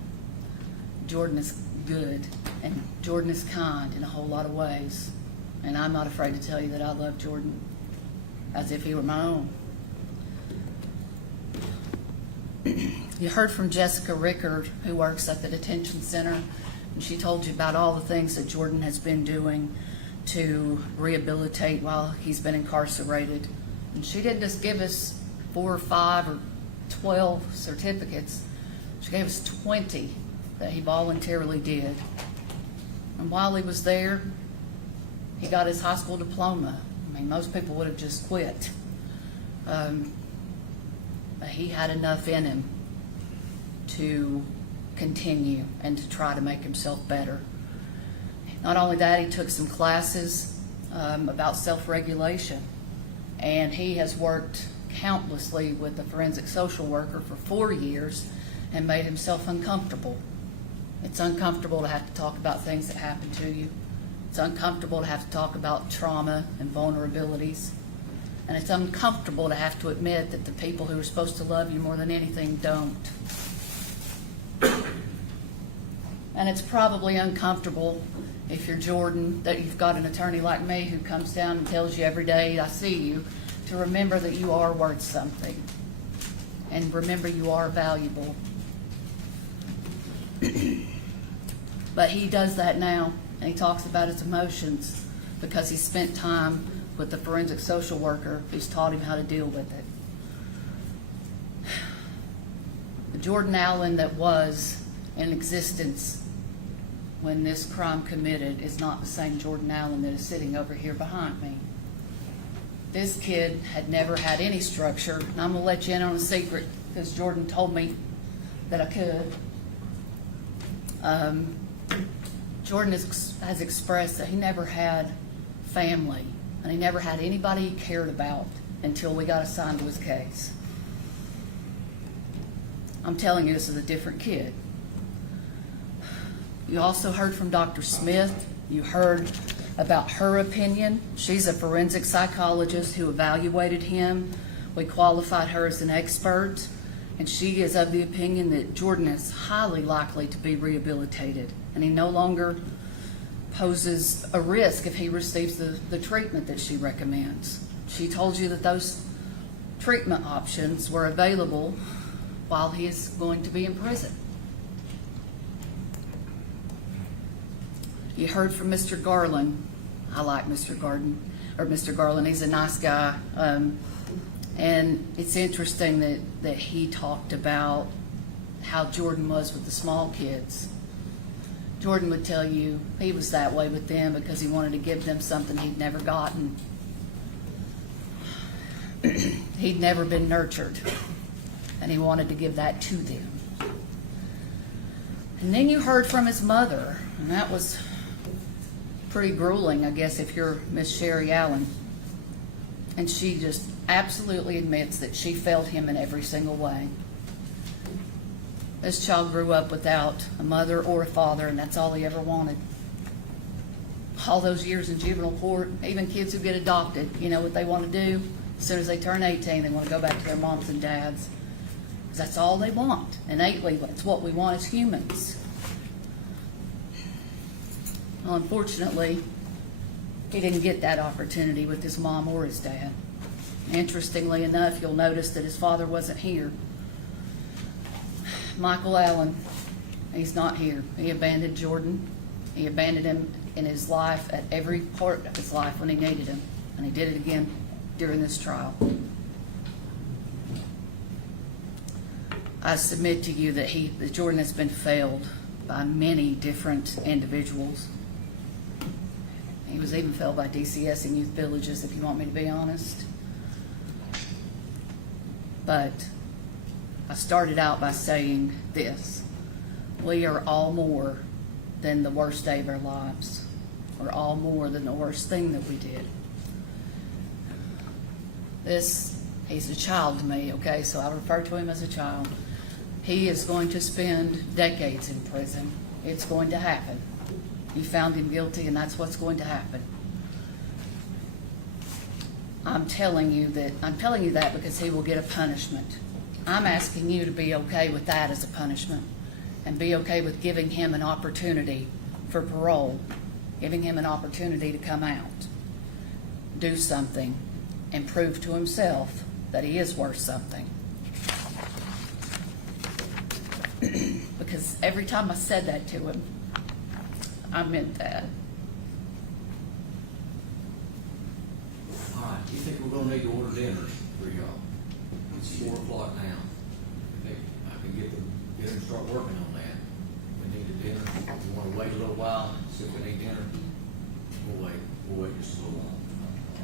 Jordan is good, and Jordan is kind in a whole lot of ways. And I'm not afraid to tell you that I love Jordan as if he were my own. You heard from Jessica Rickard, who works at the detention center, and she told you about all the things that Jordan has been doing to rehabilitate while he's been incarcerated. And she didn't just give us 4 or 5 or 12 certificates. She gave us 20 that he voluntarily did. And while he was there, he got his high school diploma. I mean, most people would have just quit. But he had enough in him to continue and to try to make himself better. Not only that, he took some classes about self-regulation, and he has worked countlessly with a forensic social worker for 4 years and made himself uncomfortable. It's uncomfortable to have to talk about things that happen to you. It's uncomfortable to have to talk about trauma and vulnerabilities. And it's uncomfortable to have to admit that the people who are supposed to love you more than anything don't. And it's probably uncomfortable if you're Jordan, that you've got an attorney like me who comes down and tells you every day I see you, to remember that you are worth something. And remember you are valuable. But he does that now, and he talks about his emotions because he spent time with the forensic social worker who's taught him how to deal with it. The Jordan Allen that was in existence when this crime committed is not the same Jordan Allen that is sitting over here behind me. This kid had never had any structure, and I'm going to let you in on a secret because Jordan told me that I could. Jordan has expressed that he never had family, and he never had anybody he cared about until we got assigned to his case. I'm telling you, this is a different kid. You also heard from Dr. Smith. You heard about her opinion. She's a forensic psychologist who evaluated him. We qualified her as an expert, and she is of the opinion that Jordan is highly likely to be rehabilitated, and he no longer poses a risk if he receives the treatment that she recommends. She told you that those treatment options were available while he is going to be in prison. You heard from Mr. Garland. I like Mr. Garland. He's a nice guy. And it's interesting that he talked about how Jordan was with the small kids. Jordan would tell you he was that way with them because he wanted to give them something he'd never gotten. He'd never been nurtured, and he wanted to give that to them. And then you heard from his mother, and that was pretty grueling, I guess, if you're Miss Sherry Allen. And she just absolutely admits that she failed him in every single way. This child grew up without a mother or a father, and that's all he ever wanted. All those years in juvenile court, even kids who get adopted, you know what they want to do? As soon as they turn 18, they want to go back to their moms and dads. 'Cause that's all they want. Innately, that's what we want as humans. Well, unfortunately, he didn't get that opportunity with his mom or his dad. Interestingly enough, you'll notice that his father wasn't here. Michael Allen, he's not here. He abandoned Jordan. He abandoned him in his life at every part of his life when he needed him. And he did it again during this trial. I submit to you that that Jordan has been failed by many different individuals. He was even failed by DCS and youth villages, if you want me to be honest. But I started out by saying this: we are all more than the worst day of our lives. We're all more than the worst thing that we did. He's a child to me, okay, so I refer to him as a child. He is going to spend decades in prison. It's going to happen. You found him guilty, and that's what's going to happen. I'm telling you that because he will get a punishment. I'm asking you to be okay with that as a punishment, and be okay with giving him an opportunity for parole, giving him an opportunity to come out, do something, and prove to himself that he is worth something. Because every time I said that to him, I meant that. All right, you think we're gonna need to order dinners for y'all? It's 4 o'clock now. You think I can get them to start working on that? We need a dinner. You wanna wait a little while, see if we need dinner? We'll wait just a little while.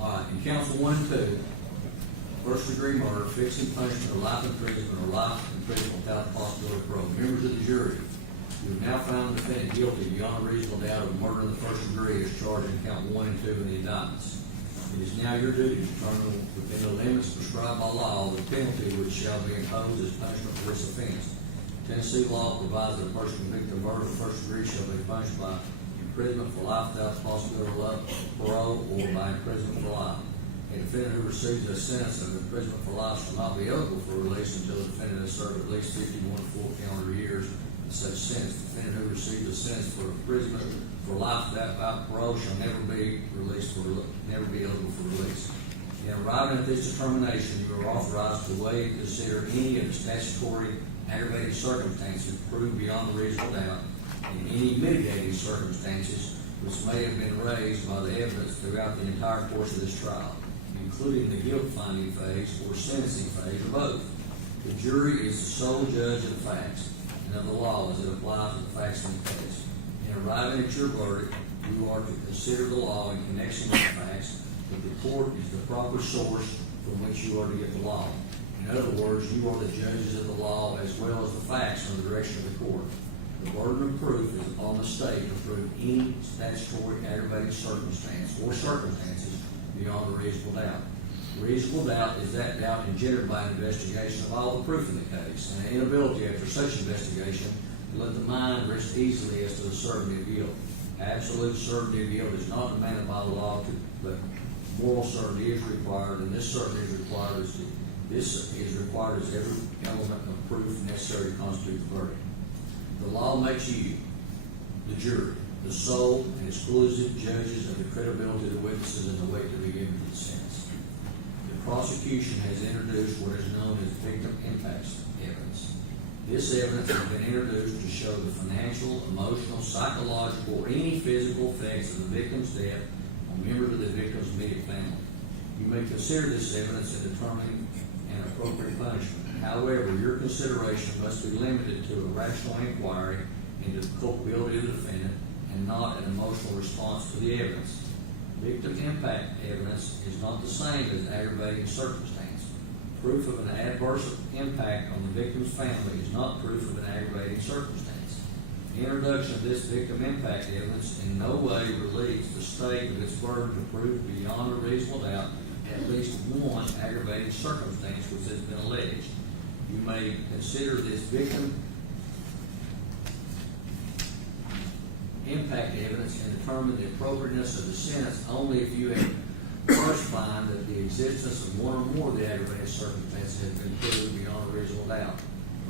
All right, in council 1 and 2, first degree murder, fixing punishment, or life imprisonment, or life imprisonment without the possibility of parole. Members of the jury, you have now found the defendant guilty beyond a reasonable doubt of murder in the first degree as charged in count 1 and 2 in the indictments. It is now your duty to determine within the limits prescribed by law the penalty which shall be imposed as punishment for this offense. Tennessee law provides that a person convicted of murder in the first degree shall be punished by imprisonment for life without the possibility of parole, or by imprisonment for life. A defendant who receives a sentence of imprisonment for life shall not be eligible for release until the defendant has served at least 51 full calendar years of such sentence. The defendant who receives a sentence for imprisonment for life without parole shall never be eligible for release. In arriving at this determination, you are authorized to weigh and consider any of the statutory aggravating circumstances proved beyond a reasonable doubt, and any mitigating circumstances which may have been raised by the evidence throughout the entire course of this trial, including the guilt-finding phase or sentencing phase, or both. The jury is the sole judge of the facts and of the law as it applies to the facts in the case. In arriving at your verdict, you are to consider the law in connection with the facts, but the court is the proper source from which you are to get the law. In other words, you are the judges of the law as well as the facts in the direction of the court. The burden of proof is upon the state to prove any statutory aggravating circumstance or circumstances beyond a reasonable doubt. Reasonable doubt is that doubt engendered by an investigation of all the proof in the case, and an inability after such investigation to let the mind rest easily as to the certainty of guilt. Absolute certainty of guilt is not demanded by the law, but moral certainty is required, and this certainty is required as every element of proof necessary to constitute the verdict. The law makes you, the jury, the sole and exclusive judges of the credibility of the witnesses and the weight to be given to the sentence. The prosecution has introduced what is known as victim impact evidence. This evidence has been introduced to show the financial, emotional, psychological, or any physical effects of the victim's death on members of the victim's immediate family. You may consider this evidence in determining an appropriate punishment. However, your consideration must be limited to a rational inquiry into the culpability of the defendant and not an emotional response to the evidence. Victim impact evidence is not the same as aggravating circumstance. Proof of an adverse impact on the victim's family is not proof of an aggravating circumstance. The introduction of this victim impact evidence in no way relieves the state of its burden to prove beyond a reasonable doubt at least one aggravating circumstance which has been alleged. You may consider this victim impact evidence and determine the appropriateness of the sentence only if you have first find that the existence of one or more of the aggravated circumstances has been proved beyond a reasonable doubt.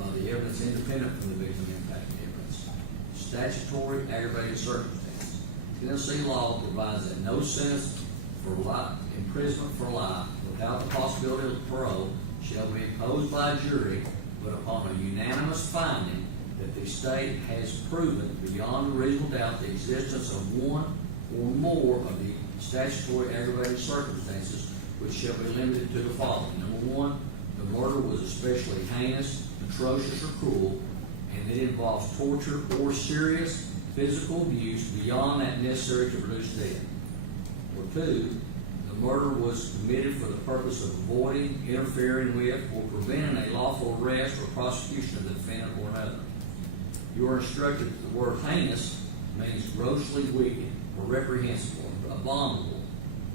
by the evidence independent from the victim impact evidence. Statutory aggravated circumstance. Tennessee law provides that no sentence for life, imprisonment for life without the possibility of parole shall be imposed by a jury, but upon a unanimous finding that the state has proven beyond a reasonable doubt the existence of one or more of the statutory aggravated circumstances, which shall be limited to the following. Number one, the murder was especially heinous, atrocious, or cruel, and it involves torture or serious physical abuse beyond that necessary to produce death. Or two, the murder was committed for the purpose of avoiding, interfering with, or preventing a lawful arrest or prosecution of the defendant or another. You are instructed that the word heinous means grossly wicked or reprehensible, abominable,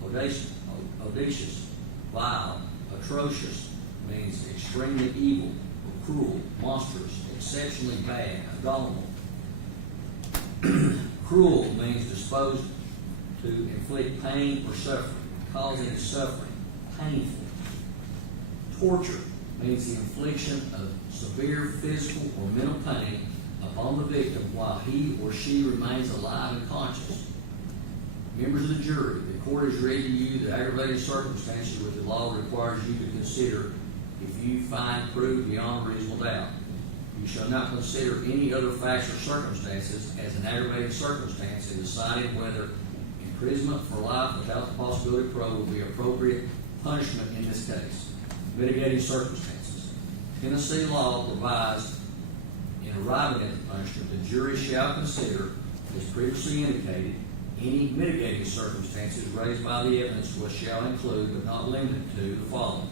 audacious, vile, atrocious means extremely evil or cruel, monstrous, exceptionally bad, abominable. Cruel means disposed to inflict pain or suffering, causing suffering, painful. Torture means the infliction of severe physical or mental pain upon the victim while he or she remains alive and conscious. Members of the jury, the court has read to you the aggravated circumstances which the law requires you to consider if you find proved beyond reasonable doubt. You shall not consider any other facts or circumstances as an aggravated circumstance in deciding whether imprisonment for life without the possibility of parole will be appropriate punishment in this case. Mitigating circumstances. Tennessee law provides in arriving at the punishment, the jury shall consider, as previously indicated, any mitigating circumstances raised by the evidence, which shall include, but not limited to, the following.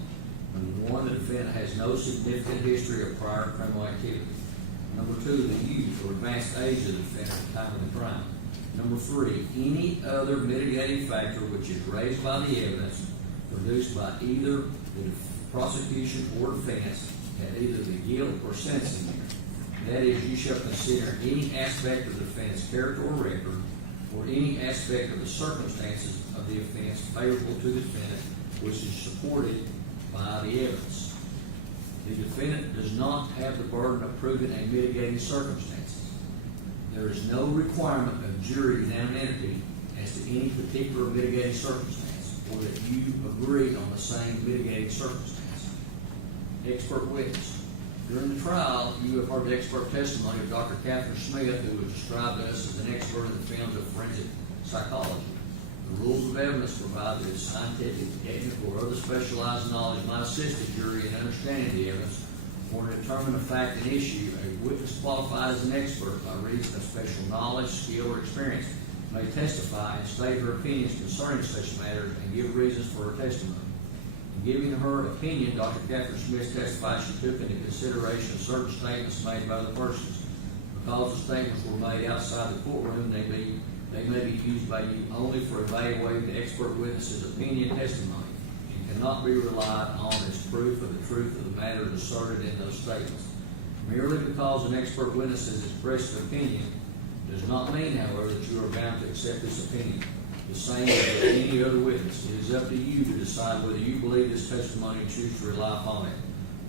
Number one, the defendant has no significant history of prior criminal activity. Number two, the youth or advanced age of the defendant at the time of the crime. Number three, any other mitigating factor which is raised by the evidence produced by either the prosecution or defense at either the guilt or sentencing hearing. That is, you shall consider any aspect of the defendant's character or record, or any aspect of the circumstances of the offense favorable to the defendant, which is supported by the evidence. The defendant does not have the burden of proving a mitigating circumstances. There is no requirement of jury unanimity as to any particular mitigating circumstance, or that you agree on the same mitigating circumstance. Expert witness. During the trial, you have heard the expert testimony of Dr. Catherine Smith, who was described to us as an expert in the field of forensic psychology. The rules of evidence provide that scientific, technical, or other specialized knowledge might assist the jury in understanding the evidence or to determine a fact and issue. A witness qualified as an expert by reason of special knowledge, skill, or experience may testify and state her opinions concerning such matters and give reasons for her testimony. In giving her opinion, Dr. Catherine Smith testified she took into consideration certain statements made by the persons. Because the statements were made outside the courtroom, they may be used by you only for evaluating the expert witness's opinion and testimony, and cannot be relied on as proof of the truth of the matter asserted in those statements. Merely because an expert witness has expressed an opinion does not mean, however, that you are bound to accept this opinion. The same as with any other witness. It is up to you to decide whether you believe this testimony and choose to rely upon it.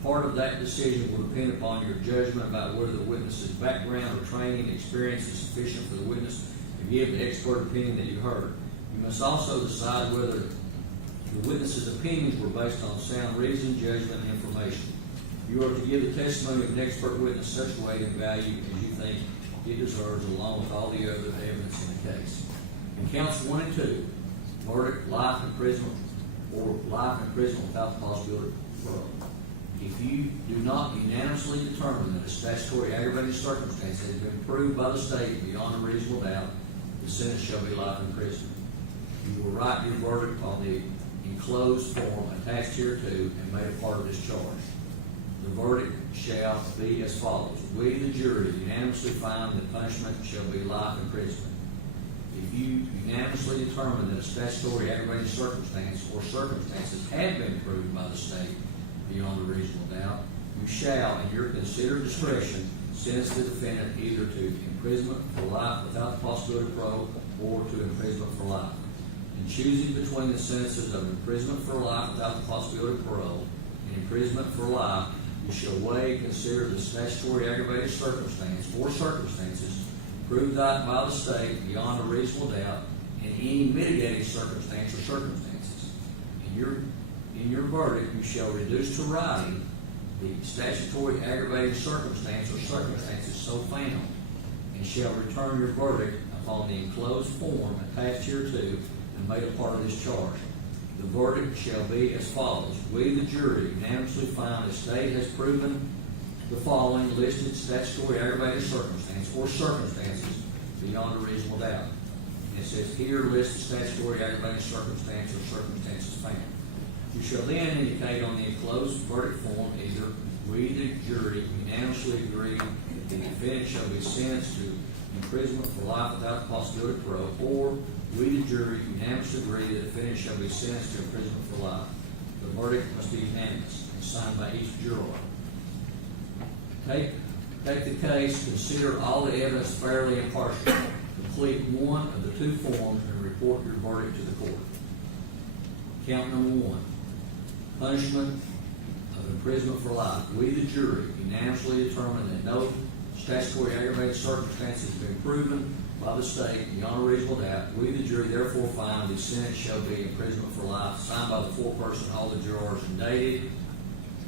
Part of that decision will depend upon your judgment about whether the witness's background or training and experience is sufficient for the witness to give the expert opinion that you heard. You must also decide whether the witness's opinions were based on sound reason, judgment, and information. You are to give the testimony of an expert witness such weight and value as you think it deserves, along with all the other evidence in the case. In counts 1 and 2, verdict, life imprisonment, or life imprisonment without the possibility of parole. If you do not unanimously determine that a statutory aggravating circumstance has been proved by the state beyond a reasonable doubt, the sentence shall be life imprisonment. You will write your verdict on the enclosed form attached hereto and made a part of this charge. The verdict shall be as follows. We, the jury, unanimously find that punishment shall be life imprisonment. If you unanimously determine that a statutory aggravating circumstance or circumstances have been proved by the state beyond a reasonable doubt, you shall, in your considered discretion, sentence the defendant either to imprisonment for life without the possibility of parole or to imprisonment for life. In choosing between the sentences of imprisonment for life without the possibility of parole and imprisonment for life, You shall weigh, consider the statutory aggravated circumstance or circumstances proved by the state beyond a reasonable doubt, and any mitigating circumstance or circumstances. In your verdict, you shall reduce to writing the statutory aggravating circumstance or circumstances so found, and shall return your verdict upon the enclosed form attached hereto and made a part of this charge. The verdict shall be as follows. We, the jury, unanimously find the state has proven the following listed statutory aggravated circumstance or circumstances beyond a reasonable doubt. It says here, list the statutory aggravated circumstance or circumstances found. You shall then indicate on the enclosed verdict form either we, the jury, unanimously agree that the defendant shall be sentenced to imprisonment for life without the possibility of parole, or we, the jury, unanimously agree that the defendant shall be sentenced to imprisonment for life. The verdict must be unanimous and signed by each juror. Take the case, consider all the evidence fairly and impartially. Complete one of the two forms and report your verdict to the court. Count number 1. Punishment of imprisonment for life. We, the jury, unanimously determine that no statutory aggravated circumstances have been proven by the state beyond a reasonable doubt. We, the jury, therefore find the sentence shall be imprisonment for life, signed by the foreperson, all the jurors, and dated.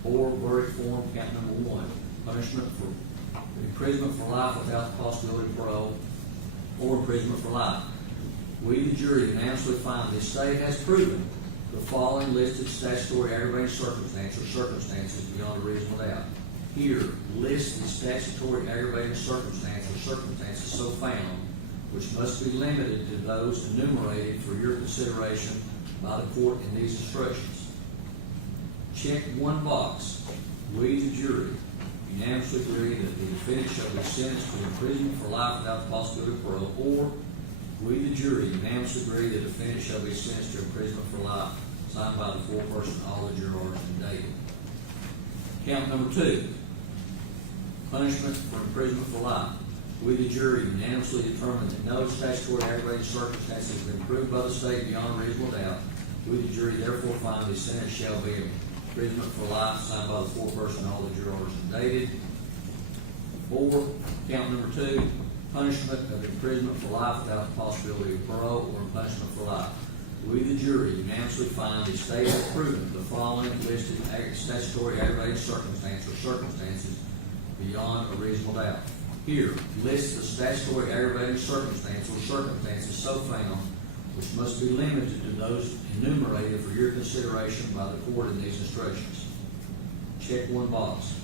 Or verdict form, count number 1. Punishment for imprisonment for life without the possibility of parole, or imprisonment for life. We, the jury, unanimously find the state has proven the following listed statutory aggravated circumstance or circumstances beyond a reasonable doubt. Here, list the statutory aggravated circumstance or circumstances so found, which must be limited to those enumerated for your consideration by the court in these instructions. Check one box. We, the jury, unanimously agree that the defendant shall be sentenced to imprisonment for life without the possibility of parole, or we, the jury, unanimously agree that the defendant shall be sentenced to imprisonment for life, signed by the foreperson, all the jurors, and dated. Count number 2. Punishment for imprisonment for life. We, the jury, unanimously determine that no statutory aggravated circumstances have been proved by the state beyond a reasonable doubt. We, the jury, therefore find the sentence shall be imprisonment for life, signed by the foreperson, all the jurors, and dated. Or, count number 2, punishment of imprisonment for life without the possibility of parole, or punishment for life. We, the jury, unanimously find the state has proven the following listed statutory aggravated circumstance or circumstances beyond a reasonable doubt. Here, list the statutory aggravated circumstance or circumstances so found, which must be limited to those enumerated for your consideration by the court in these instructions. Check one box.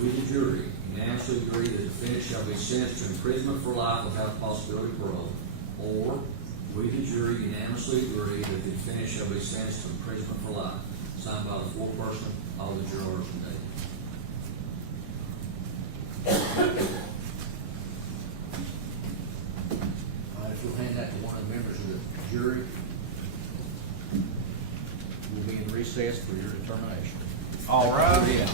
We, the jury, unanimously agree that the defendant shall be sentenced to imprisonment for life without the possibility of parole, or we, the jury, unanimously agree that the defendant shall be sentenced to imprisonment for life, signed by the foreperson, all the jurors, and dated. All right, if you'll hand that to one of the members of the jury, we'll be in recess for your determination. All right. Yeah.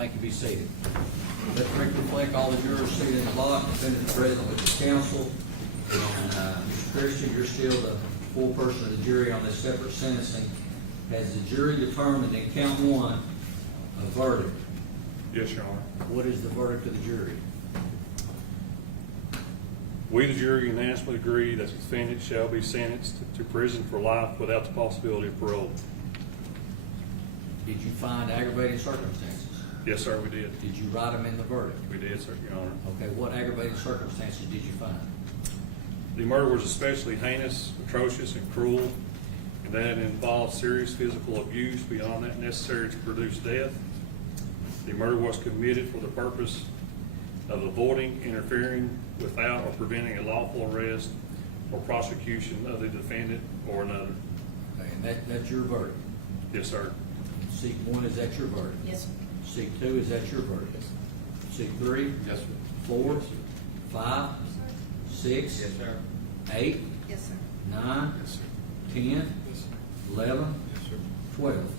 Thank you, be seated. Let the record reflect all the jurors seated in the block, defendant present with the counsel. And, Mr. Christian, you're still the full person of the jury on this separate sentencing. Has the jury determined in count one a verdict? Yes, Your Honor. What is the verdict of the jury? We, the jury, unanimously agree that the defendant shall be sentenced to prison for life without the possibility of parole. Did you find aggravating circumstances? Yes, sir, we did. Did you write them in the verdict? We did, sir, Your Honor. Okay, what aggravating circumstances did you find? The murder was especially heinous, atrocious, and cruel, and that it involved serious physical abuse beyond that necessary to produce death. The murder was committed for the purpose of avoiding, interfering without, or preventing a lawful arrest or prosecution of the defendant or another. Okay, and that's your verdict? Yes, sir. Seat one, is that your verdict? Yes, sir. Seat two, is that your verdict? Seat three? Yes, sir. 4, 5, 6, 8, Yes, sir. 9, 10, 11, 12.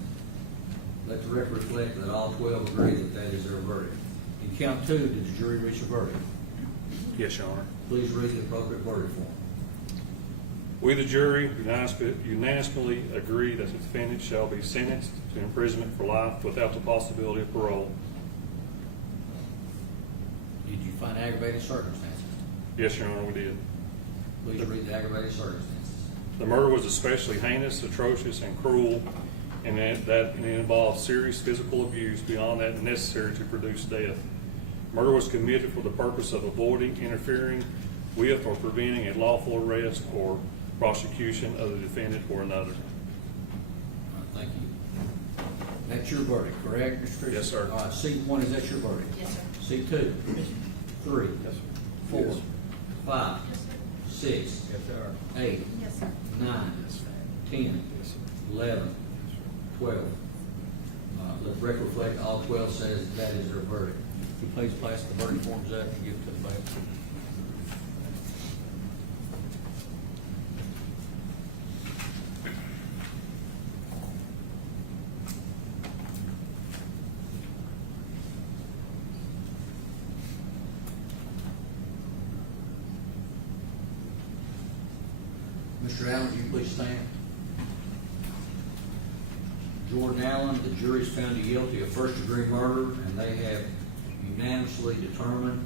Let the record reflect that all 12 agree that that is their verdict. In count two, did the jury reach a verdict? Yes, Your Honor. Please read the appropriate verdict form. We, the jury, unanimously agree that the defendant shall be sentenced to imprisonment for life without the possibility of parole. Did you find aggravating circumstances? Yes, Your Honor, we did. Please read the aggravating circumstances. The murder was especially heinous, atrocious, and cruel, and that it involved serious physical abuse beyond that necessary to produce death. Murder was committed for the purpose of avoiding, interfering with, or preventing a lawful arrest or prosecution of the defendant or another. All right, thank you. That's your verdict, correct, Mr. Christian? Yes, sir. All right, seat one, is that your verdict? Yes, sir. Seat two? 3, Yes, sir. 4, 5, 6, Yes, sir. 8, Yes, sir. 9, 10, 11, 12. Let the record reflect all 12 says that is their verdict. If you please pass the verdict forms up and give it to the bailiff. Mr. Allen, would you please stand? Jordan Allen, the jury's found you guilty of first-degree murder, and they have unanimously determined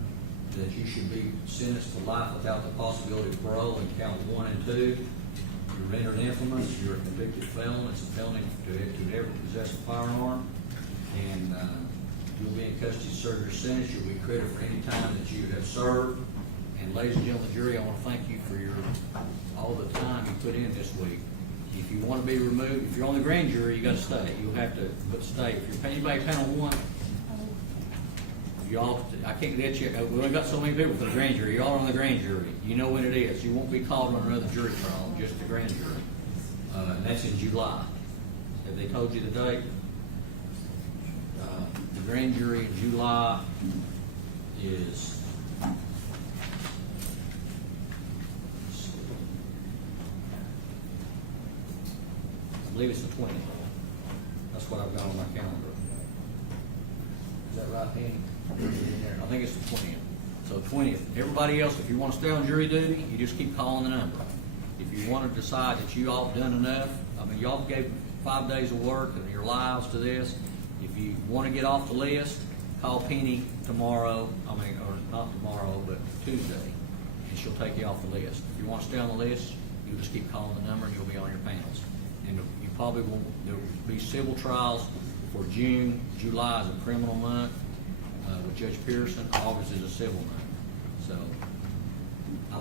that you should be sentenced to life without the possibility of parole in count 1 and 2. You're rendered infamous, you're a convicted felon, it's a felony to ever possess a firearm, and you'll be in custody to serve your sentence. You'll be credited for any time that you have served. And ladies and gentlemen of the jury, I want to thank you for all the time you put in this week. If you want to be removed, if you're on the grand jury, you got to stay. You'll have to stay. If you're anybody panel 1, y'all, I can't get you. We only got so many people for the grand jury. Y'all are on the grand jury. You know when it is. You won't be called on another jury trial, just the grand jury. And that's in July. Have they told you the date? The grand jury in July is. I believe it's the 20th. That's what I've got on my calendar. Is that right, Penny? I think it's the 20th. So 20th. Everybody else, if you want to stay on jury duty, you just keep calling the number. If you want to decide that you all have done enough, I mean, y'all gave 5 days of work and your lives to this. If you want to get off the list, call Penny tomorrow, or not tomorrow, but Tuesday, and she'll take you off the list. If you want to stay on the list, you'll just keep calling the number and you'll be on your panels. And you probably will, there will be civil trials for June. July is a criminal month with Judge Pearson. August is a civil month. So I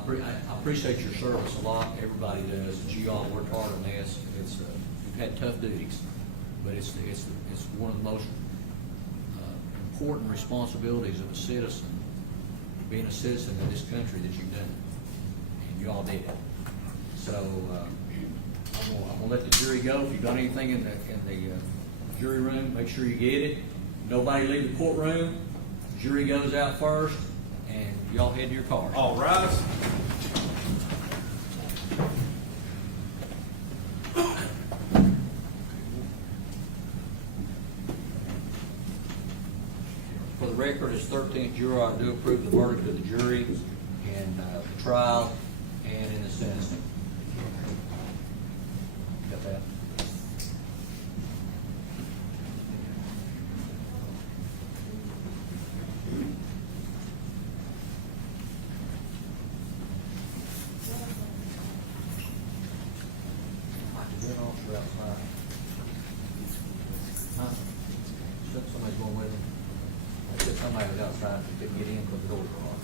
appreciate your service a lot. Everybody does. And you all worked hard on this. You've had tough duties, but it's one of the most important responsibilities of a citizen, being a citizen of this country, that you've done. And you all did it. So I'm gonna let the jury go. If you've got anything in the jury room, make sure you get it. Nobody leave the courtroom. Jury goes out first, and y'all head to your car. All rise. record, as 13th juror, I do approve the verdict of the jury in the trial and in the sentencing. Got that? Huh? Somebody's going with him. I said somebody was outside, they couldn't get in because the doors were locked.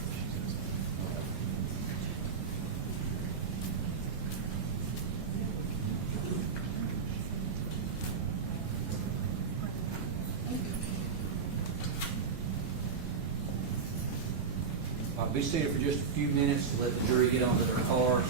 Be seated for just a few minutes to let the jury get onto their cars.